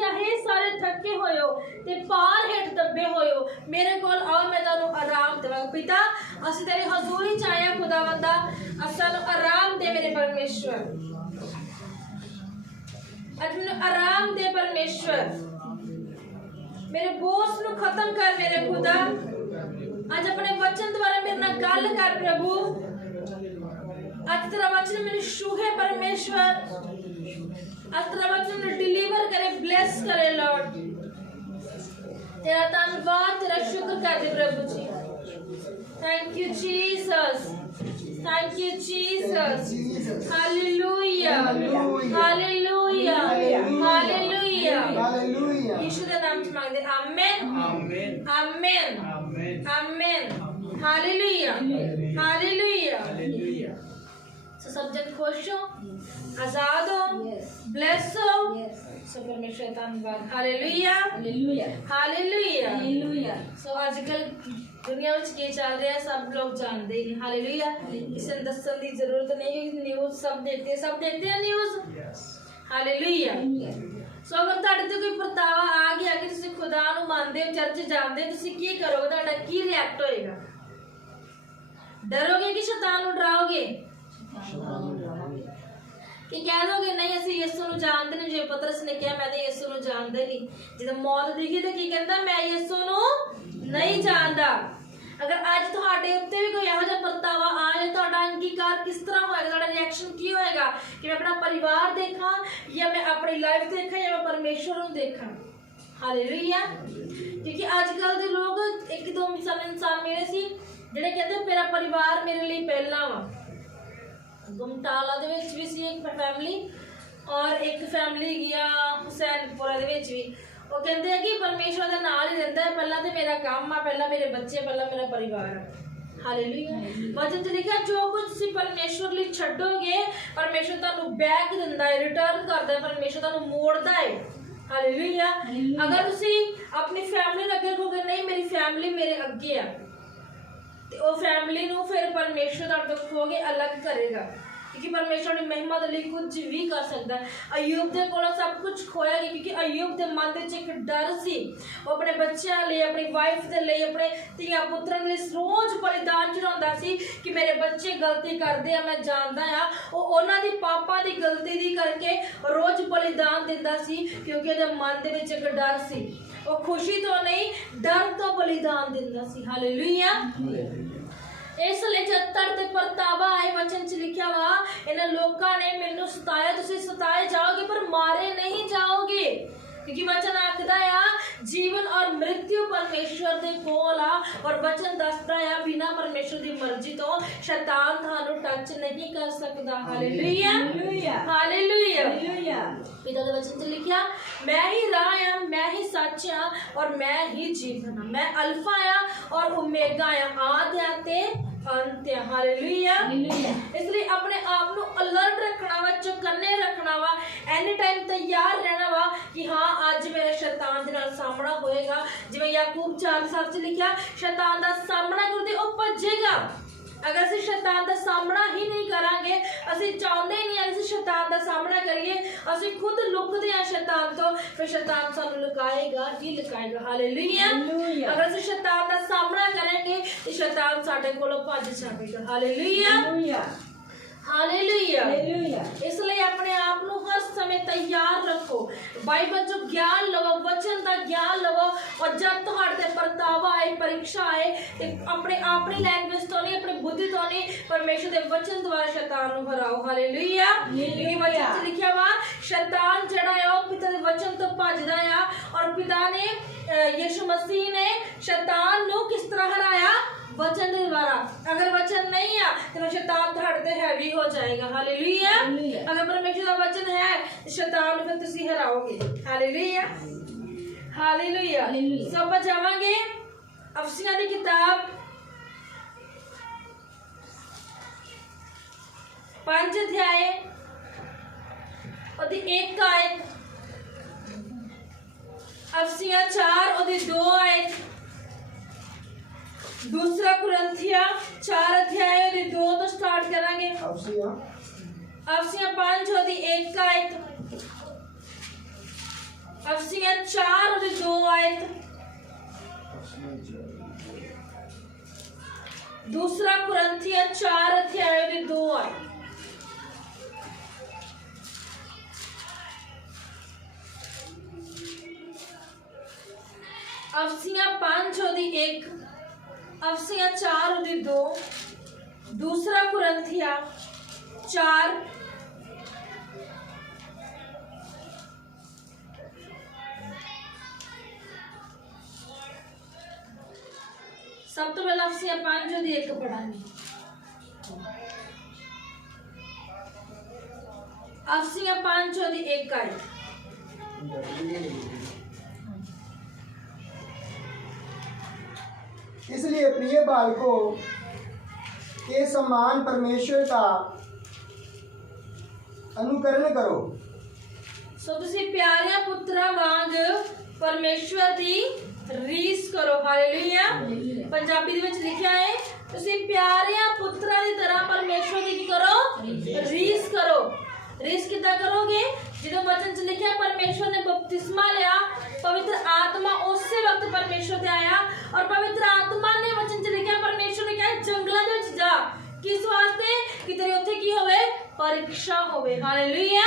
लिखा है सारे थके होए हो ते पार हेठ दबे होए हो, मेरे कोल आओ मैं तुहानू आराम देवांगा। पिता असीं तेरी हजूरी च आए हां खुदावंदा, सानू आराम दे मेरे परमेश्वर, अज मैनू आराम दे परमेश्वर, मेरे बोझ नू खत्म कर मेरे खुदा। अज अपने वचन द्वारा मेरे नाल गल कर प्रभु, अज तेरा वचन मेरे छूहे परमेश्वर, अज तेरा वचन मेरे डिलीवर करे, ब्लेस करे लॉर्ड। तेरा धन्यवाद, तेरा शुक्र कर दे प्रभु जी। Thank you Jesus, thank you Jesus, hallelujah hallelujah hallelujah. Yeshu के नाम से मांगते आमीन आमीन आमीन, हालेलुया हालेलुया। सब जन खुश हो, आजाद हो, ब्लेस हो, सो परमेश्वर धन्यवाद, हालेलुया हालेलुया हालेलुया। सो आजकल दुनिया में क्या चल रहा है सब लोग जानते हैं, हालेलुया, किसी ने दसन की जरूरत नहीं, न्यूज़ सब देखते हैं न्यूज़, हालेलुया। सो अगर तुहाडे ते कोई परतावा आ गया कि तुसीं खुदा नूं मनदे हो, चर्च जांदे हो, तुसीं की करोगे, तुहाडा की रिएक्ट होएगा? डरोगे कि शैतान नूं डराओगे कि कह दोगे नहीं असीं यीशु नूं जानदे नहीं, जे पतरस ने कहा मैं तो यीशु नूं जानदे नहीं, जदों मौत दिखी तो की कहंदा मैं यीशु नूं नहीं जानदा। अगर अज तुहाडे उत्ते भी कोई इहो जिहा परतावा आ जाए, तुहाडा अंगीकार किस तरह होएगा, तुहाडा रिएक्शन की होएगा कि मैं अपना परिवार देखा या मैं अपनी लाइफ देखा या मैं परमेश्वर नूं देखा, हालेलुया। क्योंकि आजकल दे लोग एक दो इंसान मिले सी जिहड़े कहंदे मेरा परिवार मेरे लिए पहला वा। गुमटाला दे विच भी सी एक फैमिली और एक फैमिली गया हुसैनपुरा दे विच भी, वो कहते हैं कि परमेश्वर दे नाल ही रहंदा है, पहला तो मेरा काम आ, पहला मेरे बच्चे, पहला मेरा परिवार है, हालेलुया। वचन च लिखा जो कुछ तुसीं परमेश्वर लई छड्डोगे परमेश्वर तुहानू बैक दिंदा है, रिटर्न करदा है, परमेश्वर तुहानू मोड़दा है, हालेलुया। अगर तुसीं अपनी फैमिली नूं अगे रखोगे नहीं मेरी फैमिली मेरे अगे है, तो वो फैमिली नूं फिर परमेश्वर तुहाडे तों खोगे अलग करेगा, क्योंकि परमेश्वर ने महिमा दे लई कुछ भी कर सकता है। अयूब दे कोलों सब कुछ खोया गया क्योंकि अयूब दे मन दे विच एक डर सी, वो अपने बच्चों लिए, अपनी वाइफ दे लिए, अपने धीआं पुत्रां दे रोज बलिदान चढ़ाउंदा सी कि मेरे बच्चे गलती करदे आ, मैं जानदा आ, वो उन्हां दी पापा दी गलती दी करके रोज बलिदान दिंदा सी, क्योंकि उहदे मन दे विच एक डर सी, वो खुशी तो नहीं डर तो बलिदान दिंदा सी, हालेलुया। इसलिए जत्तर ते परतावा आए वचन च लिखा वा इन्हां लोकां ने मैनू सताया, तुसीं सताए जाओगे पर मारे नहीं जाओगे, क्योंकि वचन आखदा आ जीवन और मृत्यु परमेश्वर दे कोल आ, और वचन दसदा आ बिना परमेश्वर दी मर्जी तो शैतान थानू टच नहीं कर सकदा, हालेलुया हालेलुया। पिता दे वचन च लिखा मैं ही राह आ, मैं ही सच आ और मैं ही जीवन आ, मैं अल्फा आ और ओमेगा आ, आदि ते अंत है, हालेलुया। इसलिए अपने आप को अलर्ट रखना वा, चौकन्ने रखना वा, एनी टाइम तैयार रहना वा कि हाँ अज मेरा शैतान दे नाल सामना होएगा। जिवें याकूब 4:7 च लिखा शैतान दा सामना करदे ओ भजेगा। अगर असीं शैतान का सामना ही नहीं करांगे, असीं चाहुंदे ही नहीं असीं शैतान का सामना करिए, असीं खुद लुकदे हैं शैतान तो, फिर शैतान सानू लुकाएगा ही लुकाएगा, हालेलुया। अगर असीं शैतान का सामना करेंगे तो शैतान साडे कोलों भज जाएगा, हालेलुया हालेलुया। इसलिए अपने आप को हर समय तैयार रखो, बाइबल जो ज्ञान लवो, वचन का ज्ञान लवो, और जब तुहाडे ते परतावा आए, परीक्षा आए, अपनी लैंग्वेज तो नहीं, अपनी बुद्धि तो नहीं, परमेश्वर के वचन द्वारा शैतान को हराओ, हालेलुया। क्योंकि वचन च लिखा वा शैतान जड़ा है वो पिता के वचन तो भजदा है, और पिता ने यीशु मसीह ने शैतान को किस तरह हराया? वचन के द्वारा। अगर वचन नहीं है तो शैतान तुहाडे ते हैवी हो जाएगा, हालेलुया। अगर परमेश्वर का वचन है तो शैतान फिर तुसीं हराओगे, हालेलुया हालेलुया। सब जावांगे अफसियां दी किताब 5 अध्याय और 1 आयत, अफसियां 4 और 2 आयत, दूसरा कुरिन्थिया 4 अध्याय और 2 तो स्टार्ट करांगे। अफसियां 5 और 1 आयत, अफसियां 4 और 2 आयत। दूसरा कुरिन्थियां 4 अध्याय और 2 आयत। अफसियां 5 और 1, अफसियां 4 और 2, दूसरा कुरिन्थियां 4। सब तो पहले अफसियां 5 और 1 पढ़ांगे। अफसियां 5 और 1 आयत। इसलिए प्रिय बालकों के समान परमेश्वर का अनुकरण करो। सो तुसी प्यारे पुत्रा वांग परमेश्वर दी रीस करो। हालेलुया। पंजाबी दे विच लिखिया है तुसी प्यारे पुत्रा दी तरह परमेश्वर दी की करो, रीस करो। रीस कितना करोगे? जिदों वचन च लिखिया परमेश्वर ने बपतिस्मा लिया, पवित्र आत्मा उसी वक्त परमेश्वर ते आया और पवित्र आत्मा ने वचन च लिखिया परमेश्वर ने कहा जंगलां दे विच जा। किस वास्ते? कि तेरे उत्थे की होवे? परीक्षा होवे। हालेलुया।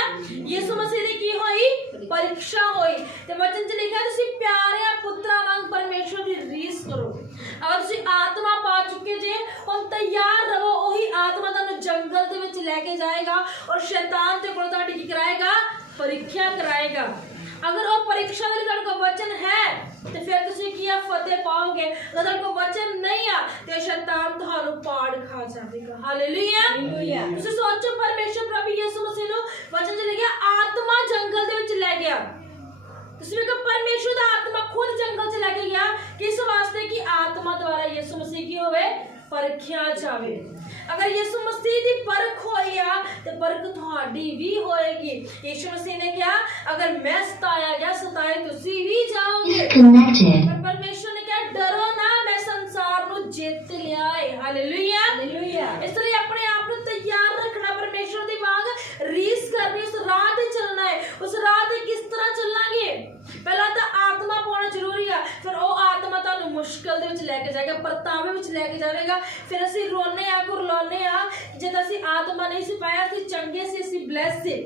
यीशु मसीह दी की होई? परीक्षा होई। ते वचन च लिखिया तुसी प्यारे पुत्रा वांग परमेश्वर दी रीस करो। अगर तुसी आत्मा पा चुके जे हुण तैयार रहो, ओही आत्मा तुहानू जंगल दे विच लेके जाएगा और शैतान ते कोल तुहाडी की कराएगा? परीक्षा कराएगा। अगर वो परीक्षा दे लई को वचन है तो फिर तुसी की फतेह पाओगे। अगर को वचन नहीं आ तो शैतान तुहानू पाड़ खा जाएगा। हालेलुया। तुसी सोचो परमेश्वर प्रभु यीशु मसीह नु वचन च लिखिया आत्मा जंगल दे विच ले गया। तुसी भी परमेश्वर दा आत्मा खुद जंगल च लेके गया। किस वास्ते? कि आत्मा द्वारा यीशु मसीह की होवे? परखिया जावे। अगर यीशु मसीह दी परख होई आ ते परख तुहाडी भी होएगी। यीशु मसीह ने कहा अगर मैं सताया गया सताए तुसी भी जाओगे। पर परमेश्वर ने कहा डरो ना, मैं संसार नु जीत लिया है। हालेलुया। इसलिए अपने आप को तैयार रखना, परमेश्वर दी वांग रीस करनी, उस राह ते चलना है। उस राह ते किस तरह चलांगे? पहला तो आत्मा पाना जरूरी है, फिर वो आत्मा तुहानू मुश्किल दे विच लेके जाएगा, परतावे विच लेके जाएगा। फिर असीं रोने आ कुरलाने आ जद असीं आत्मा नहीं सी पाया, असीं चंगे सी, असीं ब्लेस थे।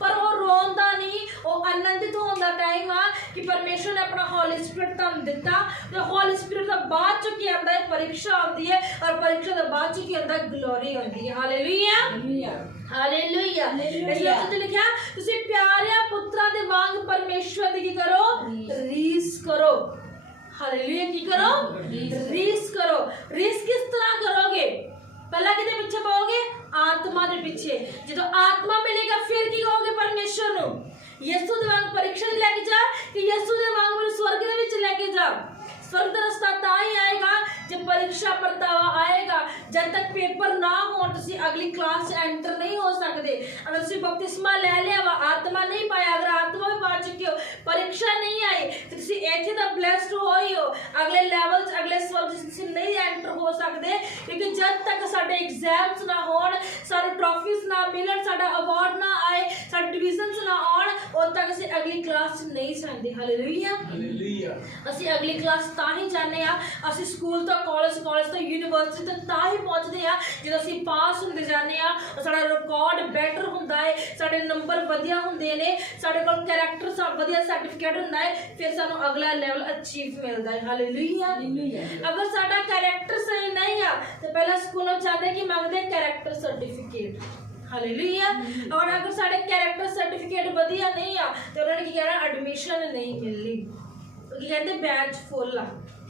पर वो रोंदा नहीं, वो आनंदित होने दा टाइम आ कि परमेश्वर ने अपना हॉली स्पिरिट तुहानू दिता। तो हॉली स्पिरिट दा बाद च की आंदा है? परीक्षा आंदी है और परीक्षा दा बाद च की आंदा है? ग्लोरी आंदी है। हालेलुया। हालेलुया। इसलिए तो लिखा तुसी प्यारे पुत्रा दे वांग परमेश्वर दी की करो? रीस करो। हालेलुया। की करो? रीस करो। रीस किस तरह करोगे? पहला किदे पीछे पाओगे? आत्मा दे पीछे। जदों आत्मा मिलेगा फिर की कहोगे परमेश्वर नु? यीशु दे वांग परीक्षा लेके जा कि यीशु दे वांग मेरे स्वर्ग दे विच लेके जा। स्वर्ग दा रास्ता तां ही आएगा जब परीक्षा परतावा आएगा। जब तक पेपर ना हो तुसी अगली क्लास एंटर नहीं हो सकते। अगर तुसी बपतिस्मा ले लिया वा आत्मा नहीं पाया, अगर आत्मा भी पा चुके हो, परीक्षा नहीं आई तो तुसी इत्थे दा ब्लेस्ड हो ही हो, अगले लेवल अगले स्वर्ग तुसी नहीं एंटर हो सकते। क्योंकि जब तक साडे एग्जाम्स ना होण, साडे ट्रॉफीज ना मिलन, साडा अवार्ड ना आए, साडे डिविजन्स ना आउण, उद तक असी अगली क्लास च नहीं जांदे। हालेलुया। असी अगली क्लास तां ही जाने आ, असी स्कूल तो कॉलेज, कॉलेज तो यूनिवर्सिटी तक तां ही पहुंचते आ जदों असी पास हुंदे जाने आ, साडा रिकॉर्ड बेटर हुंदा है, साडे नंबर वधिया हुंदे ने, साडे कोल कैरेक्टर वधिया सर्टिफिकेट हुंदा है, फिर सानू अगला लेवल अचीव मिलदा है। हालेलुया। अगर साडा कैरेक्टर सही नहीं आ तो पहला स्कूलों जाते कि मांगदे कैरेक्टर सर्टिफिकेट। हालेलुया। और अगर साडे कैरेक्टर सर्टिफिकेट वधिया नहीं आ तो उन्होंने की कहना एडमिशन नहीं मिलनी, की कहते बैच फुल आ।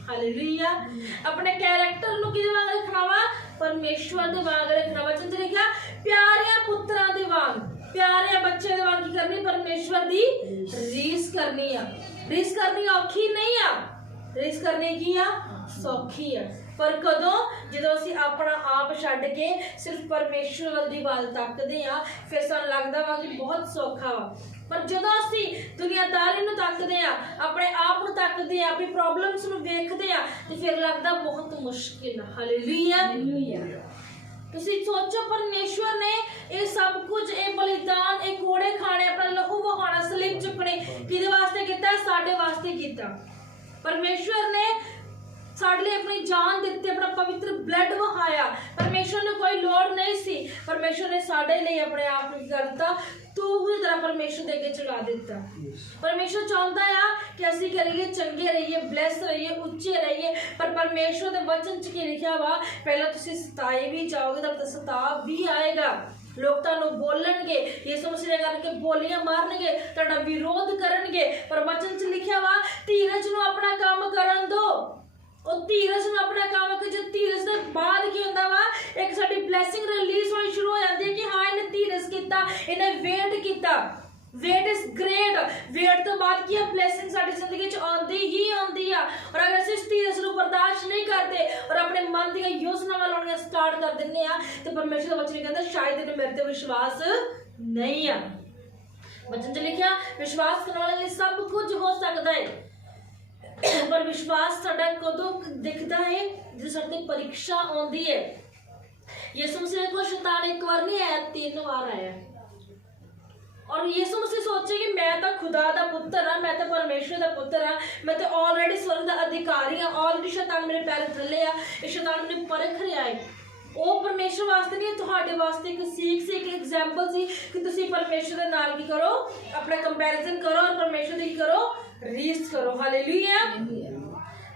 हालेलुया। अपने कैरेक्टर नु किदे वांग रखना वा? परमेश्वर दे वांग रखना। वचन च लिखा प्यारे पुत्रा दे वांग, प्यारे बच्चे दे वांग की करनी? परमेश्वर दी रीस करनी आ। रीस करनी औखी नहीं आ, रीस करने की आ सौखी है। पर कदों जो असी अपना आप छड्ड के सिर्फ परमेश्वर दी वाल तकदे आ, फिर सानूं लगदा वा कि बहुत सौखा वा। पर जो असी दुनियादारी नूं तकदे आ, अपने आप नूं तकदे आ, अपनी प्रॉब्लम्स नूं वेखदे आ, तो फिर लगदा बहुत मुश्किल। हालेलुया। तुसी सोचो परमेश्वर ने ये सब कुछ, ये बलिदान, ये कोड़े खाने, अपना लहू बहाना, सलीब चुकने किदे वास्ते कीता? नहीं किया। परमेश्वर ने साडे लिए अपनी जान दित्ती, अपना पवित्र ब्लड वहाया। परमेश्वर ने कोई लोड़ नहीं सी, परमेश्वर ने साडे लिए अपने आप को करता तो ही तरह परमेश्वर दे के चढ़ा दिता। परमेश्वर चाहता है कि असी करिए चंगे रहिए, ब्लेस रहिए, उच्चे रहिए, पर परमेश्वर के वचन च की लिखा वा पहला तुसी सताए भी जाओगे तो सताव भी आएगा। लोग तुहानू बोलणगे, यीशु मसीह करके बोलियां मारनगे, तुहाडा विरोध करनगे, पर वचन च लिखा वा धीरज नू अपना काम करन दो। और धीरज नू अपना काम कर, जो धीरज दे बाद की हुंदा वा एक साडी ब्लैसिंग रिलीज होनी शुरू हो जाती है कि हाँ इन्हें धीरज कीता, इन्हें वेट कीता। Wait is great. वेट तो बाद की ब्लैसिंग साडी जिंदगी च आंदी ही आंदी आ। और अगर असीं इस धीरज नू बर्दाश्त नहीं करते और अपने मन दी योजनावां लाउणियां स्टार्ट कर दिंदे आ ते परमेश्वर दा वचन कहंदा शायद इन्हें मेरे ते विश्वास नहीं आ। वचन च लिखिया विश्वास करने वाले लिए सब कुछ हो सकदा है, पर विश्वास साडा कदों दिखता है जो साडे परीक्षा आउंदी है। यीशु मसीह को शैतान एक बार नहीं आया, 3 बार आया। और यीशु मसीह सोचे कि मैं तो खुदा दा पुत्र हाँ, मैं तो परमेश्वर दा पुत्र हाँ, मैं तो ऑलरेडी स्वर्ग दा अधिकारी हाँ, ऑलरेडी शैतान मेरे पैर थले आ, ये शैतान मेरे परख रहा है। ਉਹ ਪਰਮੇਸ਼ਰ ਵਾਸਤੇ ਨਹੀਂ, ਤੁਹਾਡੇ ਵਾਸਤੇ ਇੱਕ ਸੀਖ ਸੀ, ਇੱਕ ਐਗਜ਼ਾਮਪਲ ਸੀ ਕਿ ਤੁਸੀਂ ਪਰਮੇਸ਼ਰ ਦੇ ਨਾਲ ਕੀ ਕਰੋ, ਆਪਣਾ ਕੰਪੈਰੀਜ਼ਨ ਕਰੋ ਔਰ ਪਰਮੇਸ਼ਰ ਦੀ ਕੀ ਕਰੋ, ਰੀਸ ਕਰੋ। ਹਾਲੇਲੂਇਆ।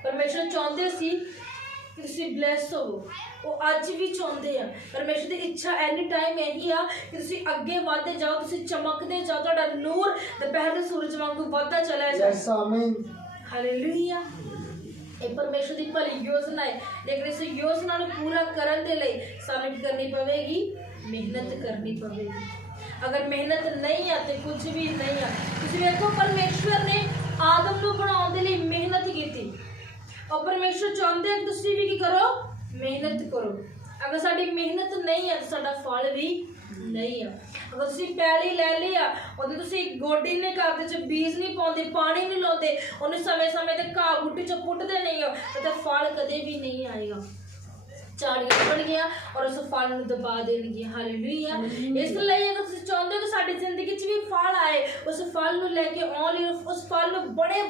ਪਰਮੇਸ਼ਰ ਚਾਹੁੰਦੇ ਸੀ ਕਿ ਤੁਸੀਂ ਬਲੈਸ ਹੋਵੋ, ਉਹ ਅੱਜ ਵੀ ਚਾਹੁੰਦੇ ਆ। ਪਰਮੇਸ਼ਰ ਦੀ ਇੱਛਾ ਐਨੀ ਟਾਈਮ ਇਹੀ ਆ ਕਿ ਤੁਸੀਂ ਅੱਗੇ ਵਧਦੇ ਜਾਓ, ਤੁਸੀਂ ਚਮਕਦੇ ਜਾਓ, ਤੁਹਾਡਾ ਨੂਰ ਦੁਪਹਿਰ ਦੇ ਸੂਰਜ ਵਾਂਗੂ ਵੱਧਦਾ ਚਲਾ ਜਾਏ। ਆਮੀਨ। ਹਾਲੇਲੂਇਆ। ਇਹ ਪਰਮੇਸ਼ਰ ਦੀ ਭਲੀ ਯੋਜਨਾ ਹੈ, ਲੇਕਿਨ ਇਸ ਯੋਜਨਾ ਨੂੰ ਪੂਰਾ ਕਰਨ ਦੇ ਲਈ ਸਾਨੂੰ ਕੀ ਕਰਨੀ ਪਵੇਗੀ, ਮਿਹਨਤ ਕਰਨੀ ਪਵੇਗੀ। ਅਗਰ ਮਿਹਨਤ ਨਹੀਂ ਆ ਤੇ ਕੁਝ ਵੀ ਨਹੀਂ ਆ। ਤੁਸੀਂ ਵੇਖੋ ਪਰਮੇਸ਼ਵਰ ਨੇ ਆਦਮ ਨੂੰ ਬਣਾਉਣ ਦੇ ਲਈ ਮਿਹਨਤ ਕੀਤੀ, ਔਰ ਪਰਮੇਸ਼ਵਰ ਚਾਹੁੰਦੇ ਕਿ ਤੁਸੀਂ ਵੀ ਕੀ ਕਰੋ, ਮਿਹਨਤ ਕਰੋ। ਅਗਰ ਸਾਡੀ ਮਿਹਨਤ ਨਹੀਂ ਹੈ ਤਾਂ ਸਾਡਾ ਫਲ ਵੀ नहीं है। अगर तुसी पैली लै लिया ਉਹਦੇ ਤੁਸੀਂ ਗੋਡੀ ਨਹੀਂ ਕਰਦੇ, ਚ ਬੀਜ ਨਹੀਂ ਪਾਉਂਦੇ, ਪਾਣੀ ਨਹੀਂ ਲਾਉਂਦੇ, ਉਹਨੂੰ ਸਮੇਂ-ਸਮੇਂ ਤੇ ਘਾਹ ਬੂਟੀ ਚ ਪੁੱਟਦੇ ਨਹੀਂ ਹੋ ਤਾਂ ਫਲ ਕਦੇ ਵੀ ਨਹੀਂ ਆਏਗਾ। ਝਾੜੀਆਂ ਬਣ ਗਿਆ ਔਰ ਉਸ ਫਲ ਨੂੰ ਦਬਾ ਦੇਣਗੀਆਂ। ਹਾਲੇਲੂਇਆ। ਇਸ ਲਈ ਅਗਰ ਤੁਸੀਂ ਚਾਹੁੰਦੇ ਹੋ ਕਿ ਸਾਡੀ ਜ਼ਿੰਦਗੀ 'ਚ ਵੀ ਫਲ ਆਏ, ਉਸ ਫਲ ਨੂੰ ਲੈ ਕੇ ਆਉਣ ਲਈ, ਉਸ ਫਲ ਨੂੰ ਬਣੇ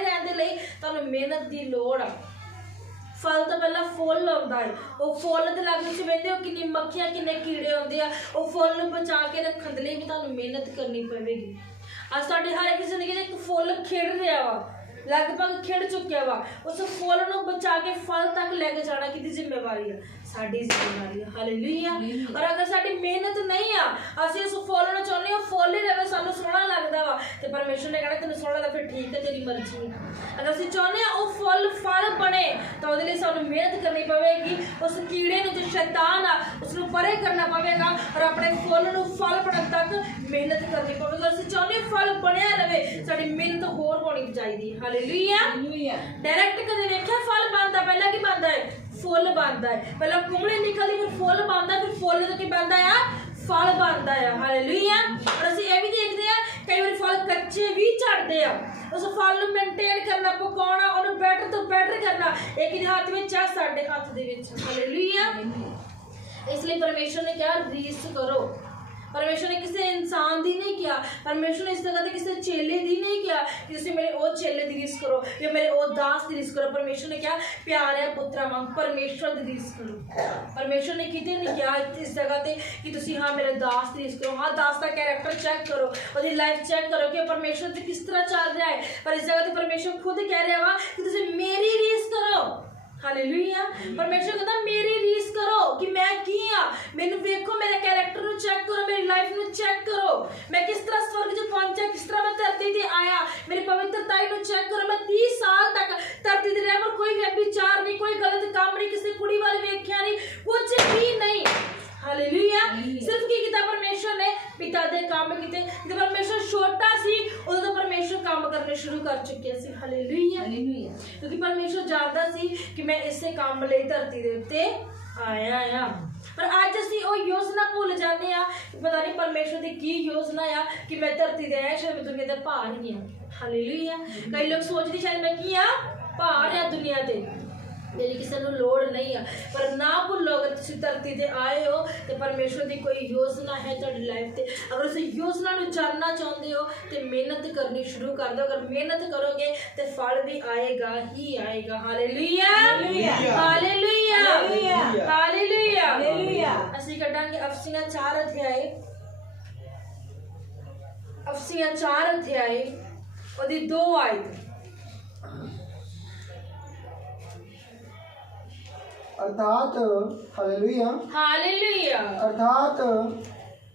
ਰਹਿਣ ਦੇ ਲਈ ਤੁਹਾਨੂੰ ਮਿਹਨਤ ਦੀ ਲੋੜ ਆ। फल तो पहला फुल आउंदा है, वो फुल दे लागे तुसीं वेंदे हो किन्नी मक्खियां किन्ने कीड़े आउंदे आ, वो फुल नूं बचा के रखण दे लई भी तुहानूं मेहनत करनी पवेगी। अज तुहाडी हर एक जिंदगी 'च एक फुल खिड़ रहा वा, लगभग खिड़ चुकिया वा, उस फुल नूं बचा के फल तक लैके जाना किहदी जिम्मेवारी है, साडी जिम्मेवारी है। हालेलुया। और अगर साडी मेहनत नहीं आ, असीं उस फुल नूं चाहुंदे हो फुल ही रहे, सानूं सोहना लगदा वा ते परमेश्वर ने कहना तैनूं सोहना लगदा, फिर ठीक है तेरी मर्जी है। अगर असीं चाहुंदे आ वो फुल फल बने तो ਉਹਦੇ ਲਈ ਸਾਨੂੰ ਮਿਹਨਤ ਕਰਨੀ ਪਵੇਗੀ। ਉਸ ਕੀੜੇ ਨੂੰ ਜੋ ਸ਼ੈਤਾਨ ਆ ਉਸ ਨੂੰ ਪਰੇ ਕਰਨਾ ਪਵੇਗਾ ਔਰ ਆਪਣੇ ਫੁੱਲ ਨੂੰ ਫਲ ਬਣਨ ਤੱਕ ਮਿਹਨਤ ਕਰਨੀ ਪਵੇਗੀ। ਅਸੀਂ ਚਾਹੁੰਦੇ ਫਲ ਬਣਿਆ ਰਵੇ, ਸਾਡੀ ਮਿਹਨਤ ਹੋਰ ਹੋਣੀ ਚਾਹੀਦੀ ਹੈ। ਹਾਲੇਲੂਇਆ। ਡਾਇਰੈਕਟ ਕਦੇ ਵੇਖਿਆ ਫਲ ਬਣਦਾ, ਪਹਿਲਾਂ ਕੀ ਬਣਦਾ ਹੈ, ਫੁੱਲ ਬਣਦਾ ਹੈ। ਪਹਿਲਾਂ ਕੁੰਗਲੀ ਨਿਕਲਦੀ, ਫਿਰ ਫੁੱਲ ਬਣਦਾ, ਫਿਰ ਫੁੱਲ ਤੋਂ ਕੀ ਬਣਦਾ ਆ, ਫਲ ਬਣਦਾ ਆ। ਹਾਲੇਲੂਇਆ। ਔਰ ਅਸੀਂ ਇਹ ਵੀ ਦੇਖਦੇ ਆ ਕਈ ਵਾਰੀ ਫਲ ਕੱਚੇ ਵੀ ਝੜਦੇ ਆ, ਉਸ ਫਲ ਨੂੰ ਮੇਨਟੇਨ ਕਰਨਾ, ਪਕਾਉਣਾ, ਉਹਨੂੰ ਬੈਟਰ ਤੋਂ ਬੈਟਰ ਕਰਨਾ, ਇਹ ਕਿਹਦੇ ਹੱਥ ਵਿੱਚ ਆ, ਸਾਡੇ ਹੱਥ ਦੇ ਵਿੱਚ। ਹਾਲੇਲੂਇਆ। ਇਸ ਲਈ ਪਰਮੇਸ਼ਰ ਨੇ ਕਿਹਾ ਰੀਸ ਕਰੋ। परमेश्वर ने किसी इंसान दी नहीं किया, परमेश्वर ने इस जगह किसी चेले दी नहीं किया कि तुसीं मेरे ओ चेले दी रीस करो या मेरे ओ दास दी रीस करो। परमेश्वर ने क्या प्यारे पुत्रा वांग परमेश्वर दी रीस करो। परमेश्वर ने किते नहीं किया इस जगह ते कि तुसीं हाँ मेरे दास दी रीस करो, हाँ दास का कैरेक्टर चेक करो, उसकी लाइफ चेक करो कि परमेश्वर ते किस तरह चल रहा है। पर इस जगह ते परमेश्वर खुद कह रहा वा कि तुसीं मेरी रीस करो। हालेलुया। परमेश्वर कहता मेरी रीस करो कि मैं की हाँ, मैनू वेखो, मेरे कैरेक्टर नू चेक करो, मेरी लाइफ नू चेक करो, मैं किस तरह स्वर्ग च पहुंचा, किस तरह मैं धरती ते आया, मेरी पवित्रताई नू चेक करो। मैं 30 साल तक धरती ते रहा, पर कोई व्यभिचार नहीं, कोई गलत काम नहीं, किसी कुड़ी वाल वेख्या नहीं, कुछ भी नहीं। हालेलुया। सिर्फ की किया परमेश्वर ने पिता दे काम किते। जब परमेश्वर छोटा सी उदों तो परमेश्वर काम करने शुरू कर चुके सी। हालेलुया। क्योंकि परमेश्वर जानता सी कि मैं इसे काम लई धरती दे उत्ते आया आ। पर अज असीं ओ योजना भुल जाते हैं कि पता नहीं परमेश्वर की की योजना आ कि मैं धरती दे आया, शायद मैं दुनिया दे भार ही हाँ। हालेलुया। कई लोग सोचते शायद मैं की हाँ, भार आ दुनिया दे, मेरी किसी को लोड़ नहीं है। पर ना भुल्लो अगर तुम धरती ते आए हो तो परमेश्वर की कोई योजना है तुहाडी लाइफ ते। अगर उस योजना नूं जानना चाहते हो तो मेहनत करनी शुरू कर दो। अगर मेहनत करोगे तो फल भी आएगा ही आएगा। Hallelujah hallelujah hallelujah hallelujah. ਅਸੀਂ ਕੱਢਾਂਗੇ ਅਫਸੀਆਂ 4 ਅਧਿਆਏ, ਅਫਸੀਆਂ 4 ਅਧਿਆਏ ਉਹਦੀ 2 ਆਇਤ। अर्थात हालेलुया हालेलुया अर्थात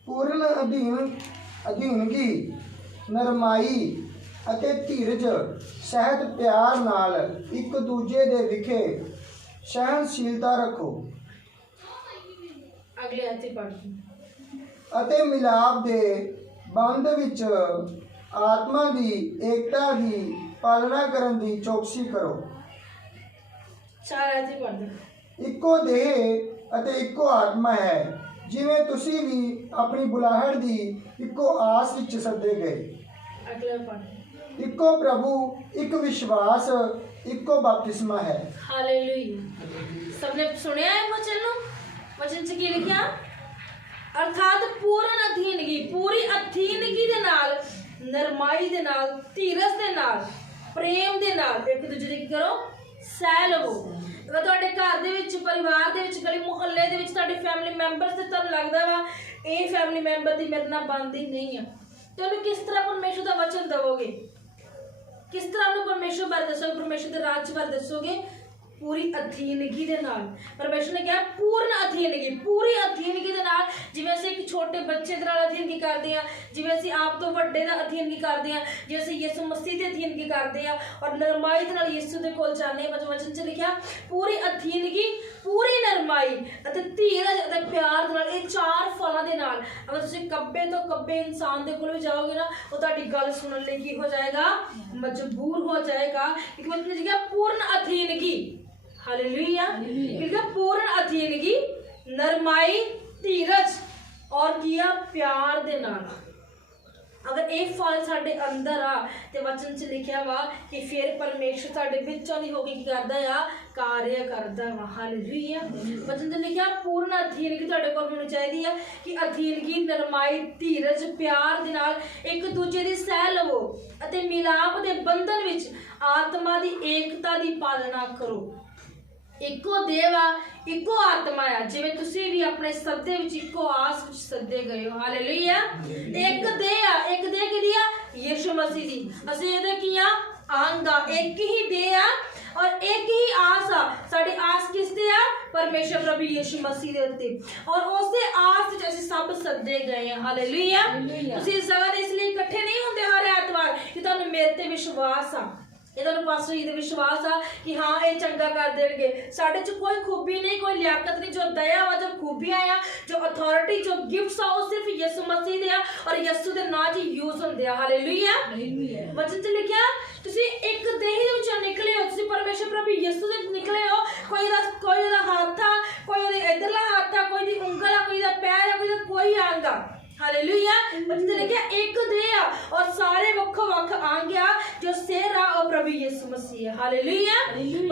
पूर्ण अधीनगी, नरमाई ਅਤੇ ਧੀਰਜ ਸਹਿਤ ਪਿਆਰ ਨਾਲ ਇੱਕ ਦੂਜੇ ਦੇ ਵਿਖੇ ਸਹਿਨਸ਼ੀਲਤਾ ਰੱਖੋ ਅਗਲੇ ਆਇਤ ਪੜ੍ਹੋ। ਅਤੇ ਮਿਲਾਪ ਦੇ ਬੰਧ ਵਿੱਚ ਆਤਮਾ ਦੀ ਏਕਤਾ ਦੀ ਪਾਲਣਾ ਕਰਨ ਦੀ ਚੌਕਸੀ ਕਰੋ। 4 ਆਇਤ ਪੜ੍ਹੋ। ਇੱਕੋ ਦੇਹ ਅਤੇ ਇੱਕੋ ਆਤਮਾ ਹੈ, ਜਿਵੇਂ ਤੁਸੀਂ ਵੀ ਆਪਣੀ ਬੁਲਾਹਟ ਦੀ ਇੱਕੋ ਆਸ ਵਿੱਚ ਸੱਦੇ ਗਏ। ਅਗਲਾ ਪੜ੍ਹੋ। ਇੱਕੋ ਪ੍ਰਭੂ, ਇੱਕ ਵਿਸ਼ਵਾਸ, ਇੱਕੋ ਬਪਤਿਸਮਾ ਹੈ। ਹਾਲੇਲੂਇਆ। सबने सुनिया है वचन नु? वचन च की लिखिया? अर्थात पूर्ण अधीनगी, पूरी अधीनगी दे नाल, नरमाई दे नाल, धीरज दे नाल, प्रेम दे नाल एक दूजे दी करो सह लवो। अगर ਤੁਹਾਡੇ ਘਰ ਦੇ ਵਿੱਚ, ਪਰਿਵਾਰ ਦੇ ਵਿੱਚ, ਗਲੀ ਮੁਹੱਲੇ ਦੇ ਵਿੱਚ ਤੁਹਾਡੇ ਫੈਮਿਲੀ ਮੈਂਬਰਸ ਤੇ ਤੁਹਾਨੂੰ ਲੱਗਦਾ ਵਾ ਇਹ ਫੈਮਿਲੀ ਮੈਂਬਰ ਦੀ ਮੇਰੇ ਨਾਲ ਬਣਦੀ ਨਹੀਂ ਆ, ਤੇ ਉਹਨੂੰ ਕਿਸ ਤਰ੍ਹਾਂ ਪਰਮੇਸ਼ਰ ਦਾ ਵਚਨ ਦਵੋਗੇ? किस तरह ਉਹਨੂੰ परमेश्वर बारे दसोगे, परमेश्वर के राज बारे दसोगे? पूरी अधीनगी दे नाल। परमेश्वर ने कहा पूर्ण अधीनगी, पूरी अधीनगी दे नाल। जिवें ਅਸੀਂ ਇੱਕ ਛੋਟੇ ਬੱਚੇ ਦੇ ਨਾਲ ਅਧੀਨਗੀ ਕਰਦੇ ਆ, ਜਿਵੇਂ ਅਸੀਂ ਆਪ ਤੋਂ ਵੱਡੇ ਦਾ ਅਧੀਨਗੀ ਕਰਦੇ ਆ, ਜਿਵੇਂ ਅਸੀਂ ਯਿਸੂ ਮਸੀਹ ਦੀ ਅਧੀਨਗੀ ਕਰਦੇ ਆ ਔਰ ਨਰਮਾਈ ਦੇ ਨਾਲ ਯਿਸੂ ਦੇ ਕੋਲ ਜਾਂਦੇ ਆ। ਵਚਨ 'ਚ ਲਿਖਿਆ ਪੂਰੀ ਅਧੀਨਗੀ, ਪੂਰੀ ਨਰਮਾਈ ਅਤੇ ਧੀਰਜ ਅਤੇ ਪਿਆਰ ਦੇ ਨਾਲ, ਇਹ 4 ਫਲਾਂ ਦੇ ਨਾਲ। ਅਗਰ ਤੁਸੀਂ ਕੱਬੇ ਤੋਂ ਕੱਬੇ ਇਨਸਾਨ ਦੇ ਕੋਲ ਵੀ ਜਾਓਗੇ ਨਾ, ਉਹ ਤੁਹਾਡੀ ਗੱਲ ਸੁਣਨ ਲਈ ਕੀ ਹੋ ਜਾਏਗਾ? ਮਜਬੂਰ ਹੋ ਜਾਏਗਾ। ਇੱਕ ਮਿੰਟ ਲਿਖਿਆ पूर्ण अधीनगी। हालेलुया। लिखा पूर्ण अधीनगी, नरमाई, धीरज और किया प्यार दे नाल। अगर एक फल साडे अंदर आ ते वचन च लिखिया वा कि फिर परमेश्वर साडे विचों दी होके की करदा आ? कार्य करदा वा। हालेलुया। वचन च लिखिया पूर्ण अधीनगी तुहाडे कोल होनी चाहिदी है कि अधीनगी, नरमाई, धीरज, प्यार दे नाल एक दूजे दी सह लवो अते मिलाप दे बंधन विच आत्मा दी एकता दी पालना करो। ਇੱਕੋ ਦੇਵ ਆ, ਇੱਕੋ ਆਤਮਾ ਆ, ਜਿਵੇਂ ਤੁਸੀਂ ਵੀ ਆਪਣੇ ਸੱਦੇ ਵਿੱਚ ਇੱਕੋ ਆਸ ਵਿੱਚ ਸੱਦੇ ਗਏ ਹੋ। ਹਾਲੇਲੂਇਆ। ਇੱਕ ਦੇਹ ਆ, ਇੱਕ ਦੇਹ ਕਿਹਦੀ ਆ? ਯਿਸੂ ਮਸੀਹ ਦੀ। ਅਸੀਂ ਇਹਦੇ ਕੀ ਆ? ਅੰਗ ਆ। ਇੱਕ ਹੀ ਦੇਹ ਆ ਔਰ ਇੱਕ ਹੀ ਆਸ ਆ। ਸਾਡੀ ਆਸ ਕਿਸ ਤੇ ਆ? परमेश्वर प्रभु यीशु मसीह दे उत्ते, और उस दे आस विच असीं सब सद्दे गए हैं। हालेलुया। तुसीं इस जगह ते इसलिए इकट्ठे नहीं हुंदे हर ऐतवार कि तुहानूं मेरे ते विश्वास आ, ये तुहानूं पास्टर जी दे विश्वास आ कि हाँ ये चंगा कर देणगे। साडे च कोई खूबी नहीं, कोई लियाकत नहीं। जो दया वा, जो खूबियां आ, जो अथॉरिटी, जो गिफ्ट्स आ, वो सिर्फ यीशु मसीह दे आ और यीशु दे नाम च यूज हुंदे आ। हालेलुया। वचन च लिखिया तुसीं एक देह दे विचों निकले हो, तुसीं परमेश्वर प्रभु यीशु दे निकले हो। कोई दा हाथ आ, कोई ओहदे इधरला हाथ आ, कोई दी उंगल आ, कोई दा पैर आ, कोई दा कोई अंग आ। हालेलुया। वचन च लिखिया एक देह आ और सारे वक्खो वक्ख अंग आ, जो सिर आ और प्रभु यीशु मसीह है। हालेलुया।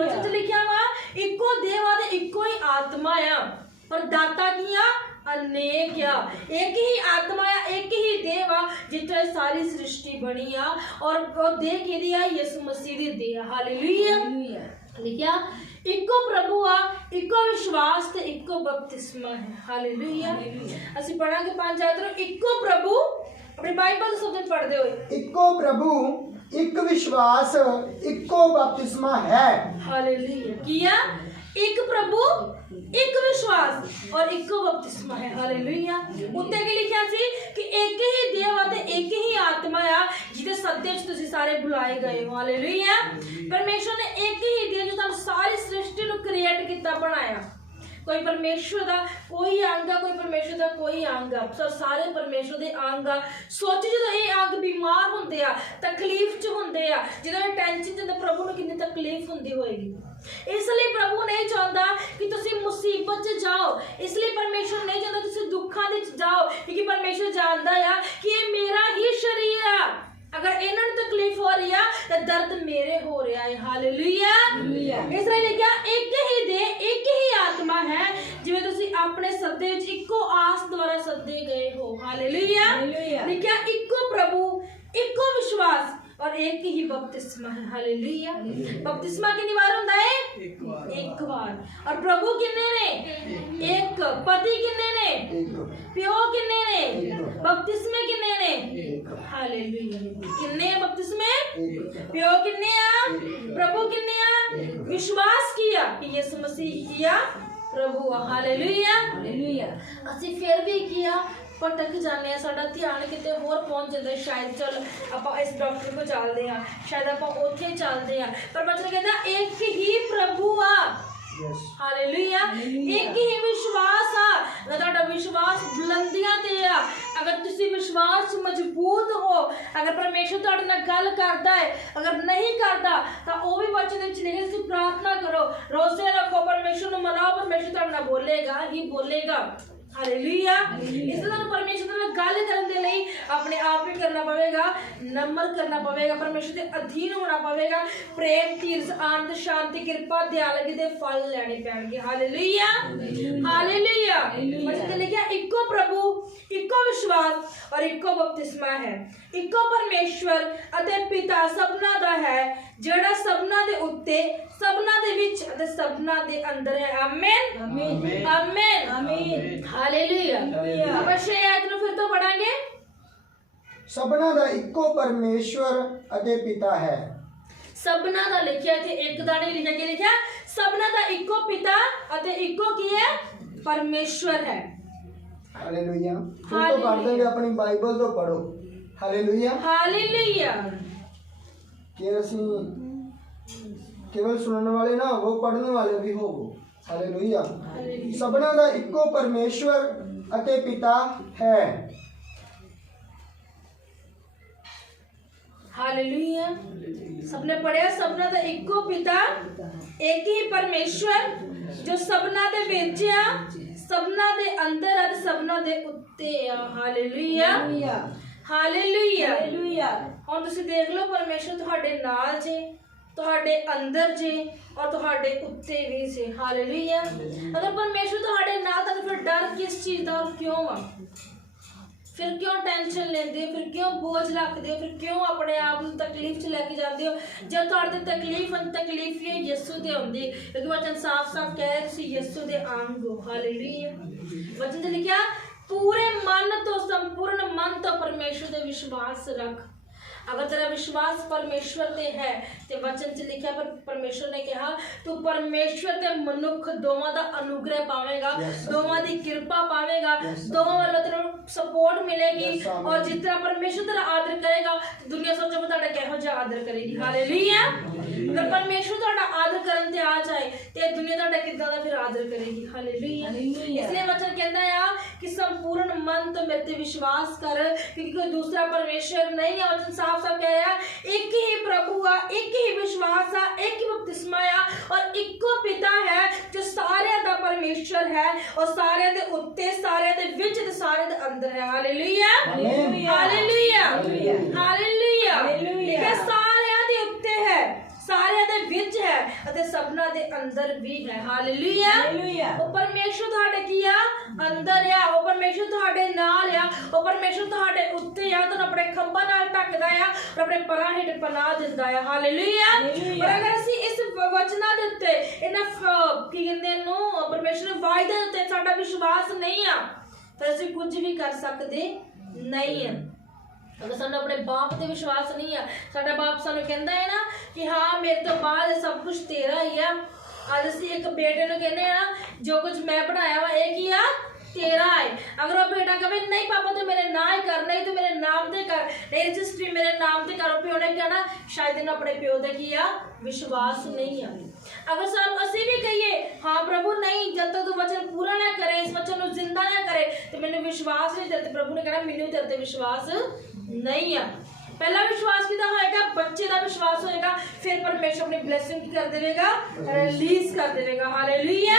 वचन च लिखिया वा इक्को देह वा ते इक्को ही आत्मा आ, पर दाता की आ? अनेक आ। एक ही आत्मा आ, एक ही देह वा, जिथे सारी सृष्टि बनी आ, और वो देह किहदी आ? यीशु मसीह दी देह। हालेलुया। लिखिया इक्को प्रभु आ, इक्को विश्वास ते इक्को बपतिस्मा है। हालेलुया। ਅਸੀਂ ਪੜਾਂਗੇ 5 ਆਇਤ ਨੂੰ। इक्को प्रभु, अपनी बाइबल से शब्द पढ़दे होए, ਇੱਕੋ ਪ੍ਰਭੂ, ਇੱਕ ਵਿਸ਼ਵਾਸ, ਇੱਕੋ ਬਪਤਿਸਮਾ ਹੈ। हालेलुया। किया एक प्रभु, एक विश्वास और इक्को बपतिस्मा है। हालेलुया। उत्ते की लिखिया सी कि एक ही देह वा ते एक ही आत्मा आ, जिहदे सद्दे च तुसीं सारे बुलाए गए हो। हालेलुया। परमेश्वर ने एक ही देह जो तुहानूं सारी सृष्टि नूं क्रिएट कीता, बनाया। कोई परमेश्वर का कोई अंग आ, कोई परमेश्वर का कोई अंग आ, सो सारे परमेश्वर दे अंग आ। सोच जो ये अंग बीमार हुंदे आ, तकलीफ च हुंदे आ, जो टेंशन च हुंदे, प्रभु नूं कितनी तकलीफ हुंदी होएगी। इसलिए प्रभु नहीं चाहता कि तुसी मुसीबत च जाओ, इसलिए परमेश्वर नहीं चाहता तुसी दुखा दे जाओ, क्योंकि परमेश्वर जानता है कि ये मेरा ही शरीर है। अगर इन्होंने तकलीफ हो रही है तो दर्द मेरे हो रहा है। हालेलुया। इसलिए लिखा एक हालेलुया। लिखा इको प्रभु, इको विश्वास और एक ही बपतिस्मा है। हालेलुया। बपतिस्मा कितनी बार होता है? एक बार। और प्रभु कितने ने? एक। पति कितने ने? एक। प्यो कितने ने? एक। बपतिस्मे कितने ने? एक। हालेलुया। कितने बपतिस्मे? एक। प्यो कितने आ? प्रभु कितने आ? विश्वास किया कि यीशु मसीह किया प्रभु। हालेलुया। हालेलुया। ਅਸੀਂ ਫਿਰ ਵੀ ਕੀਆ ਭਟਕ ਜਾਂਦੇ ਆ, ਸਾਡਾ ਧਿਆਨ ਕਿਤੇ ਹੋਰ ਪਹੁੰਚ ਜਾਂਦਾ, ਸ਼ਾਇਦ ਚਲ ਆਪਾਂ ਇਸ ਡਾਕਟਰ ਕੋਲ ਚੱਲਦੇ ਆ, ਸ਼ਾਇਦ ਆਪਾਂ ਉੱਥੇ ਚੱਲਦੇ ਆ, ਪਰ ਬਚਨ ਕਹਿੰਦਾ ਇੱਕ ਹੀ ਪ੍ਰਭੂ ਆ। यस। ਹਾਲੇਲੂਇਆ। ਇੱਕ ਹੀ ਵਿਸ਼ਵਾਸ ਆ। ਅਗਰ ਤੁਹਾਡਾ ਵਿਸ਼ਵਾਸ ਬੁਲੰਦੀਆਂ ਤੇ ਆ, ਅਗਰ ਤੁਸੀਂ ਵਿਸ਼ਵਾਸ ਮਜ਼ਬੂਤ ਹੋ, ਅਗਰ ਪਰਮੇਸ਼ਰ ਤੁਹਾਡੇ ਨਾਲ ਗੱਲ ਕਰਦਾ ਹੈ, ਅਗਰ ਨਹੀਂ ਕਰਦਾ ਤਾਂ ਉਹ ਵੀ ਵਚਨ ਵਿੱਚ ਲਿਖਿਆ, ਤੁਸੀਂ ਪ੍ਰਾਰਥਨਾ ਕਰੋ, ਰੋਜ਼ੇ ਰੱਖੋ, ਪਰਮੇਸ਼ਰ ਨੂੰ ਮਨਾਓ, ਪਰਮੇਸ਼ਰ ਤੁਹਾਡੇ ਨਾਲ ਬੋਲੇਗਾ ਹੀ ਬੋਲੇਗਾ। ਹਾਲੇਲੂਇਆ। ਇਸ ਲਈ ਤੁਹਾਨੂੰ ਪਰਮੇਸ਼ਰ ਨਾਲ ਗੱਲ ਕਰਨ ਦੇ ਲਈ ਆਪਣੇ ਆਪ ਵੀ ਕਰਨਾ ਪਵੇਗਾ, ਨਮਰ ਕਰਨਾ ਪਵੇਗਾ, ਪਰਮੇਸ਼ਰ ਦੇ ਅਧੀਨ ਹੋਣਾ ਪਵੇਗਾ, ਪ੍ਰੇਮ, ਧੀਰਜ, ਆਨੰਦ, ਸ਼ਾਂਤੀ, ਕਿਰਪਾ, ਦਿਆਲਗੀ ਦੇ ਫਲ ਲੈਣੇ ਪੈਣਗੇ। ਹਾਲੇਲੂਇਆ। ਹਾਲੇਲੂਇਆ। ਮਤਲਬ ਲਿਖਿਆ ਇੱਕੋ ਪ੍ਰਭੂ, ਇੱਕੋ ਵਿਸ਼ਵਾਸ ਔਰ ਇੱਕੋ ਬਪਤਿਸਮਾ ਹੈ। ਇੱਕੋ ਪਰਮੇਸ਼ਵਰ ਅਤੇ ਪਿਤਾ ਸਭਨਾ ਦਾ ਹੈ, ਜਿਹੜਾ ਸਭਨਾ ਦੇ ਉੱਤੇ, ਸਭਨਾ ਦੇ ਵਿੱਚ ਅਤੇ ਸਭਨਾ ਦੇ ਅੰਦਰ ਹੈ। ਆਮੇਨ। आमीन ਆਮੇਨ। आमीन। ਹਾਲੇਲੂਇਆ। ਆਪਾਂ ਛੇ ਆਇਤ ਨੂੰ ਫਿਰ ਤੋਂ ਪੜਾਂਗੇ। ਸਭਨਾਂ ਦਾ ਇੱਕੋ ਪਰਮੇਸ਼ਵਰ ਅਤੇ ਪਿਤਾ ਹੈ। ਸਭਨਾ ਦਾ ਲਿਖਿਆ ਇੱਥੇ, ਇੱਕ ਦਾ ਨਹੀਂ ਲਿਖਿਆ। ਕੀ ਲਿਖਿਆ? ਸਭਨਾ ਦਾ ਇੱਕੋ ਪਿਤਾ ਅਤੇ ਇੱਕੋ ਕੀ ਹੈ? ਪਰਮੇਸ਼ਵਰ ਹੈ। ਹਾਲੇਲੂਇਆ। ਫਿਰ ਤੋਂ ਪੜ੍ਹ ਦੇਂਗੇ, ਆਪਣੀ ਬਾਈਬਲ ਤੋਂ ਪੜੋ। ਹਾਲੇਲੂਇਆ। ਹਾਲੇਲੂਇਆ। ਕਿ ਅਸੀਂ केवल सुनने वाले ना हो, पढ़ने वाले भी हो। हालेलुया। सबना दा इक्को परमेश्वर अते पिता है। हालेलुया। सबने पढ़िया, सबना दा इक्को पिता, एक ही परमेश्वर जो सबना दे विच आ, सबना दे अंदर और सबना दे उत्ते आ। हालेलुया। हालेलुया। हालेलुया। ਹੁਣ ਤੁਸੀਂ ਦੇਖ ਲਓ, ਪਰਮੇਸ਼ਰ ਤੁਹਾਡੇ ਨਾਲ ਜੇ, ਤੁਹਾਡੇ ਅੰਦਰ ਜੇ ਔਰ ਤੁਹਾਡੇ ਉੱਤੇ ਵੀ ਜੇ। ਹਾਲੇਲੂਇਆ। ਅਗਰ ਪਰਮੇਸ਼ਰ ਤੁਹਾਡੇ ਨਾਲ ਤਾਂ ਫਿਰ ਡਰ ਕਿਸ ਚੀਜ਼ ਦਾ ਔਰ ਕਿਉਂ ਆ? ਫਿਰ ਕਿਉਂ ਟੈਨਸ਼ਨ ਲੈਂਦੇ ਹੋ? ਫਿਰ ਕਿਉਂ ਬੋਝ ਰੱਖਦੇ ਹੋ? ਫਿਰ ਕਿਉਂ ਆਪਣੇ ਆਪ ਨੂੰ ਤਕਲੀਫ 'ਚ ਲੈ ਕੇ ਜਾਂਦੇ ਹੋ? ਜਦ ਤੁਹਾਡੇ ਤੇ ਤਕਲੀਫ ਹੀ ਯਿਸੂ ਤੇ ਹੁੰਦੀ, ਕਿਉਂਕਿ ਵਚਨ ਸਾਫ਼-ਸਾਫ਼ ਕਹਿ ਰਿਹਾ, ਤੁਸੀਂ ਯਿਸੂ ਦੇ ਅੰਗ ਹੋ। ਹਾਲੇਲੂਇਆ। ਵਚਨ 'ਚ ਲਿਖਿਆ, ਪੂਰੇ ਮਨ ਤੋਂ, ਸੰਪੂਰਨ ਮਨ ਤੋਂ ਪਰਮੇਸ਼ਰ ਤੇ ਵਿਸ਼ਵਾਸ ਰੱਖ। अगर तेरा विश्वास परमेश्वर ते है ते वचन च लिखा, पर परमेश्वर ने कहा तू परमेश्वर ते मनुख दोवां दा अनुग्रह पावेगा, दोवां दी कृपा पावेगा, दोवां वालों तेरे सपोर्ट मिलेगी। और जिस तरह परमेश्वर तेरा आदर करेगा, दुनिया सोचो तुहाडा किहो जिहा आदर करेगी। हालेलुया। अगर परमेश्वर तुहाडा आदर करन ते आ जाए ते दुनिया तुहाडा किदां दा फिर आदर करेगी। हालेलुया। इसलिए वचन कहता है कि संपूर्ण मन तो मेरे ते विश्वास कर, क्योंकि कोई दूसरा परमेश्वर नहीं है। वचन साफ साफ कह रहा है, एक ही प्रभु आ, एक ही विश्वास आ, एक ही बपतिस्मा आ और इक्को पिता है जो सारे दा परमेश्वर है और सारे दे उत्ते, सारे दे विच ते सारे दे अंदर है। हालेलुया। हालेलुया। हालेलुया। ये सारे दे उत्ते है, सारे दे विच है ਅਤੇ ਸਭਨਾ ਦੇ ਅੰਦਰ ਵੀ ਹੈ। ਹਾਲੇਲੂਇਆ। ਉਹ ਪਰਮੇਸ਼ਰ ਤੁਹਾਡੇ ਕੀ ਆ? ਅੰਦਰ ਆ। ਉਹ ਪਰਮੇਸ਼ਰ ਤੁਹਾਡੇ ਨਾਲ ਆ। ਉਹ ਪਰਮੇਸ਼ਰ ਤੁਹਾਡੇ ਉੱਤੇ ਆ, ਤੁਹਾਨੂੰ ਆਪਣੇ ਖੰਭਾਂ ਨਾਲ ਢੱਕਦਾ ਆ ਔਰ ਆਪਣੇ ਪਰਾਂ ਹੇਠ ਪਨਾਹ ਦਿੰਦਾ ਆ। ਹਾਲੇਲੂਇਆ। ਪਰ ਅਗਰ ਅਸੀਂ ਇਸ ਵਚਨਾਂ ਦੇ ਉੱਤੇ, ਇਹਨਾਂ ਕੀ ਕਹਿੰਦੇ ਨੂੰ, ਪਰਮੇਸ਼ਰ ਦੇ ਵਾਅਦੇ ਦੇ ਉੱਤੇ ਸਾਡਾ ਵਿਸ਼ਵਾਸ ਨਹੀਂ ਆ, ਫਿਰ ਅਸੀਂ ਕੁਝ ਵੀ ਕਰ ਸਕਦੇ ਨਹੀਂ ਆ। अगर सानू अपने बाप ते विश्वास नहीं है, साडा बाप सानू कहंदा है ना कि हाँ मेरे तो बाद सब कुछ तेरा ही है। अज असीं एक बेटे नूं कहने आ, जो कुछ मैं बनाया वा ये की आ? तेरा है। अगर वो बेटा कहे नहीं पापा तू मेरे ना ही कर, नहीं तू मेरे नाम ते कर, नहीं रजिस्ट्री मेरे नाम ते कर, प्यो ने कहना शायद इन्हें अपने प्यो ते की आ? विश्वास नहीं है। अगर सानू असीं भी कहिए हाँ प्रभु नहीं, जब तक तू वचन पूरा ना करे, इस वचन नूं जिंदा ना करे तो मैंने विश्वास नहीं तेरे ते। प्रभु ने कहना मैनूं तेरे ते विश्वास नहीं है। पहला विश्वास किदा होएगा? बच्चे का विश्वास होएगा, फिर परमेश्वर अपनी ब्लेसिंग की कर देगा, रिलीज कर देगा। हालेलुया।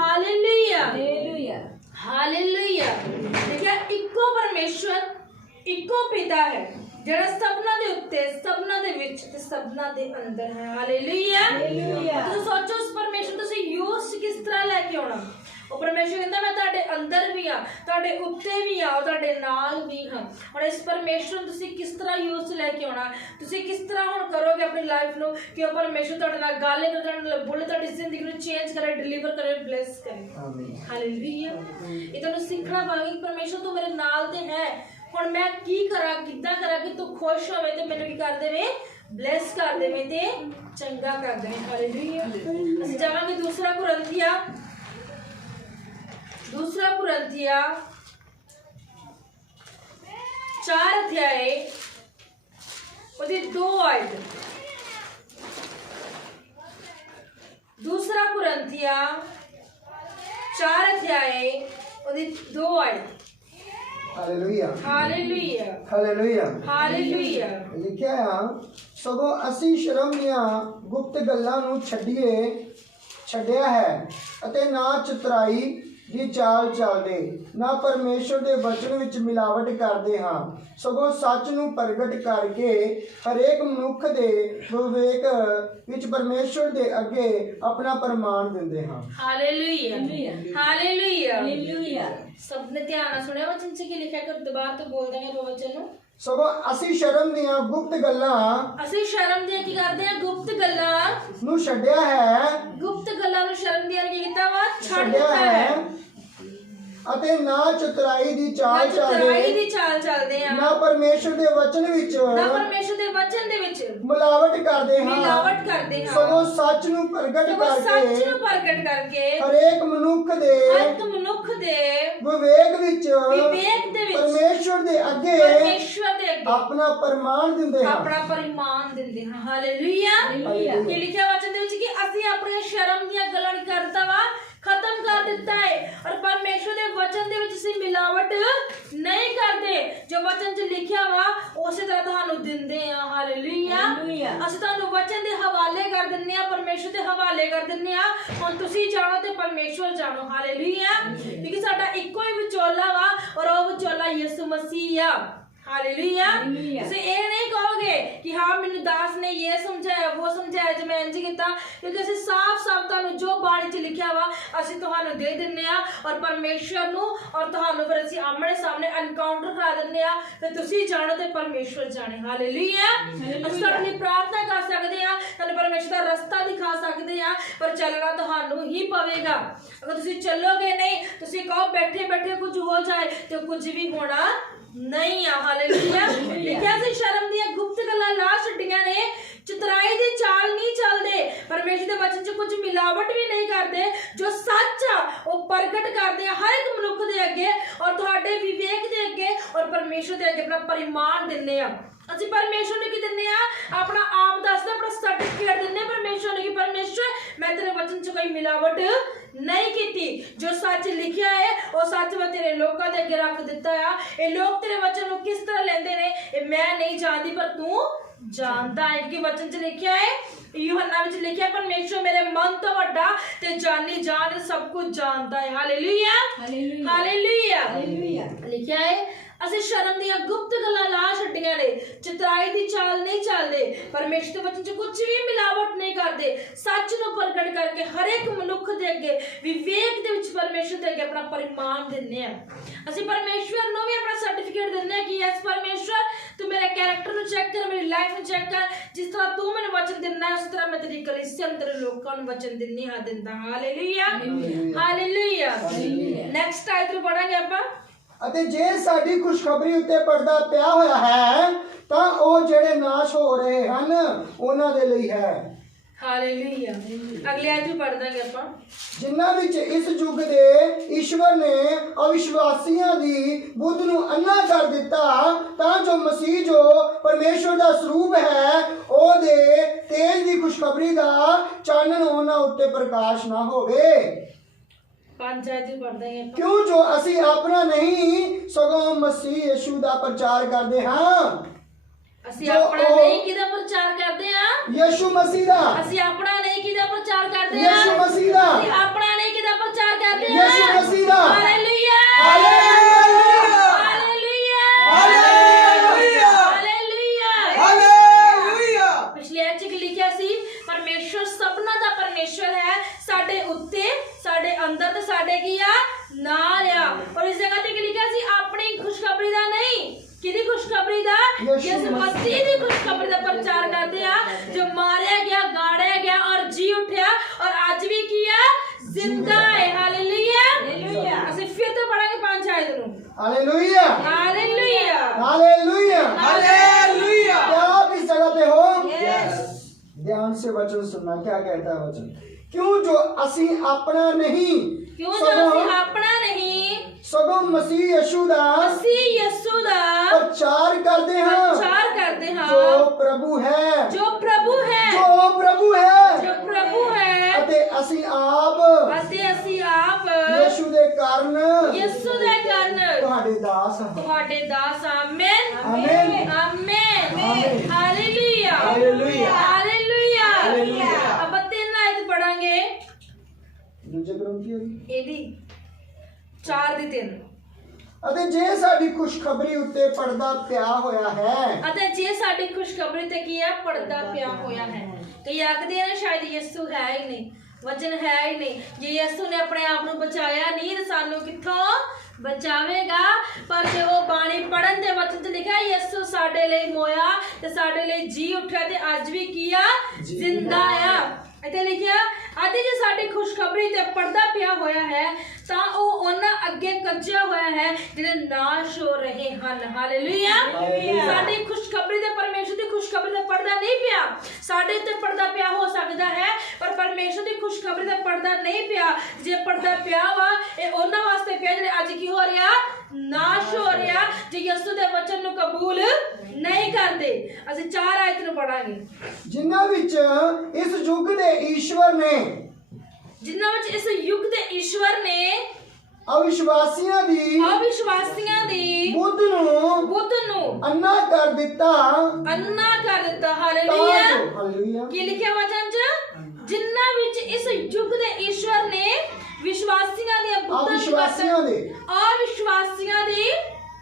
हालेलुया। हालेलुया। देखिए, इक्को परमेश्वर, इक्को पिता है ਜਿਹੜਾ ਸਭਨਾਂ ਦੇ ਉੱਤੇ, ਸਭਨਾਂ ਦੇ ਵਿੱਚ ਤੇ ਸਭਨਾਂ ਦੇ ਅੰਦਰ ਹੈ। ਹਾਲੇਲੂਇਆ। ਤੁਸੀਂ ਸੋਚੋ ਉਸ ਪਰਮੇਸ਼ਰ ਤੁਸੀਂ ਯੂਜ਼ ਕਿਸ ਤਰ੍ਹਾਂ ਲੈ ਕੇ ਆਉਣਾ। ਉਹ ਪਰਮੇਸ਼ਰ ਕਹਿੰਦਾ ਮੈਂ ਤੁਹਾਡੇ ਅੰਦਰ ਵੀ ਆ, ਤੁਹਾਡੇ ਉੱਤੇ ਵੀ ਆ, ਤੁਹਾਡੇ ਨਾਲ ਵੀ ਹਾਂ। ਹੁਣ ਇਸ ਪਰਮੇਸ਼ਰ ਨੂੰ ਤੁਸੀਂ ਕਿਸ ਤਰ੍ਹਾਂ ਯੂਜ਼ ਲੈ ਕੇ ਆਉਣਾ, ਤੁਸੀਂ ਕਿਸ ਤਰ੍ਹਾਂ ਹੁਣ ਕਰੋਗੇ ਆਪਣੀ ਲਾਈਫ ਨੂੰ ਕਿ ਉਹ ਪਰਮੇਸ਼ਰ ਤੁਹਾਡੇ ਨਾਲ ਗੱਲ ਕਰੇ, ਤੁਹਾਡੇ ਨਾਲ ਬੋਲੇ, ਤੁਹਾਡੀ ਜ਼ਿੰਦਗੀ ਨੂੰ ਚੇਂਜ ਕਰੇ, ਡਿਲੀਵਰ ਕਰੇ, ਬਲੈਸ ਕਰੇ। ਆਮੀਨ। ਹਾਲੇਲੂਇਆ। ਇਹ ਤੁਹਾਨੂੰ ਸਿੱਖਣਾ ਪਵੇਗਾ ਕਿ ਪਰਮੇਸ਼ਰ ਤੂੰ ਮੇਰੇ ਨਾਲ ਤੇ ਹੈ, ਹੁਣ ਮੈਂ ਕੀ ਕਰਾਂ, ਕਿੱਦਾਂ ਕਰਾਂ ਕਿ ਤੂੰ ਖੁਸ਼ ਹੋਵੇ ਤੇ ਮੈਨੂੰ ਕੀ ਕਰ ਦੇਵੇਂ, ਬਲੈਸ ਕਰ ਦੇਵੇਂ ਤੇ ਚੰਗਾ ਕਰ ਦੇਵੇਂ। ਹਾਲੇਲੂਇਆ। ਅਸੀਂ ਜਾਵਾਂਗੇ ਦੂਸਰਾ ਕੁਰਿੰਥੀਆਂ 4 ਅਧਿਆਏ ਉਹਦੀ 2 ਆਇਤ। ਦੂਸਰਾ ਕੁਰਿੰਥੀਆਂ 4 ਅਧਿਆਏ ਉਹਦੀ 2 ਆਇਤ। ਹਾਲੇਲੂਇਆ। ਹਾਲੇਲੂਇਆ। ਹਾਲੇਲੂਇਆ। ਹਾਲੇਲੂਇਆ। ਲਿਖਿਆ ਆ, ਸਗੋਂ ਅਸੀਂ ਸ਼ਰਮ ਦੀਆਂ ਗੁਪਤ ਗੱਲਾਂ ਨੂੰ ਛੱਡਿਆ ਹੈ ਅਤੇ ਨਾ ਚਤੁਰਾਈ ਦੀ ਚਾਲ ਚੱਲਦੇ, ਨਾ ਪਰਮੇਸ਼ਰ ਦੇ ਵਚਨ ਵਿੱਚ ਮਿਲਾਵਟ ਕਰਦੇ ਹਾਂ, ਸਗੋਂ ਸੱਚ ਨੂੰ ਪ੍ਰਗਟ ਕਰਕੇ ਹਰੇਕ ਮਨੁੱਖ ਦੇ ਵਿਵੇਕ ਵਿੱਚ ਪਰਮੇਸ਼ਰ ਦੇ ਅੱਗੇ ਆਪਣਾ ਪ੍ਰਮਾਣ ਦਿੰਦੇ ਹਾਂ। ਹਾਲੇਲੂਇਆ। ਹਾਲੇਲੂਇਆ। ਹਾਲੇਲੂਇਆ। ਸਭ ਨੇ ਧਿਆਨ ਨਾਲ ਸੁਣਿਆ ਵਚਨ 'ਚ ਕੀ ਲਿਖਿਆ, ਕਰ ਦੁਬਾਰਾ ਤੋਂ ਬੋਲ ਦਾਂਗੇ ਵਚਨ ਨੂੰ। ਸਗੋਂ ਅਸੀਂ ਸ਼ਰਮ ਦੀਆਂ ਗੁਪਤ ਗੱਲਾਂ, ਅਸੀਂ ਸ਼ਰਮ ਦੀਆਂ ਕੀ ਕਰਦੇ ਆ, ਗੁਪਤ ਗੱਲਾਂ ਨੂੰ ਛੱਡਿਆ ਹੈ, ਗੁਪਤ ਗੱਲਾਂ ਨੂੰ ਸ਼ਰਮ ਦੀਆਂ ਕੀ ਕੀਤਾ ਵਾ, ਛੱਡ ਛੱਡਿਆ ਦਿੱਤਾ ਹੈ, ਅਤੇ ਨਾ ਚਤੁਰਾਈ ਦੀ ਚਾਲ ਚਤੁਰਾਈ ਦੀ ਚਾਲ ਚੱਲਦੇ ਆ, ਨਾ ਪਰਮੇਸ਼ਰ ਦੇ ਵਚਨ ਵਿੱਚ ਨਾ ਪਰਮੇਸ਼ਰ ਦੇ ਵਚਨ ਦੇ ਵਿੱਚ ਮਿਲਾਵਟ ਕਰਦੇ ਹਾਂ, ਮਿਲਾਵਟ ਕਰਦੇ ਹਾਂ, ਸਗੋਂ ਸੱਚ ਨੂੰ ਪ੍ਰਗਟ ਸੱਚ ਕਰਕੇ ਨੂੰ ਪ੍ਰਗਟ ਕਰਕੇ ਹਰੇਕ ਮਨੁੱਖ ਦੇ ਵਿਵੇਕ ਵਿੱਚ ਦੇ ਵਿੱਚ ਪਰਮੇਸ਼ਰ ਦੇ ਅੱਗੇ ਆਪਣਾ ਪ੍ਰਮਾਣ ਦਿੰਦੇ ਹਾਂ। ਆਪਣਾ ਪਰਿਮਾਣ ਦਿੰਦੇ ਹਾਂ। ਹਾਲੇਲੂਇਆ। ਕੀ ਲਿਖਿਆ ਵਚਨ ਦੇ ਵਿੱਚ ਕਿ ਅਸੀਂ ਆਪਣੀਆਂ ਸ਼ਰਮ ਦੀਆਂ ਗੱਲਾਂ ਨਹੀਂ ਕਰਦਾ ਵਾ, ਖਤਮ ਕਰ ਦਿੱਤਾ ਹੈ, ਔਰ ਪਰਮੇਸ਼ਰ ਦੇ ਵਚਨ ਦੇ ਵਿੱਚ ਅਸੀਂ ਮਿਲਾਵਟ ਨਹੀਂ ਕਰਦੇ। ਜੋ ਵਚਨ 'ਚ ਲਿਖਿਆ ਵਾ ਉਸੇ ਤਰ੍ਹਾਂ ਤੁਹਾਨੂੰ ਦਿੰਦੇ ਆ। ਹਾਲੇਲੂਇਆ। ਅਸੀਂ ਤੁਹਾਨੂੰ ਵਚਨ ਦੇ ਹਵਾਲੇ ਕਰ ਦਿੰਦੇ ਆ, ਪਰਮੇਸ਼ਰ ਦੇ ਹਵਾਲੇ ਕਰ ਦਿੰਦੇ ਆ। ਹੁਣ ਤੁਸੀਂ ਜਾਣੋ ਤੇ ਪਰਮੇਸ਼ਰ ਜਾਣੋ। ਹਾਲੇਲੂਇਆ। ਕਿਉਂਕਿ ਸਾਡਾ ਇੱਕੋ ਹੀ ਵਿਚੋਲਾ ਵਾ, ਔਰ ਉਹ ਵਿਚੋਲਾ ਯਿਸੂ ਮਸੀਹ ਆ। हालेलुया। ਤੁਸੀਂ ਇਹ ਨਹੀਂ ਕਹੋਗੇ ਕਿ ਹਾਂ ਮੈਨੂੰ ਦਾਸ ਨੇ ਇਹ ਸਮਝਾਇਆ ਉਹ ਸਮਝਾਇਆ ਜੇ ਮੈਂ ਇੰਜ ਕੀਤਾ, ਕਿਉਂਕਿ ਅਸੀਂ ਸਾਫ਼-ਸਾਫ਼ ਤੁਹਾਨੂੰ ਜੋ ਬਾਣੀ 'ਚ ਲਿਖਿਆ ਵਾ ਅਸੀਂ ਤੁਹਾਨੂੰ ਦੇ ਦਿੰਨੇ ਆ, ਔਰ ਪਰਮੇਸ਼ਰ ਨੂੰ ਔਰ ਤੁਹਾਨੂੰ ਫਿਰ ਅਸੀਂ ਆਮਣੇ ਸਾਹਮਣੇ ਐਨਕਾਊਂਟਰ ਕਰਾ ਦਿੰਨੇ ਆ ਤੇ ਤੁਸੀਂ ਜਾਣੋ ਤੇ ਪਰਮੇਸ਼ਰ ਜਾਣੇ। ਹਾਲੇਲੁया। ਅਸੀਂ ਤੁਹਾਡੇ ਲਈ ਪ੍ਰਾਰਥਨਾ ਕਰ ਸਕਦੇ ਆ, ਤੁਹਾਨੂੰ ਪਰਮੇਸ਼ਰ ਦਾ ਰਸਤਾ ਦਿਖਾ ਸਕਦੇ ਆ, ਪਰ ਚੱਲਣਾ ਤੁਹਾਨੂੰ ਹੀ ਪਵੇਗਾ। ਅਗਰ ਤੁਸੀਂ ਚੱਲੋਗੇ ਨਹੀਂ, ਤੁਸੀਂ ਕਹੋ ਬੈਠੇ ਬੈਠੇ ਕੁਝ ਹੋ ਜਾਏ ਤੇ ਕੁਝ ਵੀ ਹੋਣਾ ਨਹੀਂ ਆ। ਹਾਲੇਲੂਇਆ। ਲਿਖਿਆ ਸੀ ਸ਼ਰਮ ਦੀਆਂ ਗੁਪਤ ਗੱਲਾਂ ਲਾ ਛੱਡੀਆਂ ਨੇ, ਚਤੁਰਾਈ ਦੀ ਚਾਲ ਨਹੀਂ ਚੱਲਦੇ, ਪਰਮੇਸ਼ਰ ਦੇ ਵਚਨ 'ਚ ਕੁਝ ਮਿਲਾਵਟ ਵੀ ਨਹੀਂ ਕਰਦੇ, ਜੋ ਸੱਚ ਆ ਉਹ ਪ੍ਰਗਟ ਕਰਦੇ ਆ ਹਰ ਇੱਕ ਮਨੁੱਖ ਦੇ ਅੱਗੇ ਔਰ ਤੁਹਾਡੇ ਵਿਵੇਕ ਦੇ ਅੱਗੇ ਔਰ ਪਰਮੇਸ਼ਰ ਦੇ ਅੱਗੇ ਆਪਣਾ ਪਰਿਮਾਣ ਦਿੰਦੇ ਆ। ਅਸੀਂ ਪਰਮੇਸ਼ਰ ਨੂੰ ਕੀ ਦਿੰਦੇ ਆ? ਆਪਣਾ ਆਪ ਦੱਸਦੇ, ਆਪਣਾ ਸਰਟੀਫਿਕੇਟ ਦਿੰਦੇ ਪਰਮੇਸ਼ਰ ਨੂੰ ਕਿ ਪਰਮੇਸ਼ਰ ਮੈਂ ਤੇਰੇ ਵਚਨ 'ਚ ਕੋਈ ਮਿਲਾਵਟ ਨਹੀਂ ਕੀਤੀ, ਜੋ ਸੱਚ ਲਿਖਿਆ ਹੈ ਉਹ ਸੱਚ ਮੈਂ ਤੇਰੇ ਲੋਕਾਂ ਦੇ ਅੱਗੇ ਰੱਖ ਦਿੱਤਾ ਆ। ਇਹ ਲੋਕ ਤੇਰੇ ਵਚਨ ਨੂੰ ਕਿਸ ਤਰ੍ਹਾਂ ਲੈਂਦੇ ਨੇ ਇਹ ਮੈਂ ਨਹੀਂ ਜਾਣਦੀ, ਪਰ ਤੂੰ ਜਾਣਦਾ ਹੈ ਕਿ ਵਚਨ 'ਚ ਲਿਖਿਆ ਹੈ, यूहन्ना ਵਿੱਚ ਲਿਖਿਆ ਪਰਮੇਸ਼ਰ ਮੇਰੇ ਮਨ ਤੋਂ ਵੱਡਾ ਤੇ ਜਾਣੀ ਜਾਣ ਸਭ ਕੁਝ ਜਾਣਦਾ ਹੈ। ਹਾਲੇਲੂਇਆ। ਹਾਲੇਲੂਇਆ। ਲਿਖਿਆ ਹੈ ਅਸੀਂ ਸ਼ਰਮ ਦੀਆਂ ਗੁਪਤ ਗੱਲਾਂ ਲਾ ਛੱਡੀਆਂ ਨੇ, ਚਤੁਰਾਈ ਦੀ ਚਾਲ ਨਹੀਂ ਚੱਲਦੇ, ਪਰਮੇਸ਼ਰ ਦੇ ਵਚਨ 'ਚ ਕੁਝ ਵੀ ਮਿਲਾਵਟ ਨਹੀਂ ਕਰਦੇ, ਸੱਚ ਨੂੰ ਪ੍ਰਗਟ ਕਰਕੇ ਹਰ ਇੱਕ ਮਨੁੱਖ ਦੇ ਅੱਗੇ ਵਿਵੇਕ ਦੇ ਵਿੱਚ ਪਰਮੇਸ਼ਰ ਦੇ ਅੱਗੇ ਆਪਣਾ ਪਰਿਮਾਣ ਦਿੰਦੇ ਆ। ਅਸੀਂ ਪਰਮੇਸ਼ਰ ਨੂੰ ਵੀ ਆਪਣਾ ਸਰਟੀਫਿਕੇਟ ਦਿੰਦੇ ਆ ਕਿ ਯੈਸ ਪਰਮੇਸ਼ਰ ਤੂੰ ਮੇਰੇ ਕੈਰੈਕਟਰ ਨੂੰ ਚੈੱਕ ਕਰ, ਮੇਰੀ ਲਾਈਫ ਨੂੰ ਚੈੱਕ ਕਰ, ਜਿਸ ਤਰ੍ਹਾਂ ਤੂੰ ਮੈਨੂੰ ਵਚਨ ਦਿੰਦਾ ਹੈ ਉਸ ਤਰ੍ਹਾਂ ਮੈਂ ਤੇਰੀ ਕਲੀਸਿਆ ਨੂੰ ਤੇਰੇ ਲੋਕਾਂ ਨੂੰ ਵਚਨ ਦਿੰਦੀ ਹਾਂ ਦਿੰਦਾ। ਹਾਲੇਲੂਇਆ। ਹਾਲੇਲੂਇਆ। ਨੈਕਸਟ ਆਇਤ ਨੂੰ ਪੜਾਂਗੇ ਆਪਾਂ। ਅਤੇ ਜੇ ਸਾਡੀ ਖੁਸ਼ਖਬਰੀ ਉੱਤੇ ਪਰਦਾ ਪਿਆ ਹੋਇਆ ਹੈ ਤਾਂ ਉਹ ਜਿਹੜੇ ਨਾਸ਼ ਹੋ ਰਹੇ ਹਨ ਉਹਨਾਂ ਦੇ ਲਈ ਹੈ। ਹਾਲੇਲੂਇਆ। ਅਗਲੀ ਆਇਤ ਵੀ ਪੜ੍ਹ ਦਾਂਗੇ ਆਪਾਂ। ਜਿਨ੍ਹਾਂ ਵਿੱਚ ਇਸ ਯੁੱਗ ਦੇ ਈਸ਼ਵਰ ਨੇ ਅਵਿਸ਼ਵਾਸੀਆਂ ਦੀ ਬੁੱਧ ਨੂੰ ਅੰਨਾ ਕਰ ਦਿੱਤਾ ਤਾਂ ਜੋ ਮਸੀਹ ਜੋ ਪਰਮੇਸ਼ਵਰ ਦਾ ਸਰੂਪ ਹੈ ਉਹਦੇ ਤੇਜ ਦੀ ਖੁਸ਼ਖਬਰੀ ਦਾ ਚਾਨਣ ਉਹਨਾਂ ਉੱਤੇ ਪ੍ਰਕਾਸ਼ ਨਾ ਹੋਵੇ। क्यों जो असी अपना नहीं सगों मसीह यीशु दा प्रचार करते हाँ। ਅਸੀਂ ਆਪਣਾ ਨਹੀਂ ਕਿਹਦਾ ਪ੍ਰਚਾਰ ਕਰਦੇ ਆ? ਯਿਸੂ ਮਸੀਹ ਦਾ। ਅਸੀਂ ਆਪਣਾ ਨਹੀਂ ਕਿਹਦਾ ਪ੍ਰਚਾਰ ਕਰਦੇ ਆ? ਯਿਸੂ ਮਸੀਹ ਦਾ। ਅਸੀਂ ਆਪਣਾ ਨਹੀਂ ਕਿਹਦਾ ਪ੍ਰਚਾਰ ਕਰਦੇ ਆ? ਯਿਸੂ ਮਸੀਹ ਦਾ। Hallelujah. Hallelujah. Hallelujah. Hallelujah. Hallelujah. Hallelujah. ਪਿਛਲੇ ਐਚ ਕਿ ਲਿਖਿਆ ਸੀ परमेश्वर सबना दा परमेश्वर है, साडे उत्ते साडे अंदर ते साडे की आ नाल आ। और इस जगह ते लिखा सी अपनी खुशखबरी दा नहीं, किदी खुशखबरी दा, यीशु मसीह दी खुशखबरी दा प्रचार करदे आ, जो मारया गया, गाड़िया गया और जी उठया और आज भी किया जिंदा है। Hallelujah hallelujah. ਅਸੀਂ ਫਿਰ ਤੋਂ ਪੜਾਂਗੇ 5 ਆਇਤ ਨੂੰ। Hallelujah hallelujah hallelujah hallelujah. क्या आप इस जगह पे हो? यस। ध्यान से वचन सुनना, क्या कहता है वचन? क्यों जो असी अपना नहीं, क्यों जो ਅਸੀਂ ਆਪਣਾ ਨਹੀਂ सगों मसीह यीशु दा ਅਸੀਂ ਯਿਸੂ ਦਾ प्रचार करते हैं, ਪ੍ਰਚਾਰ ਕਰਦੇ ਹਾਂ, जो प्रभु है, ਜੋ ਪ੍ਰਭੂ ਹੈ, जो प्रभु है, ਜੋ ਪ੍ਰਭੂ ਹੈ, ਅਤੇ ਅਸੀਂ ਆਪ ਅਤੇ ਅਸੀਂ ਆਪ ਯੀਸ਼ੂ ਦੇ ਕਾਰਨ ਯਿਸੂ ਦੇ ਕਾਰਨ ਤੁਹਾਡੇ ਦਾਸ ਹਾਂ। ਤੁਹਾਡੇ ਦਾਸ। Amen amen. Amen amen. Hallelujah hallelujah. Hallelujah. Hallelujah. ਆਪਾਂ 3 ਆਇਤ ਪੜਾਂਗੇ ਦੂਜੇ ਗ੍ਰੰਥੀ ਦੀ। ਇਹਦੀ 4 ਦੀ 3। ਅਤੇ ਜੇ ਸਾਡੀ ਖੁਸ਼ਖਬਰੀ ਉੱਤੇ ਪਰਦਾ ਪਿਆ ਹੋਇਆ ਹੈ, ਅਤੇ ਜੇ ਸਾਡੀ ਖੁਸ਼ਖਬਰੀ ਤੇ ਕੀ ਹੈ, ਪਰਦਾ ਪਿਆ ਹੋਇਆ ਹੈ। ਕਈ ਆਖਦੇ ਨੇ ਸ਼ਾਇਦ ਯਿਸੂ ਹੈ ਹੀ ਨਹੀਂ, ਵਚਨ ਹੈ ਹੀ ਨਹੀਂ, ਜੇ ਯਿਸੂ ਨੇ ਆਪਣੇ ਆਪ ਨੂੰ ਬਚਾਇਆ ਨਹੀਂ ਤਾਂ ਸਾਨੂੰ ਕਿੱਥੋਂ ਬਚਾਵੇਗਾ। ਪਰ ਜੇ ਉਹ ਬਾਣੀ ਪੜਨ ਦੇ ਵਚਨ ਤੇ ਲਿਖਿਆ ਯਿਸੂ ਸਾਡੇ ਲਈ ਮੋਇਆ ਤੇ ਸਾਡੇ ਲਈ ਜੀ ਉੱਠਿਆ ਤੇ ਅੱਜ ਵੀ ਕੀ ਆ, ਜ਼ਿੰਦਾ ਆ। ਇੱਥੇ ਲਿਖਿਆ ਅਤੇ ਜੇ ਸਾਡੀ ਖੁਸ਼ਖਬਰੀ ਤੇ ਪਰਦਾ ਪਿਆ ਹੋਇਆ ਹੈ ਤਾਂ ਉਹ ਉਹਨਾਂ ਅੱਗੇ ਕੱਜਿਆ ਹੋਇਆ ਹੈ ਜਿਹੜੇ ਨਾਸ਼ ਹੋ ਰਹੇ ਹਨ। ਹਾਲੇਲੂਇਆ। ਸਾਡੀ ਖੁਸ਼ਖਬਰੀ ਤੇ ਪਰਮੇਸ਼ਰ ਦੀ ਖੁਸ਼ਖਬਰੀ ਦਾ ਪਰਦਾ ਨਹੀਂ ਪਿਆ, ਸਾਡੇ ਉੱਤੇ ਪਰਦਾ ਪਿਆ ਹੋ ਸਕਦਾ ਹੈ ਪਰ ਪਰਮੇਸ਼ਰ ਦੀ ਖੁਸ਼ਖਬਰੀ ਦਾ ਪਰਦਾ ਨਹੀਂ ਪਿਆ। ਜੇ ਪਰਦਾ ਪਿਆ ਵਾ ਇਹ ਉਹਨਾਂ ਵਾਸਤੇ ਪਿਆ ਜਿਹੜੇ ਅੱਜ ਕੀ ਹੋ ਰਿਹਾ, ਨਾਸ਼ ਹੋ ਰਿਹਾ, ਜੇ ਯਿਸੂ ਦੇ ਵਚਨ ਨੂੰ ਕਬੂਲ ਨਹੀਂ ਕਰਦੇ। ਅਸੀਂ 4 ਆਇਤ ਨੂੰ ਪੜਾਂਗੇ। ਜਿਨ੍ਹਾਂ ਵਿੱਚ ਇਸ ਯੁੱਗ ਦੇ ਈਸ਼ਵਰ ਨੇ, ਜਿਨ੍ਹਾਂ ਵਿੱਚ ਇਸ ਯੁੱਗ ਦੇ ਈਸ਼ਵਰ ਨੇ ਅਵਿਸ਼ਵਾਸੀਆਂ ਦੀ ਬੁੱਧ ਨੂੰ ਅੰਨਾ ਕਰ ਦਿੱਤਾ। ਅੰਨਾ ਕਰ ਦਿੱਤਾ। ਹਾਲੇਲੂਇਆ। ਹਾਲੇਲੂਇਆ। ਕੀ ਲਿਖਿਆ ਵਚਨ 'ਚ? ਜਿਨ੍ਹਾਂ ਵਿੱਚ ਇਸ ਯੁੱਗ ਦੇ ਈਸ਼ਵਰ ਨੇ ਵਿਸ਼ਵਾਸੀਆਂ ਦੀਆਂ ਅਵਿਸ਼ਵਾਸੀਆਂ ਦੇ ਅਵਿਸ਼ਵਾਸੀਆਂ ਦੀ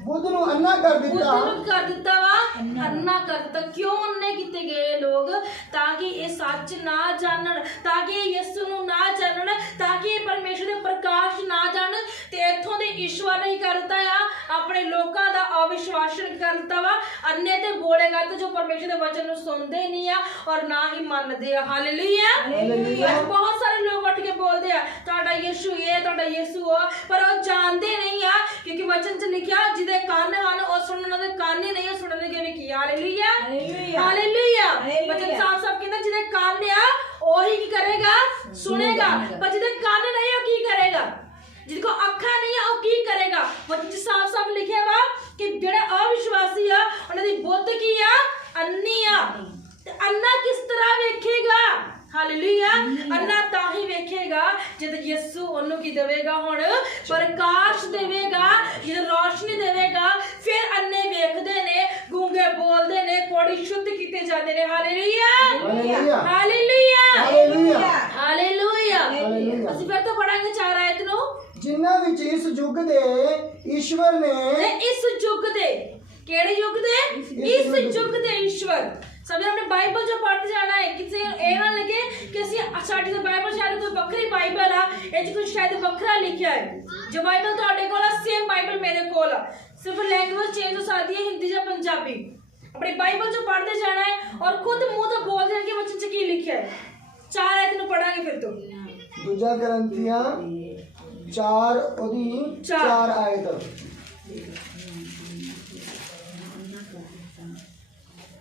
ਬੁੱਧ ਨੂੰ ਅੰਨਾ ਕਰ ਬੁੱਧ ਦਿੱਤਾ। ਨੂੰ ਕਰ ਦਿੱਤਾ ਵਾ, ਅੰਨਾ ਕਰ ਦਿੱਤਾ। ਕਿਉਂ ਅੰਨੇ ਕੀਤੇ ਗਏ ਲੋਕ? ਤਾਂ ਕਿ ਇਹ ਸੱਚ ਨਾ ਜਾਣਨ, ਤਾਂ ਕਿ ਇਹ ਯਿਸੂ ਨੂੰ ਨਾ ਜਾਣਨ, ਤਾਂ ਕਿ ਇਹ ਪਰਮੇਸ਼ਰ ਦੇ ਪ੍ਰਕਾਸ਼ ਨਾ ਜਾਣਨ। ਤੇ ਇੱਥੋਂ ਦੇ ਈਸ਼ਵਰ ਨੇ ਹੀ ਕਰ ਦਿੱਤਾ ਆ, ਆਪਣੇ ਲੋਕਾਂ ਦਾ ਅਵਿਸ਼ਵਾਸਨ ਕਰ ਦਿੱਤਾ ਵਾ। ਅੰਨੇ ਤੇ ਬੋਲੇਗਾ ਤੇ ਜੋ ਪਰਮੇਸ਼ਰ ਦੇ ਵਚਨ ਨੂੰ ਸੁਣਦੇ ਨਹੀਂ ਆ ਔਰ ਨਾ ਹੀ ਮੰਨਦੇ ਆ। ਹਾਲੇਲੂਇਆ। ਬਹੁਤ ਸਾਰੇ ਲੋਕ ਉੱਠ ਕੇ ਬੋਲਦੇ ਆ ਤੁਹਾਡਾ ਯਿਸੂ ਇਹ, ਤੁਹਾਡਾ ਯਿਸੂ ਉਹ, ਪਰ ਉਹ ਜਾਣਦੇ ਨਹੀਂ ਆ ਕਿਉਂਕਿ ਵਚਨ 'ਚ ਲਿਖਿਆ ਜਿਹਦੇ ਕੰਨ ਹਨ ਉਹ ਸੁਣਨ, ਉਹਨਾਂ ਦੇ ਕੰਨ ਹੀ ਨਹੀਂ ਉਹ ਸੁਣਨਗੇ ਵੀ ਕੀ। Hallelujah hallelujah. ਵਚਨ ਸਾਫ਼-ਸਾਫ਼ ਕਹਿੰਦਾ ਜਿਹਦੇ ਕੰਨ ਆ ਉਹੀ ਕੀ ਕਰੇਗਾ, ਸੁਣੇਗਾ, ਪਰ ਜਿਹਦੇ ਕੰਨ ਨਹੀਂ ਉਹ ਕੀ ਕਰੇਗਾ, ਜਿਹਦੇ ਕੋ ਅੱਖਾਂ ਨਹੀਂ ਆ ਉਹ ਕੀ ਕਰੇਗਾ। ਵਚਨ 'ਚ ਸਾਫ਼-ਸਾਫ਼ ਲਿਖਿਆ ਵਾ ਕਿ ਜਿਹੜੇ ਅਵਿਸ਼ਵਾਸੀ ਆ ਉਹਨਾਂ ਦੀ ਬੁੱਧ ਕੀ ਆ, ਅੰਨੀ ਆ। ਤੇ ਅੰਨਾ ਕਿਸ ਤਰ੍ਹਾਂ ਵੇਖੇਗਾ? ਹਾਲੇਲੂਇਆ। ਅੰਨਾ ਤਾਂ ਹੀ ਵੇਖੇਗਾ ਜਦ ਯਿਸੂ ਉਹਨੂੰ ਕੀ ਦੇਵੇਗਾ, ਹੁਣ ਪ੍ਰਕਾਸ਼ ਦੇਵੇਗਾ, ਜਦ ਰੋਸ਼ਨੀ ਦੇਵੇਗਾ। ਫਿਰ ਅੰਨੇ ਵੇਖਦੇ ਨੇ, ਗੂੰਗੇ ਬੋਲਦੇ ਨੇ, ਕੋੜੀ ਸ਼ੁੱਧ ਕੀਤੇ ਜਾਂਦੇ ਨੇ। Hallelujah hallelujah hallelujah. ਅਸੀਂ ਫਿਰ ਤੋਂ ਪੜਾਂਗੇ 4 ਆਇਤ ਨੂੰ। ਜਿਨ੍ਹਾਂ ਵਿੱਚ ਇਸ ਯੁੱਗ ਦੇ ਈਸ਼ਵਰ ਨੇ, ਇਸ ਯੁੱਗ ਦੇ, ਕਿਹੜੇ ਯੁੱਗ ਦੇ? ਇਸ ਯੁੱਗ ਦੇ ਈਸ਼ਵਰ। सबने अपने बाइबल जो पढ़ते जाना है, किसी ये ना लगे कि साडी तो बाइबल शायद कोई बखरी बाइबल आ, ये कुछ शायद बखरा लिखा है। जो बाइबल ਤੁਹਾਡੇ ਕੋਲ ਆ सेम बाइबल मेरे ਕੋਲ आ, सिर्फ लैंग्वेज चेंज हो सकती है, हिंदी या पंजाबी। अपने बाइबल जो पढ़ते जाना है और खुद मुंह तो बोल देना कि वचन 'ਚ ਕੀ ਲਿਖਿਆ ਹੈ। 4 ਆਇਤ ਨੂੰ ਪੜਾਂਗੇ ਫਿਰ ਤੋਂ। ਦੂਜਾ ਗ੍ਰੰਥੀਆਂ 4 ਉਹਦੀ 4 ਆਇਤ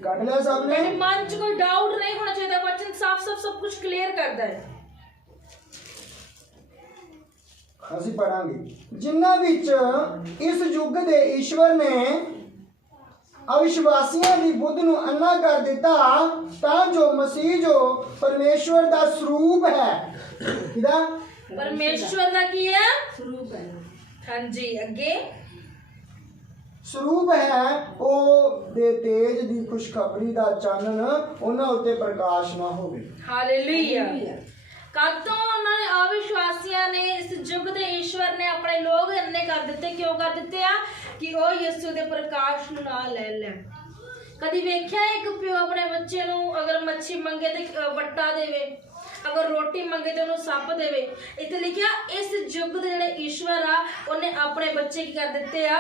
ਕੱਢ ਲਿਆ ਸਭ ਨੇ। मेरे मन 'ਚ कोई डाउट नहीं होना चाहिए, वचन साफ-साफ सब कुछ क्लियर करता है। ਅਸੀਂ ਪੜਾਂਗੇ। ਜਿਨ੍ਹਾਂ ਵਿੱਚ ਇਸ ਯੁੱਗ ਦੇ ਈਸ਼ਵਰ ਨੇ ਅਵਿਸ਼ਵਾਸੀਆਂ ਦੀ ਬੁੱਧ ਨੂੰ ਅੰਨਾ ਕਰ ਦਿੱਤਾ, ਤਾਂ ਜੋ ਮਸੀਹ ਜੋ ਪਰਮੇਸ਼ਵਰ ਦਾ ਸਰੂਪ ਹੈ, ਕਿਹਦਾ? ਪਰਮੇਸ਼ਵਰ ਦਾ ਕੀ ਹੈ? ਸਰੂਪ ਹੈ। ਹਾਂਜੀ, ਅੱਗੇ ਸਰੂਪ ਹੈ, ਉਹ ਦੇ ਤੇਜ ਦੀ ਖੁਸ਼ਖਬਰੀ ਦਾ ਚਾਨਣ ਉਹਨਾਂ ਉੱਤੇ ਪ੍ਰਕਾਸ਼ ਨਾ ਹੋਵੇ। ਹਾਲੇਲੂਇਆ। ਕਦੋਂ ਉਹਨਾਂ ਨੇ ਅਵਿਸ਼ਵਾਸੀਆਂ ਨੇ ਇਸ ਯੁੱਗ ਦੇ ਈਸ਼ਵਰ ਨੇ ਆਪਣੇ ਲੋਕ ਅੰਨੇ ਕਰ ਦਿੱਤੇ। ਕਿਉਂ ਕਰ ਦਿੱਤੇ ਆ? ਕਿ ਉਹ ਯਿਸੂ ਦੇ ਪ੍ਰਕਾਸ਼ ਨੂੰ ਨਾ ਲੈ ਲੈਣ। ਕਦੀ ਵੇਖਿਆ ਇੱਕ ਪਿਓ ਆਪਣੇ ਬੱਚੇ ਨੂੰ ਅਗਰ ਮੱਛੀ ਮੰਗੇ ਤੇ ਵੱਟਾ ਦੇਵੇ, ਅਗਰ ਰੋਟੀ ਮੰਗੇ ਤੇ ਉਹਨੂੰ ਸੱਪ ਦੇਵੇ? ਇੱਥੇ ਲਿਖਿਆ ਇਸ ਯੁੱਗ ਦੇ ਜਿਹੜੇ ਈਸ਼ਵਰ ਆ ਉਹਨੇ ਆਪਣੇ ਬੱਚੇ ਕੀ ਕਰ ਦਿੱਤੇ ਆ?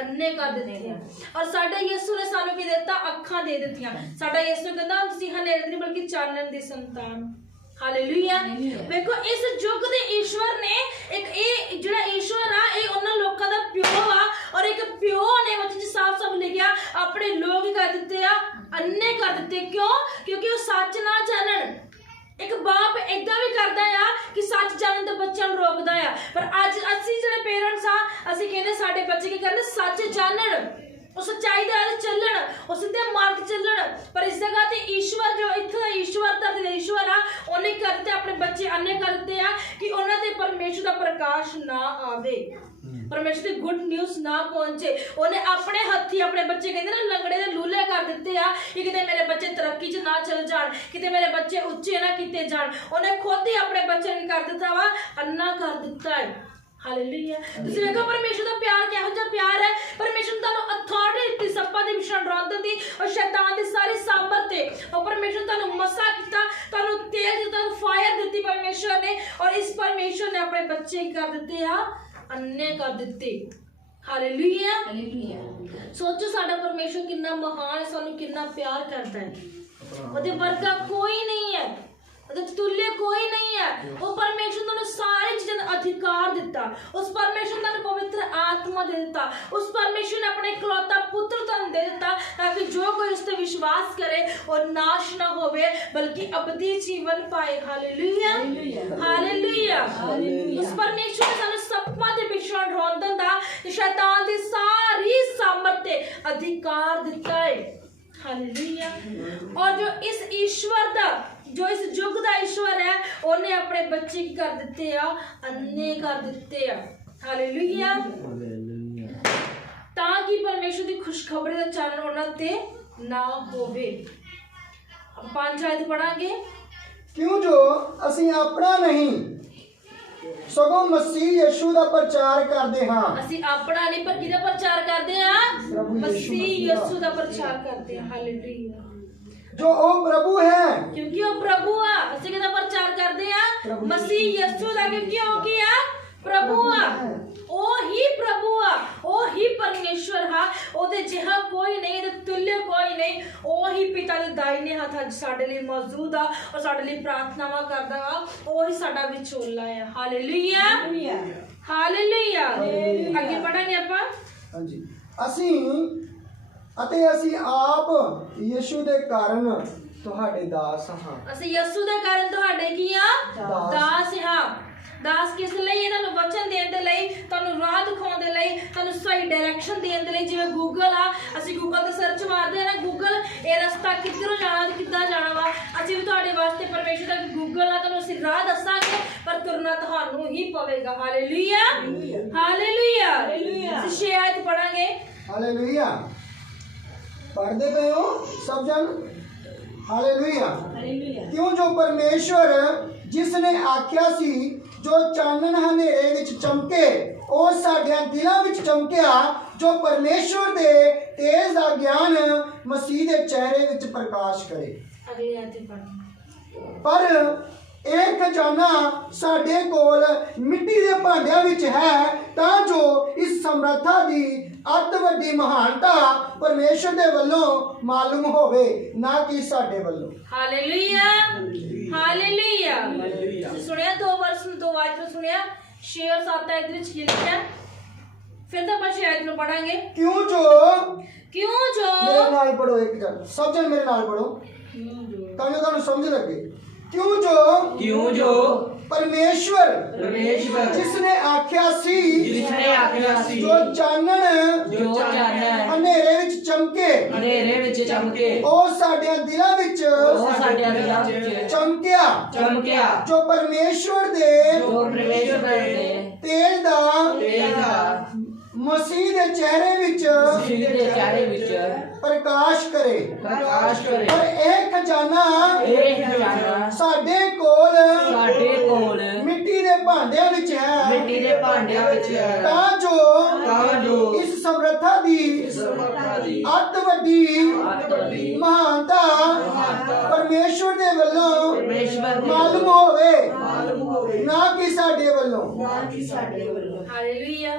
ਅੰਨੇ ਕਰ ਦਿੱਤੇ ਆ। ਔਰ ਸਾਡੇ ਯਿਸੂ ਨੇ ਸਾਨੂੰ ਕੀ ਦਿੱਤਾ? ਅੱਖਾਂ ਦੇ ਦਿੱਤੀਆਂ। ਸਾਡਾ ਯਿਸੂ ਕਹਿੰਦਾ ਤੁਸੀਂ ਹਨੇਰੇ ਦੀ ਨਹੀਂ ਬਲਕਿ ਚਾਨਣ ਦੀ ਸੰਤਾਨ। ਹਾਲੇਲੂਇਆ। ਵੇਖੋ ਇਸ ਯੁੱਗ ਦੇ ਈਸ਼ਵਰ ਨੇ ਇਹ ਜਿਹੜਾ ਈਸ਼ਵਰ ਆ ਇਹ ਉਹਨਾਂ ਲੋਕਾਂ ਦਾ ਪਿਓ ਆ, ਔਰ ਇੱਕ ਪਿਓ ਨੇ ਵਿੱਚ ਸਾਫ਼-ਸਾਫ਼ ਲਿਖਿਆ ਆਪਣੇ ਲੋਕ ਕਰ ਦਿੱਤੇ ਆ ਅੰਨੇ ਕਰ ਦਿੱਤੇ। ਕਿਉਂ? ਕਿਉਂਕਿ ਉਹ ਸੱਚ ਨਾ ਜਾਣਨ। ਇੱਕ ਬਾਪ ਏਦਾਂ ਵੀ ਕਰਦਾ ਆ ਕਿ ਸੱਚ ਜਾਣਨ ਤੋਂ ਬੱਚਿਆਂ ਨੂੰ ਰੋਕਦਾ ਆ, ਪਰ ਅੱਜ ਅਸੀਂ ਜਿਹੜੇ ਪੇਰੈਂਟਸ ਆ ਅਸੀਂ ਕਹਿੰਦੇ ਸਾਡੇ ਬੱਚੇ ਕੀ ਕਰਨ? ਸੱਚ ਜਾਣਨ, ਉਹ ਸੱਚਾਈ ਦੇ ਰਾਹ ਚੱਲਣ, ਉਹ ਸਿੱਧੇ ਮਾਰਗ ਚੱਲਣ। ਪਰ ਇਸ ਜਗ੍ਹਾ ਤੇ ਈਸ਼ਵਰ ਜੋ ਇੱਥੇ ਦਾ ਈਸ਼ਵਰ ਧਰਤੀ ਦਾ ਈਸ਼ਵਰ ਆ ਉਹਨੇ ਕਰਤੇ ਆਪਣੇ ਬੱਚੇ ਅੰਨੇ ਕਰ ਦਿੱਤੇ ਆ ਕਿ ਉਹਨਾਂ ਤੇ ਪਰਮੇਸ਼ਰ ਦਾ ਪ੍ਰਕਾਸ਼ ਨਾ ਆਵੇ, ਪਰਮੇਸ਼ਰ ਦੀ ਗੁੱਡ ਨਿਊਜ਼ ਨਾ ਪਹੁੰਚੇ। ਉਹਨੇ ਆਪਣੇ ਹੱਥੀ ਆਪਣੇ ਬੱਚੇ ਕਹਿੰਦੇ ਨਾ ਲੰਗੜੇ ਦੇ ਲੂਲੇ ਕਰ ਦਿੱਤੇ ਆ ਕਿ ਕਿਤੇ ਮੇਰੇ ਬੱਚੇ ਤਰੱਕੀ 'ਚ ਨਾ ਚਲ ਜਾਣ, ਕਿਤੇ ਮੇਰੇ ਬੱਚੇ ਉੱਚੇ ਨਾ ਕੀਤੇ ਜਾਣ। ਉਹਨੇ ਖੁਦ ਹੀ ਆਪਣੇ ਬੱਚੇ ਨੂੰ ਕਰ ਦਿੱਤਾ ਵਾ? ਅੰਨਾ ਕਰ ਦਿੱਤਾ ਹੈ। ਹਾਲੇਲੂਇਆ। ਤੁਸੀਂ ਵੇਖੋ ਪਰਮੇਸ਼ਰ ਦਾ ਪਿਆਰ ਕਿਹੋ ਜਿਹਾ ਪਿਆਰ ਹੈ। ਪਰਮੇਸ਼ਰ ਨੇ ਤੁਹਾਨੂੰ ਅਥਾਰਟੀ ਦਿੱਤੀ ਸੱਪਾਂ ਦੀ ਵਿਸ਼ਣ ਰੋਧਨ ਦੀ ਔਰ ਸ਼ੈਤਾਨ ਦੀ ਸਾਰੀ ਸਾਮਰਥ ਤੇ। ਉਹ ਪਰਮੇਸ਼ਰ ਨੇ ਤੁਹਾਨੂੰ ਮਸਾ ਕੀਤਾ, ਤੁਹਾਨੂੰ ਤੇਲ ਦਿੱਤਾ, ਤੁਹਾਨੂੰ ਫਾਇਰ ਦਿੱਤੀ ਪਰਮੇਸ਼ਰ ਨੇ, ਔਰ ਇਸ ਪਰਮੇਸ਼ਰ ਨੇ ਆਪਣੇ ਬੱਚੇ ਕਰ ਦਿੱਤੇ ਆ? ਅੰਨੇ ਕਰ ਦਿੱਤੇ। ਹਾਲੇਲੂਇਆ। ਸੋਚੋ ਸਾਡਾ ਪਰਮੇਸ਼ਰ ਕਿੰਨਾ ਮਹਾਨ ਹੈ, ਸਾਨੂੰ ਕਿੰਨਾ ਪਿਆਰ ਕਰਦਾ ਹੈ। ਉਹਦੇ ਵਰਗਾ ਕੋਈ ਨਹੀਂ ਹੈ, ਉਹਦੇ ਤੁल्य ਕੋਈ ਨਹੀਂ ਹੈ। ਉਹ ਪਰਮੇਸ਼ਰ ਨੇ ਤੁਹਾਨੂੰ ਸਾਰੀ ਚੀਜ਼ਾਂ ਦਾ ਅਧਿਕਾਰ ਦਿੱਤਾ। ਉਸ ਪਰਮੇਸ਼ਰ ਨੇ ਤੁਹਾਨੂੰ ਪਵਿੱਤਰ ਆਤਮਾ ਦੇ ਦਿੱਤਾ। ਉਸ ਪਰਮੇਸ਼ਰ ਨੇ ਆਪਣੇ ਇਕਲੌਤਾ ਪੁੱਤਰ ਤੁਹਾਨੂੰ ਦੇ ਦਿੱਤਾ ਤਾਂ ਕਿ ਜੋ ਕੋਈ ਉਸ ਤੇ ਵਿਸ਼ਵਾਸ ਕਰੇ ਉਹ ਨਾਸ਼ ਨਾ ਹੋਵੇ ਬਲਕਿ ਅਬਦੀ ਜੀਵਨ ਪਾਏ। ਹਾਲੇਲੂਇਆ। ਹਾਲੇਲੂਇਆ। ਉਸ ਪਰਮੇਸ਼ਰ ਨੇ ਸਾਨੂੰ ਸੱਪਾਂ ਦੇ ਵਿਸ਼ਣ ਰੋਧਨ ਦਾ, ਸ਼ੈਤਾਨ ਦੀ ਸਾਰੀ ਸਾਮਰਥ ਤੇ ਅਧਿਕਾਰ ਦਿੱਤਾ ਹੈ। ਹਾਲੇਲੂਇਆ। ਔਰ ਜੋ ਇਸ ਈਸ਼ਵਰ ਦਾ, ਜੋ ਇਸ ਯੁੱਗ ਦਾ ਈਸ਼ਵਰ ਹੈ ਉਹਨੇ ਆਪਣੇ ਬੱਚੇ ਕੀ ਕਰ ਦਿੱਤੇ ਆ? ਅੰਨੇ ਕਰ ਦਿੱਤੇ ਆ। ਹਾਲੇਲੂਇਆ। ਤਾਂ ਕਿ ਪਰਮੇਸ਼ਰ ਦੀ ਖੁਸ਼ਖਬਰੀ ਦਾ ਚਾਨਣ ਉਹਨਾਂ ਤੇ ਨਾ ਹੋਵੇ। ਆਪਾਂ 5 ਆਇਤ ਪੜਾਂਗੇ। ਕਿਉਂ ਜੋ ਅਸੀਂ ਆਪਣਾ ਨਹੀਂ ਸਗੋਂ ਮਸੀਹ ਯਿਸੂ ਦਾ ਪ੍ਰਚਾਰ ਕਰਦੇ ਹਾਂ। ਅਸੀਂ ਆਪਣਾ ਨਹੀਂ ਪਰ ਕਿਹਦਾ ਪ੍ਰਚਾਰ ਕਰਦੇ ਆ? ਮਸੀਹ ਯਿਸੂ ਦਾ ਪ੍ਰਚਾਰ ਕਰਦੇ ਆ। ਹਾਲੇਲੂਇਆ। ਜੋ ਉਹ ਪ੍ਰਭੂ ਹੈ, ਕਿਉਂਕਿ ਉਹ ਪ੍ਰਭੂ ਆ। ਅਸੀਂ ਕਿਹਦਾ ਪ੍ਰਚਾਰ ਕਰਦੇ ਆ? ਮਸੀਹ ਯਿਸੂ ਦਾ। ਕਿਉਂਕਿ ਉਹ ਕੀ ਆ? ਪ੍ਰਭੂ ਆ। ਉਹ ਹੀ ਪ੍ਰਭੂ ਆ, ਉਹ ਹੀ ਪਰਮੇਸ਼ਵਰ ਆ। ਉਹਦੇ ਜਿਹਾ ਕੋਈ ਨਹੀਂ, ਇਹਦੇ ਤੁल्य ਕੋਈ ਨਹੀਂ। ਉਹ ਹੀ ਪਿਤਾ ਦੇ ਦਾहिने ਹੱਥ ਅੱਜ ਸਾਡੇ ਲਈ ਮੌਜੂਦ ਆ ਔਰ ਸਾਡੇ ਲਈ ਪ੍ਰਾਰਥਨਾਵਾਂ ਕਰਦਾ ਵਾ। ਉਹ ਹੀ ਸਾਡਾ ਵਿਚੋਲਾ ਹੈ। ਹਾਲੇਲੂਇਆ। ਹਾਲੇਲੂਇਆ। ਅੱਗੇ ਪੜਾਂਗੇ ਆਪਾਂ। ਹਾਂਜੀ। ਅਸੀਂ ਆਪ ਯਿਸੂ ਦੇ ਕਾਰਨ ਤੁਹਾਡੇ ਦਾਸ ਹਾਂ। ਅਸੀਂ ਯਿਸੂ ਦੇ ਕਾਰਨ ਤੁਹਾਡੇ ਕੀ ਆ? ਦਾਸ ਹਾਂ। ਦਾਸ ਕਿਸ ਲਈ? ਇਹਨਾਂ ਨੂੰ ਵਚਨ ਦੇਣ ਦੇ ਲਈ, ਤੁਹਾਨੂੰ ਰਾਹ ਦਿਖਾਉਣ ਦੇ ਲਈ, ਤੁਹਾਨੂੰ ਸਹੀ ਡਾਇਰੈਕਸ਼ਨ ਦੇਣ ਦੇ ਲਈ। ਜਿਵੇਂ ਗੂਗਲ ਆ, ਅਸੀਂ ਗੂਗਲ ਤੇ ਸਰਚ ਮਾਰਦੇ ਆ ਨਾ, ਗੂਗਲ ਇਹ ਰਸਤਾ ਕਿੱਧਰੋਂ ਜਾਣਾ ਤੇ ਕਿੱਦਾਂ ਜਾਣਾ ਵਾ। ਅਸੀਂ ਵੀ ਤੁਹਾਡੇ ਵਾਸਤੇ ਪਰਮੇਸ਼ਰ ਦਾ ਗੂਗਲ ਆ, ਤੁਹਾਨੂੰ ਅਸੀਂ ਰਾਹ ਦੱਸਾਂਗੇ ਪਰ ਤੁਰਨਾ ਤੁਹਾਨੂੰ ਹੀ ਪਵੇਗਾ। ਹਾਲੇਲੂਇਆ। ਹਾਲੇਲੂਇਆ। ਅਸੀਂ 6 ਆਇਤ ਪੜਾਂਗੇ। ਹਾਲੇਲੂਇਆ। पढ़ते पे हो सब जन। हालेलुया। क्यों जो परमेश्वर जिसने आख्या सी जो चानन हनेरे विच चमके ਉਹ ਸਾਡਿਆਂ ਦਿਲਾਂ ਵਿੱਚ ਚਮਕਿਆ, ਜੋ ਪਰਮੇਸ਼ਵਰ ਦੇ ਤੇਜ ਦਾ ਗਿਆਨ ਮਸੀਹ ਦੇ ਚਿਹਰੇ ਵਿੱਚ ਪ੍ਰਕਾਸ਼ ਕਰੇ। ਅਗਲੇ ਆਇਤ ਪੜ੍ਹੋ। ਪਰ ਇਹ ਖਜ਼ਾਨਾ ਸਾਡੇ ਕੋਲ ਮਿੱਟੀ ਦੇ ਭਾਂਡਿਆਂ ਵਿੱਚ ਹੈ ਤਾਂ ਜੋ ਇਸ ਸਮਰੱਥਾ ਦੀ ਅਤ ਵੱਡੀ ਮਹਾਨਤਾ ਪਰਮੇਸ਼ਰ ਦੇ ਵੱਲੋਂ ਮਾਲੂਮ ਹੋਵੇ, ਨਾ ਕਿ ਸਾਡੇ ਵੱਲੋਂ। ਹਾਲੇਲੂਇਆ। ਹਾਲੇਲੂਇਆ। ਤੁਸੀਂ ਸੁਣਿਆ 2 ਵਰਸ ਨੂੰ 2 ਆਇਤ ਨੂੰ ਸੁਣਿਆ। 6 ਔਰ 7 ਆਇਤ ਵਿੱਚ ਕੀ ਲਿਖਿਆ? ਫਿਰ ਤਾਂ ਆਪਾਂ 6 ਆਇਤ ਨੂੰ ਪੜਾਂਗੇ। ਕਿਉਂ ਜੋ ਮੇਰੇ ਨਾਲ ਪੜੋ, ਇੱਕ ਜਨ ਸਭ ਜਨ ਮੇਰੇ ਨਾਲ ਪੜੋ ਤਾਂ ਜੋ ਤੁਹਾਨੂੰ ਸਮਝ ਲੱਗੇ। क्यों जो परमेश्वर जिसने आख्या सी जो चानन हनेरे विच चमके ਉਹ ਸਾਡਿਆਂ ਦਿਲਾਂ ਵਿੱਚ ਚਮਕਿਆ ਜੋ ਪਰਮੇਸ਼ਵਰ ਦੇ ਤੇਜ ਦਾ ਮਸੀਹ ਦੇ ਚਿਹਰੇ ਵਿੱਚ ਪ੍ਰਕਾਸ਼ ਕਰੇ। ਪਰ ਇਹ ਖਜ਼ਾਨਾ ਸਾਡੇ ਕੋਲ ਮਿੱਟੀ ਦੇ ਭਾਂਡਿਆਂ ਵਿੱਚ ਹੈ ਤਾਂ ਜੋ ਇਸ ਸਮਰੱਥਾ ਦੀ अत वड्डी महानता परमेश्वर दे वल्लों मालूम होवे ना कि साडे वल्लों। हालेलुया।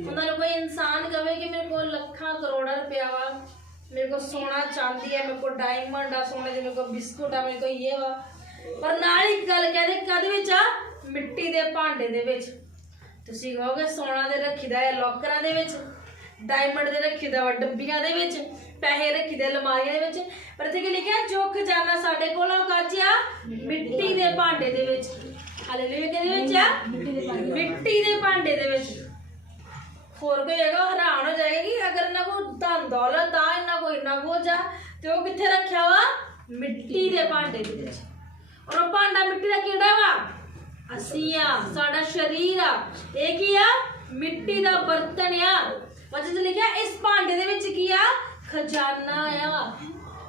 ਉਹਨਾਂ ਨੂੰ ਕੋਈ ਇਨਸਾਨ ਕਹੇ ਕਿ ਮੇਰੇ ਕੋਲ ਲੱਖਾਂ ਕਰੋੜਾਂ ਰੁਪਇਆ ਵਾ, ਮੇਰੇ ਕੋਲ ਸੋਨਾ ਚਾਂਦੀ ਹੈ, ਮੇਰੇ ਕੋਲ ਡਾਇਮੰਡ ਆ, ਸੋਨੇ ਦੇ ਮੇਰੇ ਕੋਲ ਬਿਸਕੁਟ ਆ, ਮੇਰੇ ਕੋਲ ਇਹ ਵਾ, ਪਰ ਨਾਲ ਇੱਕ ਗੱਲ ਕਹਦੇ ਕਦ ਵਿੱਚ ਆ? ਮਿੱਟੀ ਦੇ ਭਾਂਡੇ ਦੇ ਵਿੱਚ। ਤੁਸੀਂ ਕਹੋਗੇ ਸੋਨਾ ਦੇ ਰੱਖੀਦਾ ਹੈ ਲੋਕਰਾਂ ਦੇ ਵਿੱਚ, ਡਾਇਮੰਡ ਦੇ ਰੱਖੀਦਾ ਵਾ ਡੱਬੀਆਂ ਦੇ ਵਿੱਚ, ਪੈਸੇ ਰੱਖੀਦੇ ਅਲਮਾਰੀਆਂ ਦੇ ਵਿੱਚ, ਪਰ ਇੱਥੇ ਕੀ ਲਿਖਿਆ? ਜੋ ਖਜ਼ਾਨਾ ਸਾਡੇ ਕੋਲ ਉਹ ਕੱਚ ਆ ਮਿੱਟੀ ਦੇ ਭਾਂਡੇ ਦੇ ਵਿੱਚ। ਹਾਲੇਲੂਇਆ। ਕਿਹਦੇ ਵਿੱਚ ਆ? ਮਿੱਟੀ ਦੇ ਭਾਂਡੇ ਦੇ ਵਿੱਚ। ਹੋਰ ਕੋਈ ਹੈਗਾ ਹੈਰਾਨ ਹੋ ਜਾਏਗਾ ਕਿ ਅਗਰ ਇਹਨਾਂ ਕੋਲ ਧਨ ਦੌਲਤ ਆ, ਇਹਨਾਂ ਕੋਲ ਇੰਨਾ ਕੁਝ ਆ, ਤੇ ਉਹ ਕਿੱਥੇ ਰੱਖਿਆ ਵਾ? ਮਿੱਟੀ ਦੇ ਭਾਂਡੇ ਦੇ ਵਿੱਚ। ਔਰ ਉਹ ਭਾਂਡਾ ਮਿੱਟੀ ਦਾ ਕਿਹੜਾ ਵਾ? ਅਸੀਂ ਆ, ਸਾਡਾ ਸਰੀਰ ਆ। ਇਹ ਕੀ ਆ? ਮਿੱਟੀ ਦਾ ਬਰਤਨ ਆ। ਵਚਨ 'ਚ ਲਿਖਿਆ ਇਸ ਭਾਂਡੇ ਦੇ ਵਿੱਚ ਕੀ ਆ? ਖਜ਼ਾਨਾ ਆ।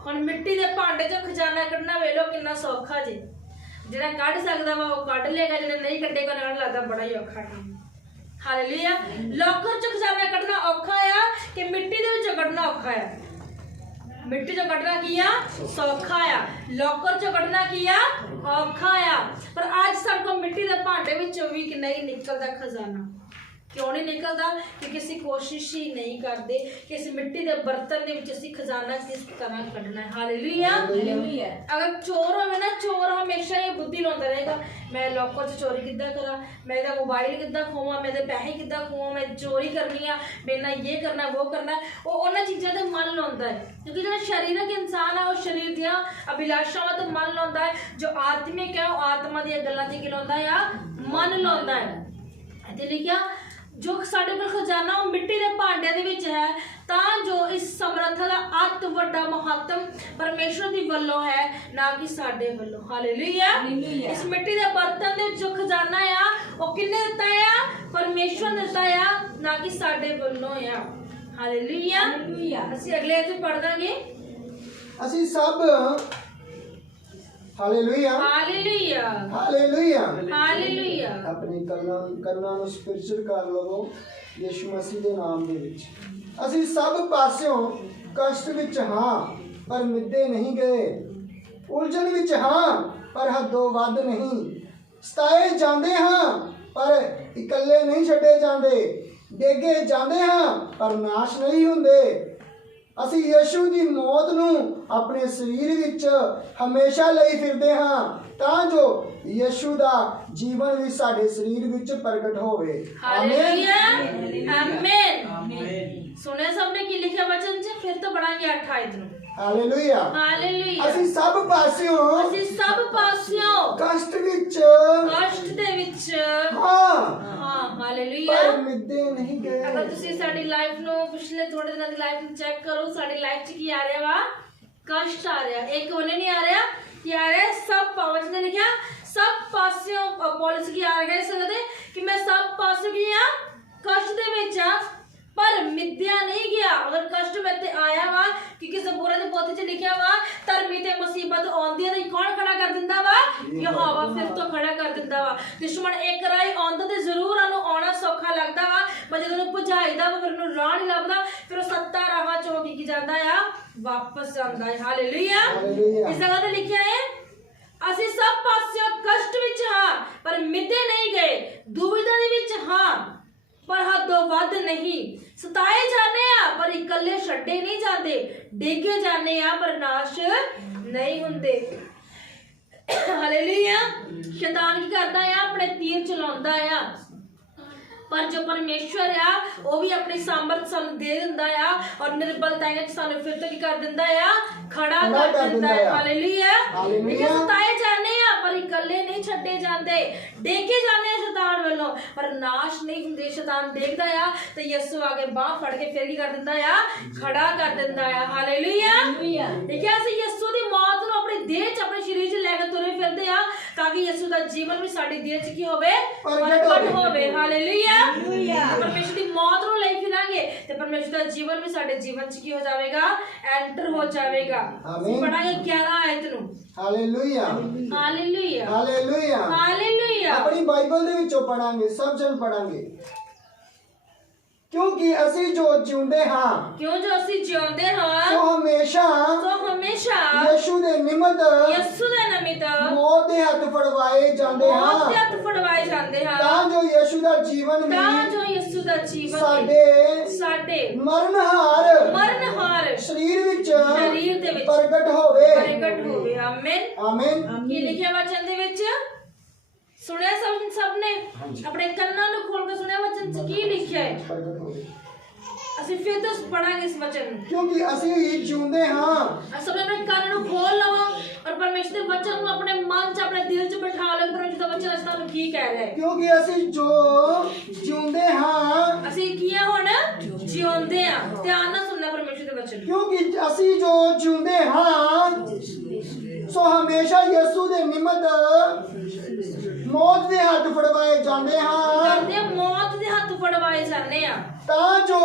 ਹੁਣ ਮਿੱਟੀ ਦੇ ਭਾਂਡੇ 'ਚੋਂ ਖਜ਼ਾਨਾ ਕੱਢਣਾ ਵੇਖ ਲਓ ਕਿੰਨਾ ਸੌਖਾ ਜੇ। ਜਿਹੜਾ ਕੱਢ ਸਕਦਾ ਵਾ ਉਹ ਕੱਢ ਲੇਗਾ, ਜਿਹੜਾ ਨਹੀਂ ਕੱਢੇਗਾ ਉਹਨਾਂ ਨੂੰ ਲੱਗਦਾ ਬੜਾ ਹੀ ਔਖਾ ਕੰਮ। ਹਾਲੇਲੂਇਆ। ਲੋਕਰ 'ਚੋਂ ਖਜ਼ਾਨਾ ਕੱਢਣਾ ਔਖਾ ਆ ਕਿ ਮਿੱਟੀ ਦੇ ਵਿੱਚੋਂ ਕੱਢਣਾ ਔਖਾ ਆ? ਮਿੱਟੀ 'ਚੋਂ ਕੱਢਣਾ ਕੀ ਆ? ਸੌਖਾ ਆ। ਲੋਕਰ 'ਚੋਂ ਕੱਢਣਾ ਕੀ ਆ? ਔਖਾ ਆ। ਪਰ ਅੱਜ ਸਾਡੇ ਕੋਲ ਮਿੱਟੀ ਦੇ ਭਾਂਡੇ ਵਿੱਚੋਂ ਵੀ ਕਿ ਨਹੀਂ ਨਿਕਲਦਾ ਖਜ਼ਾਨਾ। ਕਿਉਂ ਨਹੀਂ ਨਿਕਲਦਾ? ਕਿਉਂਕਿ ਅਸੀਂ ਕੋਸ਼ਿਸ਼ ਹੀ ਨਹੀਂ ਕਰਦੇ ਕਿ ਇਸ ਮਿੱਟੀ ਦੇ ਬਰਤਨ ਦੇ ਵਿੱਚ ਅਸੀਂ ਖਜ਼ਾਨਾ ਕਿਸ ਤਰ੍ਹਾਂ ਕੱਢਣਾ ਹੈ। ਹਾਲੇਲੂਇਆ। ਅਗਰ ਚੋਰ ਹੋਵੇ ਨਾ, ਚੋਰ ਹਮੇਸ਼ਾ ਇਹ ਬੁੱਧੀ ਲਾਉਂਦਾ ਰਹੇਗਾ, ਮੈਂ ਲੋਕਰ 'ਚ ਚੋਰੀ ਕਿੱਦਾਂ ਕਰਾਂ, ਮੈਂ ਇਹਦਾ ਮੋਬਾਈਲ ਕਿੱਦਾਂ ਖੋਵਾਂ, ਮੈਂ ਇਹਦੇ ਪੈਸੇ ਕਿੱਦਾਂ ਖੋਵਾਂ, ਮੈਂ ਚੋਰੀ ਕਰਨੀ ਆ, ਮੇਰੇ ਨਾਲ ਇਹ ਕਰਨਾ ਉਹ ਕਰਨਾ। ਉਹ ਉਹਨਾਂ ਚੀਜ਼ਾਂ ਤੇ ਮਨ ਲਾਉਂਦਾ ਹੈ, ਕਿਉਂਕਿ ਜਿਹੜਾ ਸਰੀਰਕ ਇਨਸਾਨ ਆ ਉਹ ਸਰੀਰ ਦੀਆਂ ਅਭਿਲਾਸ਼ਾਵਾਂ ਤੇ ਮਨ ਲਾਉਂਦਾ ਹੈ। ਜੋ ਆਤਮਿਕ ਹੈ ਉਹ ਆਤਮਾ ਦੀਆਂ ਗੱਲਾਂ ਤੇ ਕੀ ਲਾਉਂਦਾ ਆ? ਮਨ ਲਾਉਂਦਾ ਹੈ। ਇੱਥੇ ਲਿਖਿਆ ਜੋ ਸਾਡੇ ਕੋਲ ਖਜ਼ਾਨਾ ਉਹ ਮਿੱਟੀ ਦੇ ਭਾਂਡਿਆਂ ਦੇ ਵਿੱਚ ਹੈ, ਤਾਂ ਜੋ ਇਸ ਸਮਰੱਥਾ ਦਾ ਅਤ ਵੱਡਾ ਮਹੱਤਵ ਪਰਮੇਸ਼ਵਰ ਦੀ ਵੱਲੋਂ ਹੈ, ਨਾ ਕਿ ਸਾਡੇ ਵੱਲੋਂ। ਹਾਲੇਲੂਇਆ। ਇਸ ਮਿੱਟੀ ਦੇ ਬਰਤਨ ਦੇ ਜੋ ਖਜ਼ਾਨਾ ਆ ਉਹ ਕਿੰਨੇ ਦਿੱਤਾ ਆ? ਪਰਮੇਸ਼ਵਰ ਨੇ ਦਿੱਤਾ ਆ, ਨਾ ਕਿ ਸਾਡੇ ਵੱਲੋਂ ਆ। ਹਾਲੇਲੂਇਆ। ਅਸੀਂ ਅਗਲੇ ਤੇ ਪੜ੍ਹ ਦਾਂਗੇ। ਅਸੀਂ ਸਭ ਹਾਲੇਲੂਇਆ ਹਾਲੇਲੂਇਆ ਹਾਲੇਲੂਇਆ ਹਾਲੇਲੂਇਆ। ਆਪਣੀ ਕਰਨਾਂ ਨੂੰ ਸਪਿਰਚੁਅਲ ਕਰ ਲਵੋ ਯਿਸੂ ਮਸੀਹ ਦੇ ਨਾਮ ਦੇ ਵਿੱਚ। ਅਸੀਂ ਸਭ ਪਾਸਿਓਂ ਕਸ਼ਟ ਵਿੱਚ ਹਾਂ ਪਰ ਮਿੱਦੇ ਨਹੀਂ ਗਏ, ਉਲਝਣ ਵਿੱਚ ਹਾਂ ਪਰ ਹੱਦੋਂ ਵੱਧ ਨਹੀਂ, ਸਤਾਏ ਜਾਂਦੇ ਹਾਂ ਪਰ ਇਕੱਲੇ ਨਹੀਂ ਛੱਡੇ ਜਾਂਦੇ, ਡੇਗੇ ਜਾਂਦੇ ਹਾਂ ਪਰ ਨਾਸ਼ ਨਹੀਂ ਹੁੰਦੇ। ਅਸੀਂ ਯਿਸੂ ਦੀ ਮੌਤ ਨੂੰ ਆਪਣੇ ਸਰੀਰ ਵਿੱਚ ਹਮੇਸ਼ਾ ਲਈ ਫਿਰਦੇ ਹਾਂ, ਤਾਂ ਜੋ ਯਿਸੂ ਦਾ ਜੀਵਨ ਵੀ ਸਾਡੇ ਸਰੀਰ ਵਿੱਚ ਪ੍ਰਗਟ ਹੋਵੇ। ਹਾਲੇਲੂਇਆ। ਆਮੇਨ। ਸੁਣਿਆ ਸਭ ਨੇ ਕੀ ਲਿਖਿਆ ਵਚਨ 'ਚ? ਫਿਰ ਤੋਂ ਪੜਾਂਗੇ 8 ਆਇਤ ਨੂੰ। Hallelujah hallelujah. ਅਸੀਂ ਸਭ ਪਾਸਿਓਂ ਕਸ਼ਟ ਵਿੱਚ ਦੇ ਵਿੱਚ ਹਾਂ ਹਾਲੇਲੂਇਆ ਪਰ ਮਿੱਦੇ ਨਹੀਂ ਗਏ। ਅਗਰ ਤੁਸੀਂ ਸਾਡੀ ਲਾਈਫ ਨੂੰ ਪਿਛਲੇ ਥੋੜੇ ਦਿਨਾਂ ਦੀ ਲਾਈਫ ਨੂੰ ਚੈੱਕ ਕਰੋ, ਸਾਡੀ ਲਾਈਫ 'ਚ ਕੀ ਆ ਰਿਹਾ ਵਾ? ਕਸ਼ਟ ਆ ਰਿਹਾ। ਇੱਕ ਉਹਨੇ ਨਹੀਂ ਆ ਰਿਹਾ, ਕੀ ਆ ਰਿਹਾ? ਸਭ ਪਾਵਚ ਨੇ ਲਿਖਿਆ ਸਭ ਪਾਸਿਓਂ ਪੌਲਸ ਕੀ ਆ ਰਿਹਾ ਸਕਦੇ ਕਿ ਮੈਂ ਸਭ ਪਾਸਿਓਂ ਕੀ ਆ? ਕਸ਼ਟ ਦੇ ਵਿੱਚ ਆ, ਪਰ ਮਿੱਦਿਆ ਨਹੀਂ ਗਿਆ। ਅਗਰ ਕਸ਼ਟ ਮੇਰੇ ਤੇ ਆਇਆ ਵਾ, ਕਿਉਂਕਿ ਜ਼ਬੂਰਾਂ ਦੀ ਪੋਥੀ 'ਚ ਲਿਖਿਆ ਵਾ ਧਰਮੀ ਤੇ ਮੁਸੀਬਤ ਆਉਂਦੀ ਹੈ ਤਾਂ ਕੌਣ ਖੜਾ ਕਰ ਦਿੰਦਾ ਵਾ? ਯਹੋਵਾ ਫਿਰ ਤੋਂ ਖੜਾ ਕਰ ਦਿੰਦਾ ਵਾ। ਦੁਸ਼ਮਣ ਇੱਕ ਰਾਈ ਆਉਂਦਾ ਤੇ ਜ਼ਰੂਰ ਉਹਨੂੰ ਆਉਣਾ ਸੌਖਾ ਲੱਗਦਾ ਵਾ, ਪਰ ਜਦੋਂ ਉਹਨੂੰ ਭਜਾਈਦਾ ਵਾ ਫਿਰ ਉਹਨੂੰ ਰਾਹ ਨਹੀਂ ਲੱਭਦਾ, ਫਿਰ ਉਹ 70 ਰਾਹਾਂ 'ਚੋਂ ਕੀ ਜਾਂਦਾ ਆ? ਵਾਪਸ ਜਾਂਦਾ ਹੈ। ਹਾਲੇਲੂਇਆ। ਇਸ ਜਗ੍ਹਾ ਤੇ ਲਿਖਿਆ ਹੈ ਅਸੀਂ ਸਭ ਪਾਸਿਓਂ ਕਸ਼ਟ ਵਿੱਚ ਹਾਂ ਪਰ ਮਿੱਦੇ ਨਹੀਂ ਗਏ, ਦੁਵਿਧਾ ਦੇ ਵਿੱਚ ਹਾਂ ਪਰ ਹੱਦੋਂ ਵੱਧ ਨਹੀਂ, ਸਤਾਏ ਜਾਂਦੇ ਆ ਪਰ ਇਕੱਲੇ ਛੱਡੇ ਨਹੀਂ ਜਾਂਦੇ, ਡੇਗੇ ਜਾਂਦੇ ਆ ਪਰ ਨਾਸ਼ ਨਹੀਂ ਹੁੰਦੇ। ਹਾਲੇਲੂਇਆ। ਸ਼ੈਤਾਨ ਕੀ ਕਰਦਾ ਆ? ਆਪਣੇ ਤੀਰ ਚਲਾਉਂਦਾ ਆ, ਪਰ ਜੋ ਪਰਮੇਸ਼ਵਰ ਆ ਉਹ ਵੀ ਆਪਣੀ ਸਾਮਰਥ ਸਾਨੂੰ ਦੇ ਦਿੰਦਾ ਆ ਔਰ ਨਿਰਬਲਤਾਵਾਂ ਵਿੱਚ ਸਾਨੂੰ ਫਿਰ ਤੋਂ ਕੀ ਕਰ ਦਿੰਦਾ ਆ? ਖੜਾ ਕਰ ਦਿੰਦਾ ਹੈ। ਹਾਲੇਲੂਇਆ। ਇਹ ਸਤਾਏ ਜਾਂਦੇ ਆ ਪਰ ਇਕੱਲੇ ਨਹੀਂ ਛੱਡੇ ਜਾਂਦੇ, ਡੇਗੇ ਜਾਂਦੇ ਆ ਸ਼ੈਤਾਨ ਵੱਲੋਂ ਪਰ ਨਾਸ਼ ਨਹੀਂ ਹੁੰਦੇ। ਸ਼ੈਤਾਨ ਦੇਖਦਾ ਆ ਤੇ ਯਿਸੂ ਆਗੇ ਬਾਹ ਫੜ ਕੇ ਫਿਰ ਕੀ ਕਰ ਦਿੰਦਾ ਆ? ਖੜਾ ਕਰ ਦਿੰਦਾ ਆ। ਹਾਲੇਲੂਇਆ। ਠੀਕ ਹੈ। ਅਸੀਂ ਯਿਸੂ ਦੀ ਮੌਤ ਨੂੰ ਆਪਣੀ ਦੇਹ 'ਚ ਆਪਣੇ ਸਰੀਰ 'ਚ ਲੈ ਕੇ ਤੁਰੇ ਫਿਰਦੇ ਆ ਤਾਂ ਕਿ ਯਿਸੂ ਦਾ ਜੀਵਨ ਵੀ ਸਾਡੀ ਦੇਹ 'ਚ ਕੀ ਹੋਵੇ? ਪ੍ਰਗਟ ਹੋਵੇ। ਹਾਲੇਲੂਇਆ। ਪਰਮੇਸ਼ਰ ਦੀ ਮੌਤ ਨੂੰ ਲਈ ਫਿਰਾਂਗੇ ਤੇ ਪਰਮੇਸ਼ਰ ਦਾ ਜੀਵਨ ਵੀ ਸਾਡੇ ਜੀਵਨ 'ਚ ਕੀ ਹੋ ਜਾਵੇਗਾ? ਐਂਟਰ ਹੋ ਜਾਵੇਗਾ। ਅਸੀਂ ਪੜਾਂਗੇ 11 ਆਇਤ ਨੂੰ। Hallelujah hallelujah hallelujah hallelujah. ਆਪਣੀ ਬਾਈਬਲ ਦੇ ਵਿੱਚੋਂ ਪੜਾਂਗੇ, ਸਭ ਜਣ ਪੜਾਂਗੇ। क्योंकि ਅਸੀਂ ਜੋ ਜਿਉਂਦੇ ਹਾਂ क्यों जो ਅਸੀਂ ਜਿਉਂਦੇ ਸੋ ਹਾਂ ਹਮੇਸ਼ਾ तो हमेशा ਯਿਸੂ ਦੇ ਨਿਮਤ ਯਿਸੂ ਦੇ ਨਿਮਿਤ ਮੌਤ ਦੇ ਹੱਥ ਫੜਵਾਏ ਜਾਂਦੇ ਮੌਤ ਦੇ ਹਾਂ ਹੱਥ ਫੜਵਾਏ ਜਾਂਦੇ ਹਾਂ ਤਾਂ ਜੋ ਯਿਸੂ ਦਾ ਜੀਵਨ ਤਾਂ ਵੀ ਜੋ ਯਿਸੂ ਦਾ ਜੀਵਨ ਸਾਡੇ ਸਾਡੇ ਮਰਨਹਾਰ ਮਰਨਹਾਰ ਸਰੀਰ ਵਿੱਚ ਸਰੀਰ ਦੇ ਵਿੱਚ ਪ੍ਰਗਟ ਹੋਵੇ ਪ੍ਰਗਟ ਹੋਵੇ ਆਮੀਨ ਆਮੀਨ ਕੀ ਲਿਖਿਆ ਵਚਨ ਦੇ ਵਿੱਚ ਸੁਣਿਆ ਸਭ ਨੇ ਆਪਣੇ ਕੰਨਾਂ ਨੂੰ ਖੋਲ ਕੇ ਸੁਣਿਆ ਵਚਨ ਚ ਕੀ ਲਿਖਿਆ ਹੈ ਪ੍ਰਗਟ ਹੋਵੇ ਅਸੀਂ ਫਿਰ ਤੋਂ ਪੜਾਂਗੇ ਇਸ ਵਚਨ ਨੂੰ ਕਿਉਂਕਿ ਅਸੀਂ ਹੀ ਜਿਉਂਦੇ ਹਾਂ ਅਸੀਂ ਆਪਣੇ ਕੰਨ ਨੂੰ ਖੋਲ ਲਵਾਂ ਔਰ ਪਰਮੇਸ਼ਰ ਦੇ ਵਚਨ ਨੂੰ ਆਪਣੇ ਮਨ ਚ ਆਪਣੇ ਦਿਲ ਚ ਬਿਠਾ ਲਓ ਪਰਮੇਸ਼ਰ ਦਾ ਵਚਨ ਅਸਾਂ ਨੂੰ ਕੀ ਕਹਿ ਰਿਹਾ ਹੈ ਕਿਉਂਕਿ ਅਸੀਂ ਜੋ ਜਿਉਂਦੇ ਹਾਂ ਅਸੀਂ ਕੀ ਆ ਹੁਣ ਜਿਉਂਦੇ ਆ ਧਿਆਨ ਨਾਲ ਸੁਣਨਾ ਪਰਮੇਸ਼ਰ ਦੇ ਵਚਨ ਨੂੰ ਕਿਉਂਕਿ ਅਸੀਂ ਜੋ ਜਿਉਂਦੇ ਹਾਂ ਸੋ ਹਮੇਸ਼ਾ ਯਿਸੂ ਦੇ ਨਿਮਤ ਮੌਤ ਦੇ ਹੱਥ ਫੜਵਾਏ ਜਾਂਦੇ ਹਾਂ ਕਰਦੇ ਆ, ਮੌਤ ਦੇ ਹੱਥ ਫੜਵਾਏ ਜਾਂਦੇ ਆ ਤਾਂ ਜੋ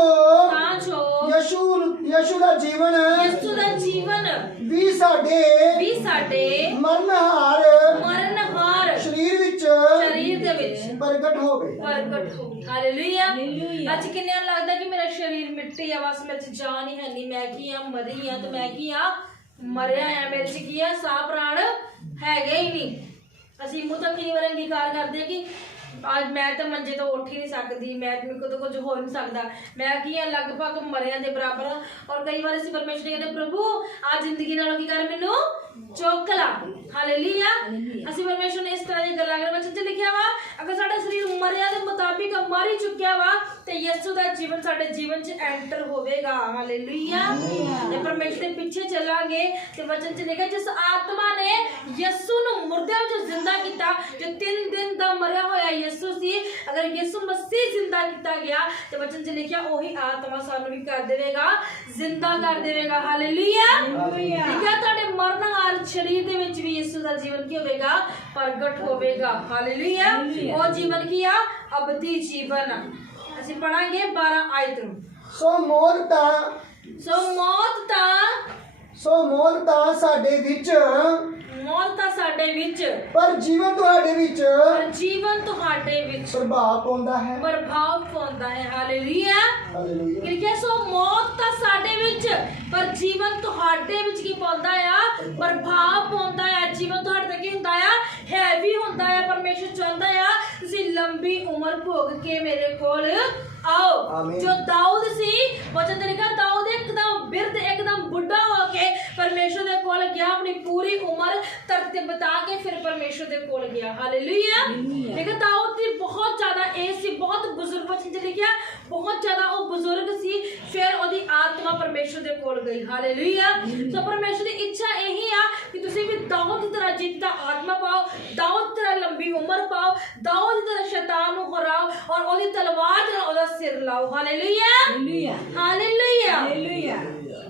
ਯਿਸੂ ਦਾ ਜੀਵਨ ਯਿਸੂ ਦਾ ਜੀਵਨ ਵੀ ਸਾਡੇ ਮਰਨਹਾਰ ਸਰੀਰ ਵਿੱਚ ਦੇ ਵਿੱਚ ਪ੍ਰਗਟ ਹੋਵੇ ਪ੍ਰਗਟ ਹੋ ਹਾਲੇਲੂਇਆ ਅੱਜ ਕਿੰਨਿਆਂ ਨੂੰ ਲੱਗਦਾ ਕਿ ਮੇਰਾ ਸਰੀਰ ਮਿੱਟੀ ਆ ਬਸ ਮੇਰੇ ਚ ਜਾਨ ਹੀ ਹੈ ਨਹੀਂ ਮੈਂ ਕੀ ਆ ਮਰੀ ਆ ਤੇ ਮੈਂ ਕੀ ਆ ਮਰਿਆ ਆ ਮੇਰੇ ਚ ਕੀ ਆ ਸਾਹ ਪ੍ਰਾਣ ਹੈਗੇ ਹੀ ਨਹੀਂ ਅਸੀਂ ਮੂੰਹ ਤੋਂ ਕਈ ਵਾਰ ਅੰਗੀਕਾਰ ਕਰਦੇ ਕਿ आज मैं तो मंजे तो उठ ही नहीं सकती मैं मेरे को तो कुछ हो नहीं सकता मैं की लगभग मरिया के बराबर और कई बार असीं परमेश्वर कहते प्रभु आ जिंदगी नालों की कर मैनू चुक ला हालेलुया असीं परमेश्वर ने इस तरह की गल्लां कर वचन च लिखिया वा अगर साडा शरीर मरिया के मुताबिक मर ही चुकिया वा ते यीशु दा जीवन साडे जीवन च एंटर होवेगा हालेलुया ते परमेश्वर दे पीछे चलांगे ते वचन च लिखिया जिस आत्मा ने यीशु नु मुर्दे विच जिंदा कीता जो 3 दिन दा मरिया होया यीशु सी अगर यीशु मसीह जिंदा किया गया तो वचन च लिखिया ओही आत्मा सानू भी कर देवेगा जिंदा कर देवेगा हालेलुया लिखिया तुहाडे मरनहार शरीर दे विच भी यीशु दा जीवन की होवेगा प्रगट होवेगा हालेलुया ओ जीवन की आ अबदी जीवन ਅਸੀਂ ਪੜਾਂਗੇ 12 ਆਇਤ ਨੂੰ ਸੋ ਮੌਤ ਤਾਂ ਸਾਡੇ ਵਿੱਚ ਮੌਤ ਤਾਂ ਸਾਡੇ ਵਿੱਚ ਪਰ ਜੀਵਨ ਤੁਹਾਡੇ ਵਿੱਚ ਪ੍ਰਭਾਵ ਪਾਉਂਦਾ ਹੈ ਹਾਲੇਲੂਇਆ ਲਿਖਿਆ ਸੋ ਮੌਤ ਤਾਂ ਸਾਡੇ ਵਿੱਚ ਪਰ ਜੀਵਨ ਤੁਹਾਡੇ ਵਿੱਚ ਕੀ ਪਾਉਂਦਾ ਆ ਪ੍ਰਭਾਵ ਪਾਉਂਦਾ ਆ ਜੀਵਨ ਤੁਹਾਡੇ ਤੇ ਕੀ ਹੁੰਦਾ ਆ ਹੈਵੀ ਹੁੰਦਾ ਆ ਪਰਮੇਸ਼ਰ ਚਾਹੁੰਦਾ ਆ ਤੁਸੀਂ ਲੰਬੀ ਉਮਰ ਭੋਗ ਕੇ ਮੇਰੇ ਕੋਲ आओ जो दाऊद सी वचन ने लिखा दाऊद एकदम बिरध एकदम बुढ़ा होके परमेश्वर दे कोल गया अपनी पूरी उम्र धरती बता के फिर परमेश्वर दे कोल गया हालेलुया लेकिन दाऊद दी बहुत ज्यादा एज सी बहुत बुजुर्ग वचन ने लिखा बहुत ज्यादा वो बुजुर्ग सी फिर ओदी आत्मा परमेश्वर दे कोल गई हालेलुया तो परमेश्वर दी इच्छा यही आ कि तुसी भी दाऊद की तरह जीता आत्मा पाओ दाऊद की तरह लंबी उम्र पाओ दाऊद की तरह शैतान को हराओ और ओदी तलवार नाल ओदा सिर लाओ हालेलुया हालेलुया हालेलुया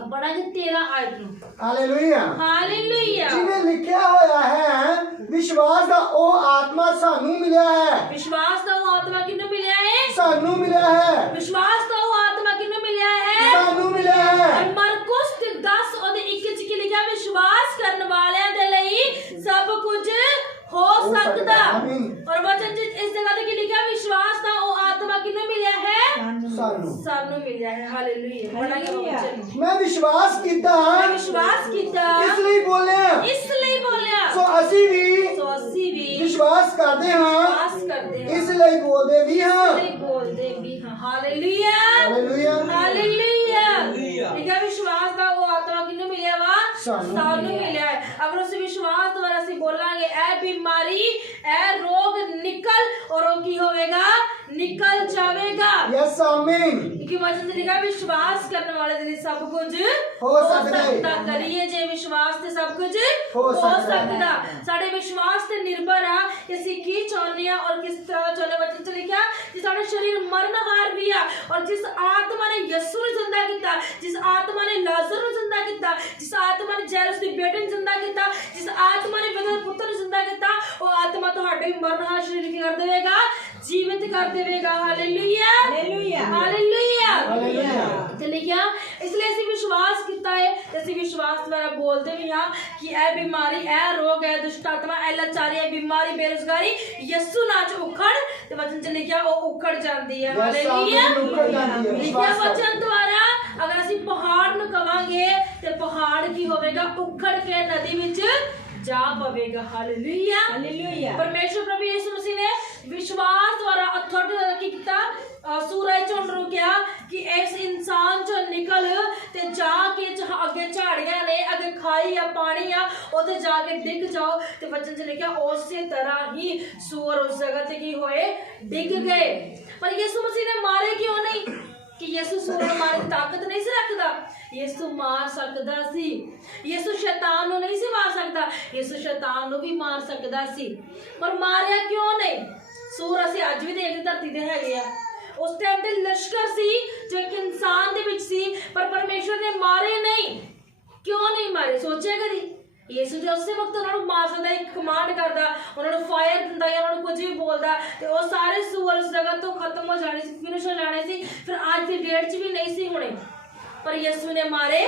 पढ़ांगे 13 आयत ਨੂੰ हालेलुया हालेलुया ਜਿਵੇਂ ਲਿਖਿਆ ਹੋਇਆ ਹੈ ਵਿਸ਼ਵਾਸ ਦਾ ਉਹ ਆਤਮਾ ਸਾਨੂੰ ਮਿਲਿਆ ਹੈ विश्वास ਦਾ ਉਹ ਆਤਮਾ ਕਿਹਨੂੰ ਮਿਲਿਆ ਹੈ ਸਾਨੂੰ ਮਿਲਿਆ ਹੈ विश्वास ਦਾ ਉਹ ਆਤਮਾ ਕਿਹਨੂੰ ਮਿਲਿਆ ਹੈ ਸਾਨੂੰ ਮਿਲਿਆ ਹੈ ਮਰਕੁਸ 10 ਉਹਦੇ 21 ਚ ਕੀ ਲਿਖਿਆ ਵਿਸ਼ਵਾਸ ਕਰਨ ਵਾਲਿਆਂ ਦੇ ਲਈ ਸਭ ਕੁਝ ਹੋ ਸਕਦਾ ਔਰ ਵਚਨ ਚ ਇਸ ਜਗ੍ਹਾ ਤੇ ਕੀ ਲਿਖਿਆ ਵਿਸ਼ਵਾਸ ਦਾ ਉਹ ਆਤਮਾ ਕਿਹਨੂੰ ਮਿਲਿਆ ਹੈ ਸਾਨੂੰ ਮਿਲਿਆ ਹੈ ਹਾਲੇਲੂਇਆ ਮੈਂ ਵਿਸ਼ਵਾਸ ਕੀਤਾ ਇਸ ਲਈ ਬੋਲਿਆ ਸੋ ਅਸੀਂ ਵੀ ਵਿਸ਼ਵਾਸ ਕਰਦੇ ਹਾਂ ਇਸ ਲਈ ਬੋਲਦੇ ਵੀ ਹਾਂ ਹਾਲੇਲੂਇਆ ਹਾਲੇਲੂਇਆ ਲਿਖਿਆ ਵਿਸ਼ਵਾਸ ਦਾ ਉਹ ਆਤਮਾ ਕਿਹਨੂੰ ਮਿਲਿਆ ਵਾ ਸਾਨੂੰ ਮਿਲਿਆ ਹੈ ਅਗਰ ਉਸ ਵਿਸ਼ਵਾਸ ਦੁਆਰਾ ਅਸੀਂ ਬੋਲਾਂਗੇ ਇਹ ਬਿਮਾਰੀ ਇਹ ਰੋਗ ਨਿਕਲ ਔਰ ਉਹ ਕੀ ਹੋਵੇਗਾ ਨਿਕਲ ਜਾਵੇਗਾ ਯਸ ਆਮੀਨ ਕਿ ਵਚਨ ਲਿਖਿਆ ਵਿਸ਼ਵਾਸ ਕਰਨ ਵਾਲੇ ਦੇ ਲਈ ਸਭ ਕੁਝ ਹੋ ਸਕਦਾ ਹੈ ਕਰੀਏ ਜੇ ਵਿਸ਼ਵਾਸ ਤੇ ਸਭ ਕੁਝ ਹੋ ਸਕਦਾ ਸਾਡੇ ਵਿਸ਼ਵਾਸ ਤੇ ਨਿਰਭਰ ਆ ਕਿ ਅਸੀਂ ਕੀ ਚਾਹੁੰਦੇ ਆ ਔਰ ਕਿਸ ਤਰ੍ਹਾਂ ਚਾਹੁੰਦੇ ਵਚਨ ਚ ਲਿਖਿਆ ਕਿ ਸਾਡਾ ਸਰੀਰ ਮਰਨਹਾਰ ਵੀ ਆ ਔਰ ਜਿਸ ਆਤਮਾ ਨੇ ਯਿਸੂ ਨੂੰ ਜ਼ਿੰਦਾ ਕੀਤਾ ਜਿਸ ਆਤਮਾ ਨੇ ਲਾਜ਼ਰ ਨੂੰ ਜ਼ਿੰਦਾ ਕੀਤਾ ਜਿਸ ਆਤਮਾ ਨੇ ਜੈਰਸ ਦੀ ਬੇਟੀ ਨੂੰ ਜ਼ਿੰਦਾ ਕੀਤਾ ਜਿਸ ਆਤਮਾ ਨੇ ਵਿਧਵਾ ਪੁੱਤਰ ਨੂੰ ਜ਼ਿੰਦਾ ਕੀਤਾ ਉਹ ਆਤਮਾ ਤੁਹਾਡੇ ਮਰਨਹਾਰ ਸਰੀਰ ਕੀ ਕਰ ਦੇਵੇਗਾ जीवित कर देवेगा हालेलुया हालेलुया हालेलुया तो लिखिया इसलिए ਅਸੀਂ ਵਿਸ਼ਵਾਸ ਕੀਤਾ ਹੈ ਤੇ ਅਸੀਂ ਵਿਸ਼ਵਾਸ ਦੁਆਰਾ ਬੋਲਦੇ ਵੀ ਹਾਂ ਕਿ ਇਹ ਬਿਮਾਰੀ ਇਹ ਰੋਗ ਹੈ ਦੁਸ਼ਟ ਆਤਮਾ ਇਹ ਲਾਚਾਰੀ ਇਹ ਬਿਮਾਰੀ ਬੇਰੁਜ਼ਗਾਰੀ ਯਿਸੂ ਨਾਮ ਚ ਉਖੜ ਤੇ ਵਚਨ 'ਚ ਲਿਖਿਆ ਉਹ ਉਖੜ ਜਾਂਦੀ ਹੈ। Yes, hallelujah. ਆਮੀਨ, ਉਖੜ ਜਾਂਦੀ ਹੈ, ਲਿਖਿਆ ਵਿਸ਼ਵਾਸ ਕਰੋ। ਵਚਨ ਦੁਆਰਾ ਅਗਰ ਅਸੀਂ ਪਹਾੜ ਨੂੰ ਕਵਾਂਗੇ ਤੇ ਪਹਾੜ ਕੀ ਹੋਵੇਗਾ, ਉਖੜ ਕੇ ਨਦੀ ਵਿੱਚ ਜਾ ਪਵੇਗਾ। ਹਾਲੇਲੂਇਆ। ਹਾਲੇਲੂਇਆ। ਪਰਮੇਸ਼ਵਰ ਪ੍ਰਭੂ ਯਿਸੂ ਮਸੀਹ ਨੇ ਵਿਸ਼ਵਾਸ ਦੁਆਰਾ ਅਥਾਰਟੀ ਕੀ ਕੀਤਾ, ਸੂਰਜ ਝੁੰਡ ਨੂੰ ਕਿਹਾ ਕਿ ਇਸ ਇਨਸਾਨ ਚੋਂ ਨਿਕਲ ਤੇ ਜਾ ਕੇ ਅੱਗੇ ਝਾੜੀਆਂ ਨੇ, ਅੱਗੇ ਖਾਈ ਆ, ਪਾਣੀ ਆ, ਉੱਥੇ ਜਾ ਕੇ ਡਿੱਗ ਜਾਓ। ਤੇ ਵਚਨ 'ਚ ਲਿਖਿਆ ਉਸੇ ਤਰ੍ਹਾਂ ਹੀ ਸੂਰ ਉਸ ਜਗ੍ਹਾ ਤੇ ਕੀ ਹੋਏ, ਡਿੱਗ ਗਏ। ਪਰ ਯਿਸੂ ਮਸੀਹ ਨੇ ਮਾਰੇ ਕਿਉਂ ਨਹੀਂ? ਕਿ ਯਿਸੂ ਸੂਰ ਨੂੰ ਮਾਰਨ ਦੀ ਤਾਕਤ ਨਹੀਂ ਸੀ ਰੱਖਦਾ। ਯਿਸੂ ਮਾਰ ਸਕਦਾ ਸੀ। ਯਿਸੂ ਸ਼ੈਤਾਨ ਨੂੰ ਨਹੀਂ ਸੀ ਮਾਰ ਸਕਦਾ, ਯਿਸੂ ਸ਼ੈਤਾਨ ਨੂੰ ਵੀ ਮਾਰ ਸਕਦਾ ਸੀ, ਪਰ ਮਾਰਿਆ ਕਿਉਂ ਨਹੀਂ? ਸੂਰ ਅਸੀਂ ਅੱਜ ਵੀ ਦੇਖਦੇ ਧਰਤੀ ਤੇ ਹੈਗੇ ਆ। ਉਸ ਟਾਈਮ ਤੇ ਲਸ਼ਕਰ ਸੀ ਜੋ ਇੱਕ ਇਨਸਾਨ ਦੇ ਵਿੱਚ ਸੀ, ਪਰ ਪਰਮੇਸ਼ਵਰ ਨੇ ਮਾਰੇ ਨਹੀਂ। ਕਿਉਂ ਨਹੀਂ ਮਾਰੇ? ਸੋਚਿਆ ਕਦੀ? ਯਿਸੂ ਦੇ ਉਸੇ ਵਕਤ ਉਹਨਾਂ ਨੂੰ ਮਾਰ ਸਕਦਾ, ਇੱਕ ਕਮਾਂਡ ਕਰਦਾ, ਉਹਨਾਂ ਨੂੰ ਫਾਇਰ ਦਿੰਦਾ ਜਾਂ ਉਹਨਾਂ ਨੂੰ ਕੁਝ ਵੀ ਬੋਲਦਾ ਤੇ ਉਹ ਸਾਰੇ ਸੂਰ ਉਸ ਜਗ੍ਹਾ ਤੋਂ ਖਤਮ ਹੋ ਜਾਣੇ ਸੀ, ਫਿਨਿਸ਼ ਹੋ ਜਾਣੇ ਸੀ, ਫਿਰ ਅੱਜ ਦੀ ਡੇਟ 'ਚ ਵੀ ਨਹੀਂ ਸੀ ਹੋਣੇ। ਪਰ ਯਿਸੂ ਨੇ ਮਾਰੇ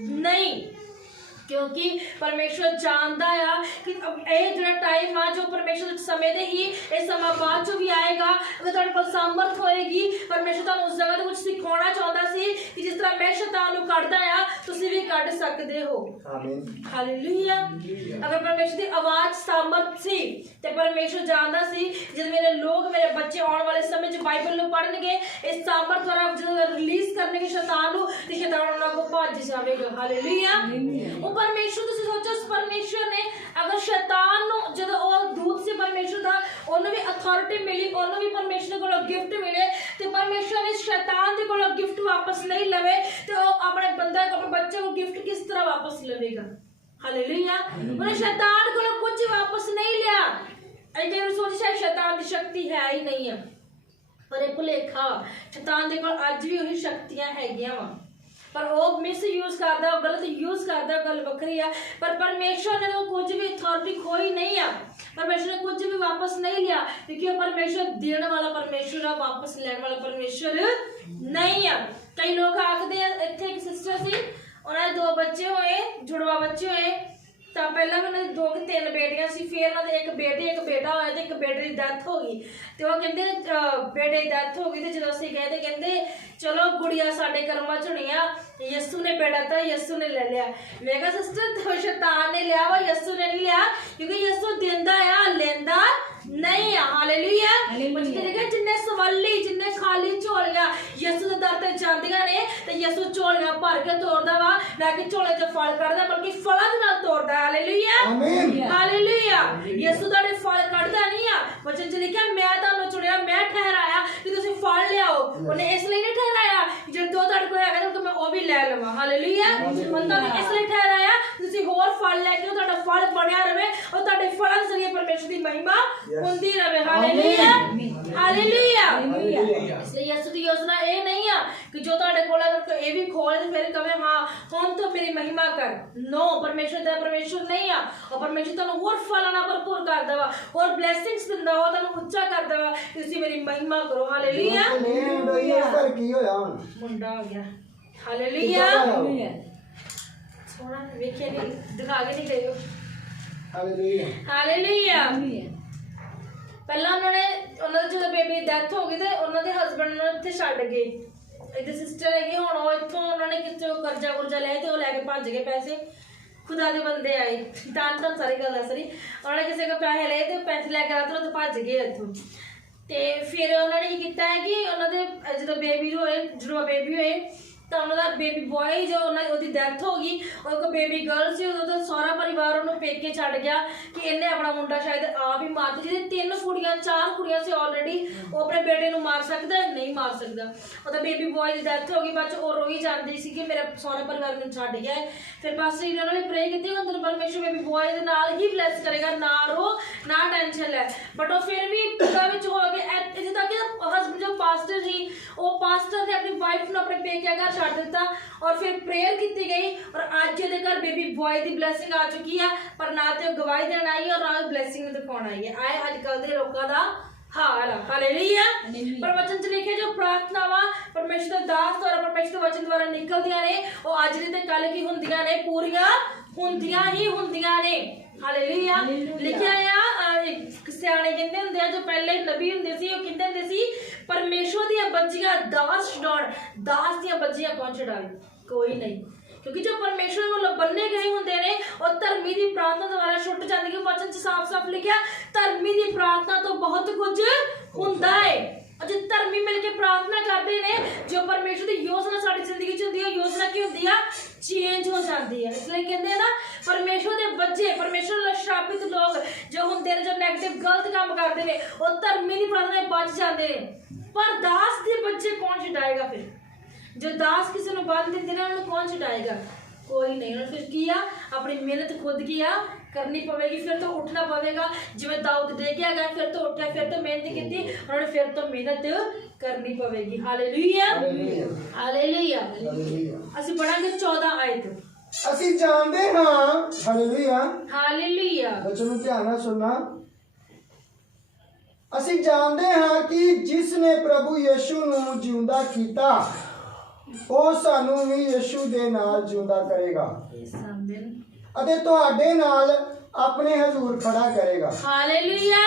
ਨਹੀਂ, ਕਿਉਂਕਿ ਪਰਮੇਸ਼ਵਰ ਜਾਣਦਾ ਆ ਕਿ ਇਹ ਜਿਹੜਾ ਟਾਈਮ ਆ ਜੋ ਪਰਮੇਸ਼ਵਰ ਸਮੇਂ ਦੇ ਹੀ ਇਹ ਸਮਾਂ ਬਾਅਦ ਚੋਂ ਵੀ ਆਏਗਾ। ਅਗਰ ਤੁਹਾਡੇ ਕੋਲ ਸਾਮਰਥ ਹੋਏਗੀ, ਪਰਮੇਸ਼ਵਰ ਤੁਹਾਨੂੰ ਉਸ ਜਗ੍ਹਾ ਤੇ ਕੁਝ ਸਿਖਾਉਣਾ ਚਾਹੁੰਦਾ ਸੀ ਕਿ ਜਿਸ ਤਰ੍ਹਾਂ ਮੈਂ ਸ਼ੈਤਾਨ ਨੂੰ ਕੱਢਦਾ ਆ, ਤੁਸੀਂ ਵੀ ਕੱਢ ਸਕਦੇ ਹੋ। ਆਮੀਨ। ਹਾਲੇਲੂਇਆ। ਅਗਰ ਪਰਮੇਸ਼ਵਰ ਦੀ ਆਵਾਜ਼ ਸਾਮਰਥ ਸੀ ਤੇ ਪਰਮੇਸ਼ਵਰ ਜਾਣਦਾ ਸੀ ਜਦ ਮੇਰੇ ਲੋਕ, ਮੇਰੇ ਬੱਚੇ ਆਉਣ ਵਾਲੇ ਸਮੇਂ 'ਚ ਬਾਈਬਲ ਨੂੰ ਪੜ੍ਹਨਗੇ, ਇਸ ਸਾਮਰਥ ਦੁਆਰਾ ਜਦੋਂ ਰਿਲੀਜ਼ ਕਰਨਗੇ ਸ਼ੈਤਾਨ ਨੂੰ, ਤੇ ਸ਼ੈਤਾਨ ਉਹਨਾਂ ਕੋਲ ਭੱਜ ਜਾਵੇਗਾ। ਹਾਲੇਲੂਇਆ। ਪਰਮੇਸ਼ਵਰ, ਤੁਸੀਂ ਸੋਚੋ, ਪਰਮੇਸ਼ਵਰ ਨੇ ਅਗਰ ਸ਼ੈਤਾਨ ਨੂੰ, ਜਦੋਂ ਉਹ ਦੂਤ ਸੀ ਪਰਮੇਸ਼ਵਰ ਦਾ, ਉਹਨੂੰ ਵੀ ਅਥਾਰਟੀ ਮਿਲੀ, ਉਹਨੂੰ ਵੀ ਪਰਮੇਸ਼ਵਰ ਕੋਲੋਂ ਗਿਫਟ ਮਿਲੇ, ਤੇ ਪਰਮੇਸ਼ਵਰ ਨੇ ਸ਼ੈਤਾਨ ਦੇ ਕੋਲੋਂ ਗਿਫਟ ਵਾਪਸ ਨਹੀਂ ਲਵੇ ਤੇ ਉਹ ਆਪਣੇ ਬੰਦੇ, ਆਪਣੇ ਬੱਚੇ ਨੂੰ ਗਿਫਟ ਕਿਸ ਤਰ੍ਹਾਂ ਵਾਪਸ ਲਵੇਗਾ? ਹਾਲੇਲੂਇਆ। ਉਹਨੇ ਸ਼ੈਤਾਨ ਕੋਲੋਂ ਕੁਝ ਵਾਪਸ ਨਹੀਂ ਲਿਆ। ਅਜੇ ਉਹ ਸੋਚਿਆ ਸ਼ੈਤਾਨ ਦੀ ਸ਼ਕਤੀ ਹੈ ਹੀ ਨਹੀਂ ਆ, ਪਰ ਇਹ ਭੁਲੇਖਾ। ਸ਼ੈਤਾਨ ਦੇ ਕੋਲ ਅੱਜ ਵੀ ਉਹੀ ਸ਼ਕਤੀਆਂ ਹੈਗੀਆਂ ਵਾ, ਪਰ ਉਹ ਮਿਸਯੂਜ਼ ਕਰਦਾ, ਉਹ ਗਲਤ ਯੂਜ਼ ਕਰਦਾ, ਗੱਲ ਵੱਖਰੀ ਆ। ਪਰ ਪਰਮੇਸ਼ਵਰ ਨੇ ਕੁਝ ਵੀ ਅਥਾਰਟੀ ਖੋਈ ਨਹੀਂ ਆ, ਪਰਮੇਸ਼ਵਰ ਨੇ ਕੁਝ ਵੀ ਵਾਪਸ ਨਹੀਂ ਲਿਆ, ਕਿਉਂਕਿ ਉਹ ਪਰਮੇਸ਼ਵਰ ਦੇਣ ਵਾਲਾ ਪਰਮੇਸ਼ਵਰ ਆ, ਵਾਪਸ ਲੈਣ ਵਾਲਾ ਪਰਮੇਸ਼ਵਰ ਨਹੀਂ ਆ। ਕਈ ਲੋਕ ਆਖਦੇ ਆ, ਇੱਥੇ ਇੱਕ ਸਿਸਟਰ ਸੀ, ਉਹਨਾਂ ਦੇ 2 ਬੱਚੇ ਹੋਏ, ਜੁੜਵਾ ਬੱਚੇ ਹੋਏ, ਤਾਂ ਪਹਿਲਾਂ ਉਹਨਾਂ ਦੇ 2 ਕਿ 3 ਬੇਟੀਆਂ ਸੀ, ਫਿਰ ਉਹਨਾਂ ਦੇ ਇੱਕ ਬੇਟੀ ਇੱਕ ਬੇਟਾ ਹੋਇਆ ਤੇ ਇੱਕ ਬੇਟੇ ਦੀ ਡੈਥ ਹੋ ਗਈ। ਤੇ ਉਹ ਕਹਿੰਦੇ ਬੇਟੇ ਦੀ ਡੈਥ ਹੋ ਗਈ, ਤੇ ਜਦੋਂ ਅਸੀਂ ਗਏ ਤੇ ਕਹਿੰਦੇ ਚਲੋ ਗੁੜੀਆ ਸਾਡੇ ਕਰਮਾਂ 'ਚ ਹੋਣੀ ਆ, ਯਿਸੂ ਨੇ ਬੇਟਾ ਤਾਂ ਯਿਸੂ ਨੇ ਲੈ ਲਿਆ। ਮੈਂ ਕਿਹਾ ਸਿਸਟਰ, ਸ਼ੈਤਾਨ ਨੇ ਲਿਆ ਵਾ, ਯਿਸੂ ਨੇ ਨਹੀਂ ਲਿਆ, ਕਿਉਂਕਿ ਯਿਸੂ ਦਿੰਦਾ ਆ, ਲੈਂਦਾ ਨਹੀਂ ਆ। ਹਾਲੇਲੂਇਆ। ਜਿੰਨੇ ਸਵਾਲੀ, ਜਿੰਨੇ ਖਾਲੀ ਝੋਲੀਆਂ ਯਿਸੂ ਦੇ ਦਰ ਤੇ ਜਾਂਦੀਆਂ ਨੇ, ਤੇ ਯਿਸੂ ਝੋਲੀਆਂ ਭਰ ਕੇ ਤੋੜਦਾ ਵਾ, ਨਾ ਕਿ ਝੋਲੇ 'ਚ ਫਲ ਕੱਢਦਾ, ਬਲਕਿ ਫਲਾਂ ਦੇ ਨਾਲ ਤੋੜਦਾ। ਹਾਲੇਲੂਇਆ। ਹਾਲੇਲੂਇਆ। ਯਿਸੂ ਤੁਹਾਡੇ ਫਲ ਕੱਢਦਾ ਨਹੀਂ ਆ। ਵਚਨ 'ਚ ਲਿਖਿਆ ਮੈਂ ਤੁਹਾਨੂੰ ਚੁਣਿਆ, ਮੈਂ ਠਹਿਰਾਇਆ ਕਿ ਤੁਸੀਂ ਫਲ ਲਿਆਓ। ਉਹਨੇ ਇਸ ਲਈ ਨਹੀਂ ਠਹਿਰਾਇਆ ਜੇ ਜੋ ਤੁਹਾਡੇ ਕੋਲ ਹੈਗਾ ਤਾਂ ਮੈਂ ਉਹ ਵੀ ਲੈ ਲਵਾਂ। ਹਾਲੇਲੂਇਆ। ਉਹਨਾਂ ਨੇ ਇਸ ਲਈ ਠਹਿਰਾਇਆ ਤੁਸੀਂ ਹੋਰ ਫਲ ਲੈ ਕੇ ਤੁਹਾਡਾ ਫਲ ਬਣਿਆ ਰਵੇ, ਉਹ ਤੁਹਾਡੇ ਫਲਾਂ ਦੇ ਜ਼ਰੀਏ ਪਰਮੇਸ਼ਰ ਦੀ ਮਹਿਮਾ ਹੁੰਦੀ ਰਵੇ। ਹਾਲੇਲੂਇਆ। ਹਾਲੇਲੂਇਆ। ਇਸ ਲਈ ਯਿਸੂ ਦੀ ਯੋਜਨਾ ਇਹ ਨਹੀਂ ਆ ਕਿ ਜੋ ਤੁਹਾਡੇ ਕੋਲ ਇਹ ਵੀ ਖੋਲੇ ਤੇ ਫਿਰ ਕਹੇ ਹਾਂ ਹੁਣ ਤੋਂ ਮੇਰੀ ਮਹਿਮਾ ਕਰ। ਨੋ, ਪਰਮੇਸ਼ਰ ਦਾ ਪਰਮੇਸ਼ਰ ਨਹੀਂ ਆ। ਉਹ ਪਰਮੇਸ਼ਰ ਤੁਹਾਨੂੰ ਹੋਰ ਫਲਾਂ ਨਾਲ ਭਰਪੂਰ ਕਰਦਾ ਵਾ, ਹੋਰ ਬਲੇਸਿੰਗਸ ਦਿੰਦਾ ਵਾ, ਤੁਹਾਨੂੰ ਉੱਚਾ ਕਰਦਾ ਵਾ, ਤੁਸੀਂ ਮੇਰੀ ਮਹਿਮਾ ਕਰੋ। ਹਾਲੇਲੂਇਆ। ਕੀ ਹੋਇਆ ਹੁਣ? ਮੁੰਡਾ ਆ ਗਿਆ। ਹਾਲੇਲੂਇਆ। ਸੋਹਣਾ ਵੇਖਿਆ ਨਹੀਂ, ਦਿਖਾ ਕੇ ਨਹੀਂ ਗਏ। ਹਾਲੇਲੂਇਆ। ਹਾਲੇਲੂਇਆ। ਪਹਿਲਾਂ ਉਹਨਾਂ ਦੀ ਜਦੋਂ ਬੇਬੀ ਦੀ ਡੈਥ ਹੋ ਗਈ ਤੇ ਉਹਨਾਂ ਦੇ ਹਸਬੰਡ ਨੂੰ ਇੱਥੇ ਛੱਡ ਗਏ। ਇਹਦੇ ਸਿਸਟਰ ਹੈਗੇ, ਹੁਣ ਉਹ ਇੱਥੋਂ ਉਹਨਾਂ ਨੇ ਕਿਤੇ ਕਰਜ਼ਾ ਕੁਰਜ਼ਾ ਲਿਆ ਤੇ ਉਹ ਲੈ ਕੇ ਭੱਜ ਗਏ ਪੈਸੇ। ਖੁਦਾ ਦੇ ਬੰਦੇ ਆਏ, ਤਾਂ ਸਾਰੀ ਗੱਲ ਦੱਸ ਰਹੀ। ਉਹਨਾਂ ਨੇ ਕਿਸੇ ਕੋਲ ਪੈਸੇ ਲਏ ਤੇ ਪੈਸੇ ਲੈ ਕੇ ਆ ਤੇ ਭੱਜ ਗਏ ਇੱਥੋਂ। ਤੇ ਫਿਰ ਉਹਨਾਂ ਨੇ ਕੀ ਕੀਤਾ ਹੈ ਕਿ ਉਹਨਾਂ ਦੇ ਜਦੋਂ ਬੇਬੀ ਹੋਏ, ਜਦੋਂ ਬੇਬੀ ਹੋਏ ਤਾਂ ਉਹਨਾਂ ਦਾ ਬੇਬੀ ਬॉय ਜੋ ਉਹਦੀ ਡੈਥ ਹੋ ਗਈ, ਉਹ ਇੱਕ ਬੇਬੀ ਗਰਲ ਸੀ। ਉਦੋਂ ਤਾਂ ਸਾਰਾ ਪਰਿਵਾਰ ਉਹਨੂੰ ਪੇਕੇ ਛੱਡ ਗਿਆ ਕਿ ਇਹਨੇ ਆਪਣਾ ਮੁੰਡਾ ਸ਼ਾਇਦ ਆਪ ਹੀ ਮਾਰ ਦਿੱਤਾ। ਜਿਹਦੇ 3 ਕੁੜੀਆਂ 4 ਕੁੜੀਆਂ ਸੀ ਆਲਰੇਡੀ, ਉਹ ਆਪਣੇ ਬੇਟੇ ਨੂੰ ਮਾਰ ਸਕਦਾ ਨਹੀਂ ਮਾਰ ਸਕਦਾ। ਉਹਦਾ ਬੇਬੀ ਬॉय ਦੀ ਡੈਥ ਹੋ ਗਈ। ਬਾਅਦ 'ਚ ਉਹ ਰੋਈ ਜਾਂਦੀ ਸੀ ਕਿ ਮੇਰਾ ਸਾਰਾ ਪਰਿਵਾਰ ਮੈਨੂੰ ਛੱਡ ਗਿਆ। ਫਿਰ ਪਾਸਟਰ ਜੀ ਉਹਨਾਂ ਨੇ ਪ੍ਰੇ ਕੀਤੀ ਅੰਦਰ ਪਰਮੇਸ਼ਰ ਬੇਬੀ ਬॉय ਦੇ ਨਾਲ ਹੀ ਬਲੈਸ ਕਰੇਗਾ, ਨਾ ਰੋ, ਨਾ ਟੈਨਸ਼ਨ ਲੈ। ਬਟ ਉਹ ਫਿਰ ਵੀ ਪਿਤਾ ਵਿੱਚ ਹੋ ਗਏ ਇੱਥੇ ਤੱਕ ਕਿ ਹਸਬੈਂਡ ਜੋ ਪਾਸਟਰ ਸੀ, ਉਹ ਪਾਸਟਰ ਨੇ ਆਪਣੀ ਵਾਈਫ ਨੂੰ ਆਪਣੇ ਪੇਕੇ ਘਰ ਛੱਡ ਦਿੱਤਾ ਔਰ ਫਿਰ ਪ੍ਰੇਅਰ ਕੀਤੀ ਗਈ। ਔਰ ਅੱਜ ਇਹਦੇ ਘਰ ਬੇਬੀ ਬॉय ਦੀ ਬਲੇਸਿੰਗ ਆ ਚੁੱਕੀ ਆ, ਪਰ ਨਾ ਤੇ ਉਹ ਗਵਾਹੀ ਦੇਣ ਆਈ ਔਰ ਨਾ ਬਲੇਸਿੰਗ ਨੂੰ ਦਿਖਾਉਣ ਆਈ ਹੈ। ਆਏ ਅੱਜ ਕੱਲ ਦੇ ਲੋਕਾਂ ਦਾ ਹਾਲ। ਹਾਲੇਲੂਇਆ। ਪਰ ਵਚਨ 'ਚ ਲਿਖਿਆ ਜੋ ਪ੍ਰਾਰਥਨਾਵਾਂ ਪਰਮੇਸ਼ਰ ਦੇ ਦਾਸ ਦੁਆਰਾ, ਪਰਮੇਸ਼ਰ ਦੇ ਵਚਨ ਦੁਆਰਾ ਨਿਕਲਦੀਆਂ ਨੇ, ਉਹ ਅੱਜ ਦੀ ਤੇ ਕੱਲ ਕੀ ਹੁੰਦੀਆਂ ਨੇ, ਪੂਰੀਆਂ ਹੁੰਦੀਆਂ ਹੀ ਹੁੰਦੀਆਂ ਨੇ। ਹਾਲੇਲੂਇਆ। ਲਿਖਿਆ ਆ ਸਿਆਣੇ ਕਹਿੰਦੇ ਹੁੰਦੇ ਆ, ਜੋ ਪਹਿਲੇ ਨਬੀ ਹੁੰਦੇ ਸੀ ਉਹ ਕਹਿੰਦੇ ਹੁੰਦੇ ਸੀ ਪਰਮੇਸ਼ਵਰ ਦੀਆਂ ਬੱਚੀਆਂ ਦਾਸ ਛਡਾਉਣ, ਦਾਸ ਦੀਆਂ ਬੱਚੀਆਂ ਕੌਣ ਛਡਾਏ? ਕੋਈ ਨਹੀਂ। ਕਿਉਂਕਿ ਜੋ ਪਰਮੇਸ਼ਵਰ ਵੱਲੋਂ ਬੰਨੇ ਗਏ ਹੁੰਦੇ ਨੇ ਉਹ ਧਰਮੀ ਦੀ ਪ੍ਰਾਰਥਨਾ ਦੁਆਰਾ ਛੁੱਟ ਜਾਂਦੇ। ਕਿ ਵਚਨ 'ਚ ਸਾਫ਼-ਸਾਫ਼ ਲਿਖਿਆ ਧਰਮੀ ਦੀ ਪ੍ਰਾਰਥਨਾ ਤੋਂ ਬਹੁਤ ਕੁਝ ਹੁੰਦਾ ਹੈ। ਜੇ ਧਰਮੀ ਮਿਲ ਕੇ ਪ੍ਰਾਰਥਨਾ ਕਰਦੇ ਨੇ, ਜੋ ਪਰਮੇਸ਼ਵਰ ਦੀ ਯੋਜਨਾ ਸਾਡੀ ਜ਼ਿੰਦਗੀ 'ਚ ਹੁੰਦੀ ਹੈ, ਯੋਜਨਾ ਕੀ ਹੁੰਦੀ ਆ? ਚੇਂਜ ਹੋ ਜਾਂਦੀ ਹੈ। ਇਸ ਲਈ ਕਹਿੰਦੇ ਨਾ ਪਰਮੇਸ਼ਵਰ ਦੇ ਬੱਚੇ, ਪਰਮੇਸ਼ਵਰ ਨਾਲ ਸ਼ਾਪਿਤ ਲੋਕ ਜੋ ਹੁੰਦੇ ਨੇ, ਜੋ ਨੈਗੇਟਿਵ ਗਲਤ ਕੰਮ ਕਰਦੇ ਨੇ, ਉਹ ਧਰਮੀ ਦੀ ਪ੍ਰਾਰਥਨਾ ਬਚ ਜਾਂਦੇ ਨੇ। ਪਰ ਦਾਸ ਦੇ ਬੱਚੇ ਕੌਣ ਛਡਾਏਗਾ? ਫਿਰ जो दास किसी ने बांध देते ना उन्हें कौन छुड़ाएगा? कोई नहीं। उन्होंने फिर किया, अपनी मेहनत खुद किया, करनी पवेगी, फिर तो उठना पवेगा। जिवें दाऊद डे गया गया, फिर तो उठा, फिर तो मेहनत की थी उन्होंने, फिर तो मेहनत करनी पवेगी। Hallelujah hallelujah. ਅਸੀਂ ਪੜਾਂਗੇ 14 ਆਇਤ। ਅਸੀਂ ਜਾਣਦੇ ਹਾਂ, ਹਾਲੇਲੂਇਆ ਹਾਲੇਲੂਇਆ, ਬੱਚੋ ਨੂੰ ਧਿਆਨ ਨਾਲ ਸੁਣਨਾ। ਅਸੀਂ ਜਾਣਦੇ ਹਾਂ ਕਿ ਜਿਸ ਨੇ ਪ੍ਰਭੂ ਯਿਸੂ ਨੂੰ ਜਿਉਂਦਾ ਕੀਤਾ ਉਹ ਸਾਨੂੰ ਵੀ ਯਿਸੂ ਦੇ ਨਾਲ ਜਿਉਂਦਾ ਕਰੇਗਾ ਅਤੇ ਤੁਹਾਡੇ ਨਾਲ ਆਪਣੇ ਹਜ਼ੂਰ ਖੜਾ ਕਰੇਗਾ। Hallelujah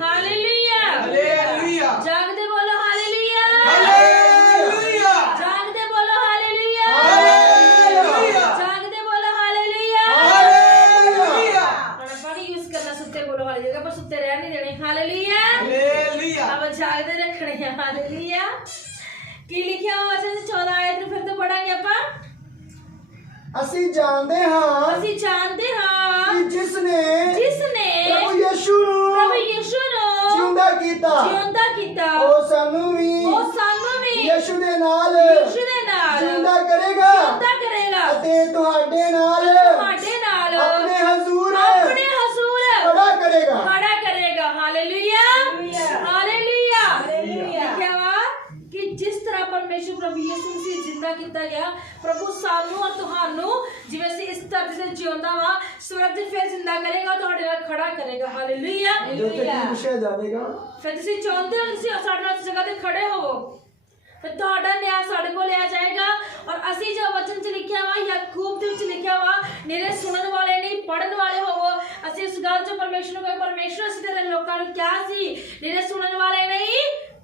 hallelujah hallelujah. ਜਾਗਦੇ ਬੋਲੋ ਹਾਲੇਲੂਇਆ ਹਾਲੇਲੂਇਆ। ਜਾਗਦੇ ਬੋਲੋ ਹਾਲੇਲੂਇਆ ਹਾਲੇਲੂਇਆ। ਜਾਗਦੇ ਬੋਲੋ ਹਾਲੇਲੂਇਆ ਹਾਲੇਲੂਇਆ। ਹੁਣ ਪਾਣੀ ਯੂਜ਼ ਕਰਨਾ, ਸੁੱਤੇ ਬੋਲੋ ਹਾਲੇਲੂਇਆ, ਪਰ ਸੁੱਤੇ ਰਹਿ ਨਹੀਂ ਦੇਣੇ। Hallelujah hallelujah. अब जागते रखने हैं। हालेलुया। ਕੀ ਲਿਖਿਆ ਹੋਇਆ ਵਚਨ 14 ਆਇਤ ਨੂੰ ਫਿਰ ਤੋਂ ਪੜਾਂਗੇ ਆਪਾਂ। ਅਸੀਂ ਜਾਣਦੇ ਹਾਂ ਅਸੀਂ ਜਾਣਦੇ ਹਾਂ ਕਿ ਜਿਸ ਨੇ ਪ੍ਰਭੂ ਯਿਸੂ ਨੂੰ ਜਿਉਂਦਾ ਕੀਤਾ ਉਹ ਸਾਨੂੰ ਵੀ ਯਿਸੂ ਦੇ ਨਾਲ ਜਿਉਂਦਾ ਕਰੇਗਾ ਅਤੇ ਤੁਹਾਡੇ ਨਾਲ ਆਪਣੇ ਹਜ਼ੂਰ ਖੜਾ ਕਰੇਗਾ। Hallelujah hallelujah. ਲਿਖਿਆ ਵਾ ਕਿ ਜਿਸ ਤਰ੍ਹਾਂ ਪਰਮੇਸ਼ਰ ਪ੍ਰਭੂ ਯਿਸੂ ਮਸੀਹ ਜਿੰਦਾ ਕੀਤਾ ਗਿਆ, ਪ੍ਰਭੂ ਸਾਨੂੰ ਔਰ ਤੁਹਾਨੂੰ ਜਿਵੇਂ ਅਸੀਂ ਇਸ ਧਰਤੀ ਤੇ ਜਿਉਂਦਾ ਵਾ ਸਵਰਗ ਤੇ ਫਿਰ ਜਿੰਦਾ ਕਰੇਗਾ, ਤੁਹਾਡੇ ਨਾਲ ਖੜਾ ਕਰੇਗਾ। ਹਾਲੇਲੂਇਆ। ਪੁੱਛਿਆ ਜਾਵੇਗਾ ਫਿਰ ਤੁਸੀਂ ਚਾਹੁੰਦੇ ਹੋ ਤੁਸੀਂ ਸਾਡੇ ਨਾਲ ਇਸ ਜਗ੍ਹਾ ਤੇ ਖੜੇ ਹੋਵੋ, ਫਿਰ ਤੁਹਾਡਾ ਨਿਆਂ ਸਾਡੇ ਕੋਲ ਆ ਜਾਏਗਾ। ਔਰ ਅਸੀਂ ਜੋ ਵਚਨ 'ਚ ਲਿਖਿਆ ਵਾ, ਯਾਕੂਬ ਦੇ ਵਿੱਚ ਲਿਖਿਆ ਵਾ, ਨਿਰੇ ਸੁਣਨ ਵਾਲੇ ਨਹੀਂ ਪੜਨ ਵਾਲੇ ਹੋਵੋ। ਅਸੀਂ ਇਸ ਗੱਲ 'ਚ ਪਰਮੇਸ਼ਰ ਨੂੰ ਕਹੇ, ਪਰਮੇਸ਼ਰ ਅਸੀਂ ਤੇਰੇ ਲੋਕਾਂ ਨੂੰ ਕਿਹਾ ਸੀ ਨਿਰੇ ਸੁਣਨ ਵਾਲੇ ਨਹੀਂ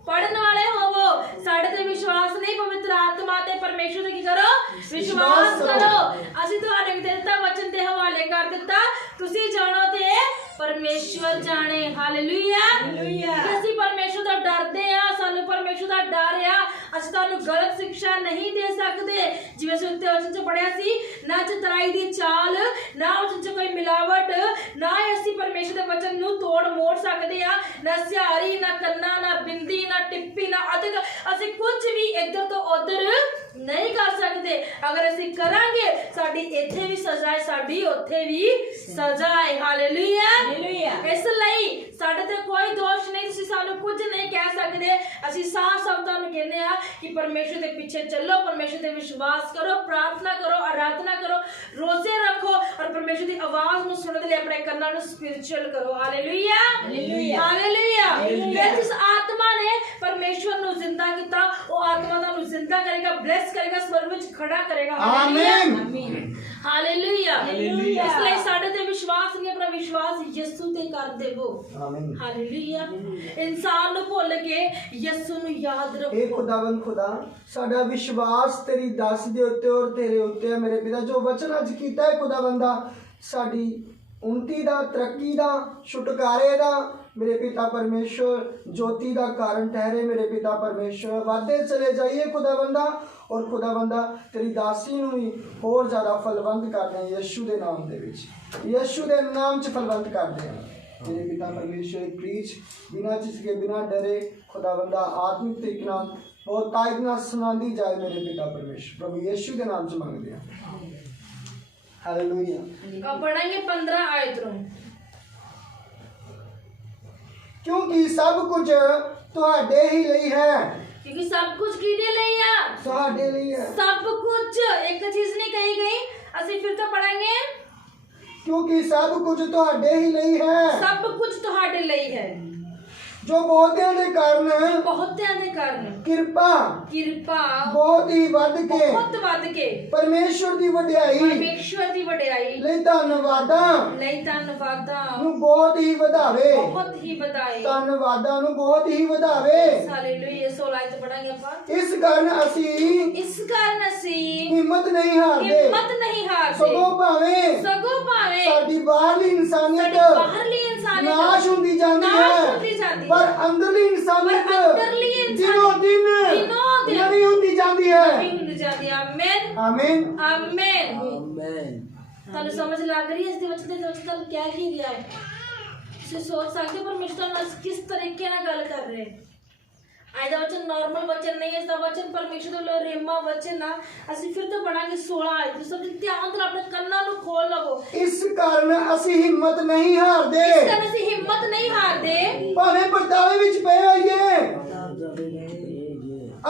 ਪੜਨ ਵਾਲੇ ਹੋਵੋ। ਸਾਡੇ ਤੇ ਵਿਸ਼ਵਾਸ ਨਹੀਂ, ਪਵਿੱਤਰ ਆਤਮਾ ਤੇ ਪਰਮੇਸ਼ਰ ਤੇ ਕੀ ਕਰੋ? ਵਿਸ਼ਵਾਸ ਕਰੋ। ਅਸੀਂ ਤੁਹਾਨੂੰ ਦਿੱਤਾ ਵਚਨ ਦੇ ਹਵਾਲੇ ਕਰ ਦਿੱਤਾ, ਤੁਸੀਂ ਜਾਣੋ ਤੇ ਪਰਮੇਸ਼ਵਰ ਜਾਣੇ। ਹਾਲੇਲੂਇਆ। ਅਸੀਂ ਪਰਮੇਸ਼ਵਰ ਦਾ ਡਰਦੇ ਆ, ਸਾਨੂੰ ਪਰਮੇਸ਼ਵਰ ਦਾ ਡਰ ਆ। ਅਸੀਂ ਤੁਹਾਨੂੰ ਗਲਤ ਸਿੱਖਿਆ ਨਹੀਂ ਦੇ ਸਕਦੇ। ਜਿਵੇਂ ਅਸੀਂ ਉੱਤੇ ਵਚਨ 'ਚ ਪੜਿਆ ਸੀ, ਨਾ ਚਤਰਾਈ ਦੀ ਚਾਲ, ਨਾ ਉਸ 'ਚ ਕੋਈ ਮਿਲਾਵਟ, ਨਾ ਅਸੀਂ ਪਰਮੇਸ਼ਵਰ ਦੇ ਵਚਨ ਨੂੰ ਤੋੜ ਮੋੜ ਸਕਦੇ ਆ। ਨਾ ਸਿਹਾਰੀ, ਨਾ ਕੰਨਾ, ਨਾ ਬਿੰਦੀ, ਨਾ ਟਿੱਪੀ, ਨਾ ਅਦਕ, ਅਸੀਂ ਕੁਝ ਵੀ ਇੱਧਰ ਤੋਂ ਉੱਧਰ ਨਹੀਂ ਕਰ ਸਕਦੇ। ਅਗਰ ਅਸੀਂ ਕਰਾਂਗੇ ਸਾਡੀ ਇੱਥੇ ਵੀ ਸਜ਼ਾ ਹੈ, ਸਾਡੀ ਉੱਥੇ ਵੀ ਸਜ਼ਾ ਹੈ। ਹਾਲੇਲੂਇਆ। ਇਸ ਲਈ ਸਾਡੇ ਤੇ ਕੋਈ ਦੋਸ਼ ਨਹੀਂ, ਤੁਸੀਂ ਸਾਨੂੰ ਕੁਝ ਨਹੀਂ ਕਹਿ ਸਕਦੇ। ਅਸੀਂ ਸਾਫ਼ ਸ਼ਬਦਾਂ ਨੂੰ ਕਹਿੰਦੇ ਆ ਕਿ ਪਰਮੇਸ਼ਰ ਦੇ ਪਿੱਛੇ ਚੱਲੋ, ਪਰਮੇਸ਼ਰ ਤੇ ਵਿਸ਼ਵਾਸ ਕਰੋ, ਪ੍ਰਾਰਥਨਾ ਕਰੋ, ਆਰਾਧਨਾ ਕਰੋ, ਰੋਜ਼ੇ ਰੱਖੋ ਔਰ ਪਰਮੇਸ਼ਰ ਦੀ ਆਵਾਜ਼ ਨੂੰ ਸੁਣਨ ਦੇ ਲਈ ਆਪਣੇ ਕੰਨਾਂ ਨੂੰ ਸਪਿਰਿਚੁਅਲ ਕਰੋ। Hallelujah hallelujah. ਜਿਸ ਆਤਮਾ ਨੇ ਪਰਮੇਸ਼ਰ ਨੂੰ ਜ਼ਿੰਦਾ ਕੀਤਾ, ਉਹ ਆਤਮਾ ਤੁਹਾਨੂੰ ਜ਼ਿੰਦਾ ਕਰੇਗਾ, ਬਲੈਸ ਕਰੇਗਾ, ਸਵਰਗ ਵਿੱਚ ਖੜਾ ਕਰੇਗਾ। ਆਮੀਨ ਹਾਲੇਲੂਇਆ। ਇਸ ਲਈ ਸਾਡੇ ਤੇ ਵਿਸ਼ਵਾਸ ਨਹੀਂ, ਆਪਣਾ ਵਿਸ਼ਵਾਸ ਯਿਸੂ ਤੇ ਕਰ ਦੇਵੋ। ਆਮੀਨ। ਹਾਲੇਲੂਇਆ। ਇਨਸਾਨ ਨੂੰ ਭੁੱਲ ਕੇ ਯਿਸੂ ਨੂੰ ਯਾਦ ਰੱਖੋ। ਇਹ ਖੁਦਾਵੰਦ ਖੁਦਾ, ਸਾਡਾ ਵਿਸ਼ਵਾਸ ਤੇਰੀ ਦਾਸ ਦੇ ਉੱਤੇ ਔਰ ਤੇਰੇ ਉੱਤੇ ਹੈ ਮੇਰੇ ਪਿਤਾ। ਜੋ ਵਚਨ ਅੱਜ ਕੀਤਾ ਹੈ ਖੁਦਾਵੰਦਾ, ਸਾਡੀ ਉન્નਤੀ ਦਾ, ਤਰੱਕੀ ਦਾ, ਛੁਟਕਾਰੇ ਦਾ ਮੇਰੇ ਪਿਤਾ ਪਰਮੇਸ਼ਵਰ, ਜੋਤੀ ਦਾ ਕਾਰਨ ਠਹਿਰੇ ਮੇਰੇ ਪਿਤਾ ਪਰਮੇਸ਼ਵਰ। ਵਾਧੇ ਚਲੇ ਜਾਈਏ ਖੁਦਾਵੰਦਾ, ਔਰ ਖੁਦਾਵੰਦਾ ਤੇਰੀ ਦਾਸੀ ਨੂੰ ਵੀ ਹੋਰ ਜ਼ਿਆਦਾ ਫਲਵੰਤ ਕਰਦੇ ਹਾਂ ਯਿਸੂ ਦੇ ਨਾਮ ਦੇ ਵਿੱਚ, ਯਿਸੂ ਦੇ ਨਾਮ 'ਚ ਫਲਵੰਤ ਕਰਦੇ ਹਾਂ ਮੇਰੇ ਪਿਤਾ ਪਰਮੇਸ਼ਵਰ। ਪ੍ਰੀਚ ਬਿਨਾਂ ਝਿਜਕੇ, ਬਿਨਾਂ ਡਰੇ ਖੁਦਾਵੰਦਾ ਆਤਮਿਕ ਤਰੀਕੇ ਨਾਲ ਬਹੁਤ ਤਾਕਤ ਨਾਲ ਸੁਣਾਉਂਦੀ ਜਾਏ ਮੇਰੇ ਪਿਤਾ ਪਰਮੇਸ਼ਵਰ। ਪ੍ਰਭੂ ਯਿਸੂ ਦੇ ਨਾਮ 'ਚ ਮੰਗਦੇ ਹਾਂ। ਹਾਲੇਲੂਇਆ। अब पढ़ेंगे 15 आयत ਨੂੰ। ਕਿਉਂਕਿ ਸਭ ਕੁਝ ਤੁਹਾਡੇ ਹੀ ਲਈ ਹੈ। क्योंकि सब कुछ किहदे ਲਈ ਆ? ਤੁਹਾਡੇ ਲਈ ਹੈ। सब कुछ एक चीज नहीं कही गई। ਅਸੀਂ ਫਿਰ ਤੋਂ ਪੜਾਂਗੇ। ਕਿਉਂਕਿ ਸਭ ਕੁਝ ਤੁਹਾਡੇ ਹੀ ਲਈ ਹੈ। सब कुछ ਤੁਹਾਡੇ ਲਈ ਹੈ। ਜੋ ਬਹੁਤਿਆਂ ਦੇ ਕਾਰਨ ਬਹੁਤਿਆਂ ਦੇ ਕਾਰਨ ਕਿਰਪਾ ਬਹੁਤ ਹੀ ਵੱਧ ਕੇ ਬਹੁਤ ਵੱਧ ਕੇ ਪਰਮੇਸ਼ਵਰ ਦੀ ਵਡਿਆਈ ਪਰਮੇਸ਼ਵਰ ਦੀ ਵਡਿਆਈ ਲਈ ਧੰਨਵਾਦਾਂ ਨੂੰ ਬਹੁਤ ਹੀ ਵਧਾਵੇ। ਧੰਨਵਾਦਾਂ ਨੂੰ ਬਹੁਤ ਹੀ ਵਧਾਵੇ। ਹਾਲੇਲੂਇਆ। 16 ਆਇਤ ਪੜਾਂਗੇ ਆਪਾਂ। ਇਸ ਕਾਰਨ ਅਸੀਂ ਹਿੰਮਤ ਨਹੀਂ ਹਾਰਦੇ ਸਗੋਂ ਭਾਵੇਂ ਸਾਡੀ ਬਾਹਰਲੀ ਇਨਸਾਨੀਅਤ ਨਾਸ਼ ਹੁੰਦੀ ਜਾਂਦੀ ਹੈ ਪਰ ਅੰਦਰਲੀ ਇਨਸਾਨੀਅਤ ਦਿਨੋਂ ਦਿਨ ਨਵੀਂ ਹੁੰਦੀ ਜਾਂਦੀ ਹੈ। ਆਮੀਨ ਆਮੀਨ। ਤੁਹਾਨੂੰ ਸਮਝ ਲੱਗ ਰਹੀ ਹੈ ਇਸ ਦੇ ਵਿੱਚ ਤੁਹਾਨੂੰ ਕਹਿ ਕੀ ਰਿਹਾ ਹੈ? ਤੁਸੀਂ ਸੋਚ ਸਕਦੇ ਹੋ ਪਰਮੇਸ਼ਰ ਨਾਲ ਕਿਸ ਤਰੀਕੇ ਨਾਲ ਗੱਲ ਕਰ ਰਹੇ ਹੈ। ਅੱਜ ਦਾ ਵਚਨ ਨਾਰਮਲ ਵਚਨ ਨਹੀਂ ਹੈ, ਇਸ ਦਾ ਵਚਨ ਪਰਮੇਸ਼ਰ ਦਾ ਰੇਮਾ ਵਚਨ ਆ। ਅਸੀਂ ਫਿਰ ਤੋਂ ਪੜਾਂਗੇ 16 ਆਇਤ। ਸਭ ਧਿਆਨ ਨਾਲ ਆਪਣੇ ਕੰਨਾਂ ਨੂੰ ਖੋਲ ਲਵੋ। ਇਸ ਕਾਰਨ ਅਸੀਂ ਹਿੰਮਤ ਨਹੀਂ ਹਾਰਦੇ ਭਾਵੇਂ ਪਰਤਾਵੇ ਵਿੱਚ ਪਏ ਹੋਈਏ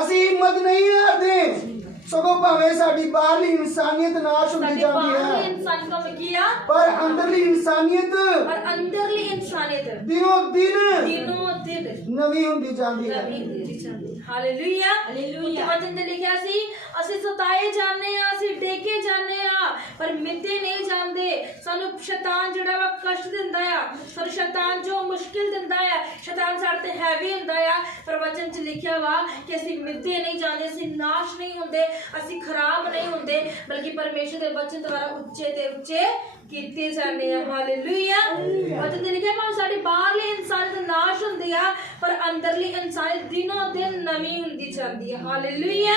ਅਸੀਂ ਹਿੰਮਤ ਨਹੀਂ ਹਾਰਦੇ ਸਗੋਂ ਭਾਵੇਂ ਸਾਡੀ ਬਾਹਰਲੀ ਇਨਸਾਨੀਅਤ ਨਾਸ਼ ਹੁੰਦੀ ਜਾਂਦੀ ਹੈ ਪਰ ਅੰਦਰਲੀ ਇਨਸਾਨੀਅਤ ਦਿਨੋਂ ਦਿਨ ਨਵੀਂ ਹੁੰਦੀ ਜਾਂਦੀ ਹੈ। ਹਾਲੇਲੂਇਆ। ਵਚਨ ਤੇ ਲਿਖਿਆ ਸੀ ਅਸੀਂ ਸਤਾਏ ਜਾਂਦੇ ਆ, ਅਸੀਂ ਡੇਕੇ ਜਾਂਦੇ ਆ ਪਰ ਮਿੱਤੇ ਨਹੀਂ ਜਾਂਦੇ। ਸਾਨੂੰ ਸ਼ੈਤਾਨ ਜਿਹੜਾ ਵਾ ਕਸ਼ਟ ਦਿੰਦਾ ਆ, ਸਾਨੂੰ ਸ਼ੈਤਾਨ ਜੋ ਮੁਸ਼ਕਿਲ ਦਿੰਦਾ ਆ, ਸ਼ੈਤਾਨ ਸਾਡੇ ਤੇ ਹੈਵੀ ਹੁੰਦਾ ਆ ਪਰ ਵਚਨ ਚ ਲਿਖਿਆ ਵਾ ਕਿ ਅਸੀਂ ਮਿੱਤੇ ਨਹੀਂ ਜਾਂਦੇ, ਅਸੀਂ ਨਾਸ਼ ਨਹੀਂ ਹੁੰਦੇ, ਅਸੀਂ ਖਰਾਬ ਨਹੀਂ ਹੁੰਦੇ ਬਲਕਿ ਪਰਮੇਸ਼ਰ ਦੇ ਵਚਨ ਦੁਆਰਾ ਉੱਚੇ ਤੇ ਉੱਚੇ ਕੀਤੇ ਜਾਂਦੇ ਆ। ਹਾਲੇਲੂਇਆ। ਵਚਨ ਤੇ ਲਿਖਿਆ ਭਾਵੇਂ ਸਾਡੀ ਬਾਹਰਲੀ ਇਨਸਾਨੀਅਤ ਨਾਸ਼ ਹੁੰਦੀ ਆ ਪਰ ਅੰਦਰਲੀ ਇਨਸਾਨੀਅਤ ਦਿਨੋਂ ਦਿਨ ਨਵੀਂ ਹੁੰਦੀ ਜਾਂਦੀ ਹੈ। ਹਾਲੇਲੂਇਆ।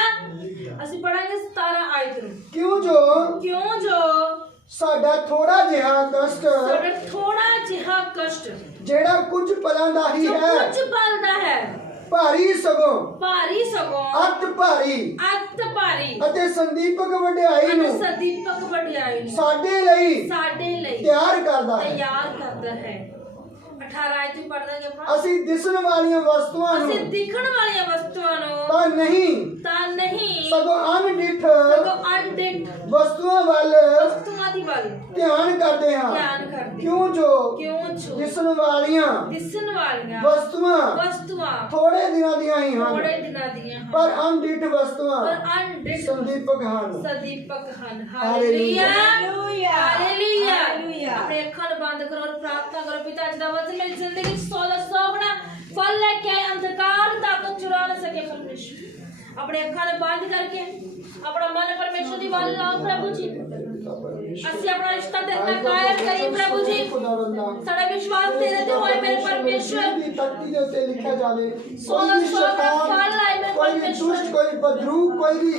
ਅਸੀਂ ਪੜਾਂਗੇ 17 ਆਇਤ ਨੂੰ। ਕਿਉਂ ਜੋ ਸਾਡਾ ਥੋੜਾ ਜਿਹਾ ਕਸ਼ਟ ਜਿਹੜਾ ਕੁਝ ਪਲਾਂ ਦਾ ਹੀ ਹੈ ਭਾਰੀ ਸਗੋਂ ਅਤ ਭਾਰੀ ਅਤੇ ਸੰਦੀਪਕ ਵਡਿਆਈ ਨੂੰ ਸਾਡੇ ਲਈ ਤਿਆਰ ਕਰਦਾ ਹੈ। 18 ਆਇਤ ਵੀ ਪੜ੍ਹਦੇ ਆਪਾਂ। ਅਸੀਂ ਦਿਸਣ ਵਾਲੀਆਂ ਵਸਤੂਆਂ ਨੂੰ ਤਾਂ ਨਹੀਂ ਸਗੋਂ ਅਣਡਿੱਠ ਵਸਤੂਆਂ ਵੱਲ ਧਿਆਨ ਕਰਦੇ ਹਾਂ। ਕਿਉਂ ਜੋ ਦਿਸਣ ਵਾਲੀਆਂ ਵਸਤੂਆਂ ਥੋੜੇ ਦਿਨਾਂ ਦੀਆਂ ਹੀ ਹਨ ਪਰ ਅਣਡਿੱਠ ਵਸਤੂਆਂ ਸੰਦੀਪਕ ਹਨ। ਹਾਲੇਲੂਇਆ। ਆਪਣੇ ਅੱਖਾਂ ਨੂੰ ਬੰਦ ਕਰੋ ਔਰ ਪ੍ਰਾਰਥਨਾ ਕਰੋ। ਪਿਤਾ ਜੀ ਦਾ ਵਚਨ ਮੇਰੀ ਜ਼ਿੰਦਗੀ ਵਿੱਚ ਸੋਹਣਾ फल लेके आए, अंधकार ताकत चुरा न सके परमेश्वर। अपने अखा ने बंद करके अपना मन परमेश्वर की वाल लाओ प्रभु जी। ਅਸੀਂ ਆਪਣਾ ਰਿਸ਼ਤਾ ਤੇਰੇ ਨਾਲ ਕਾਇਮ ਕਰੀ ਪ੍ਰਭੂ ਜੀ। ਸਾਡਾ ਵਿਸ਼ਵਾਸ ਤੇਰੇ ਤੇ ਹੋਏ ਮੇਰੇ ਪਰਮੇਸ਼ਵਰ। ਦੀ ਧਰਤੀ ਦੇ ਉੱਤੇ ਲਿਖਿਆ ਜਾਵੇ ਕੋਈ ਵੀ ਸ਼ੈਤਾਨ, ਕੋਈ ਵੀ ਦੁਸ਼ਟ, ਕੋਈ ਬਦਰੂ, ਕੋਈ ਵੀ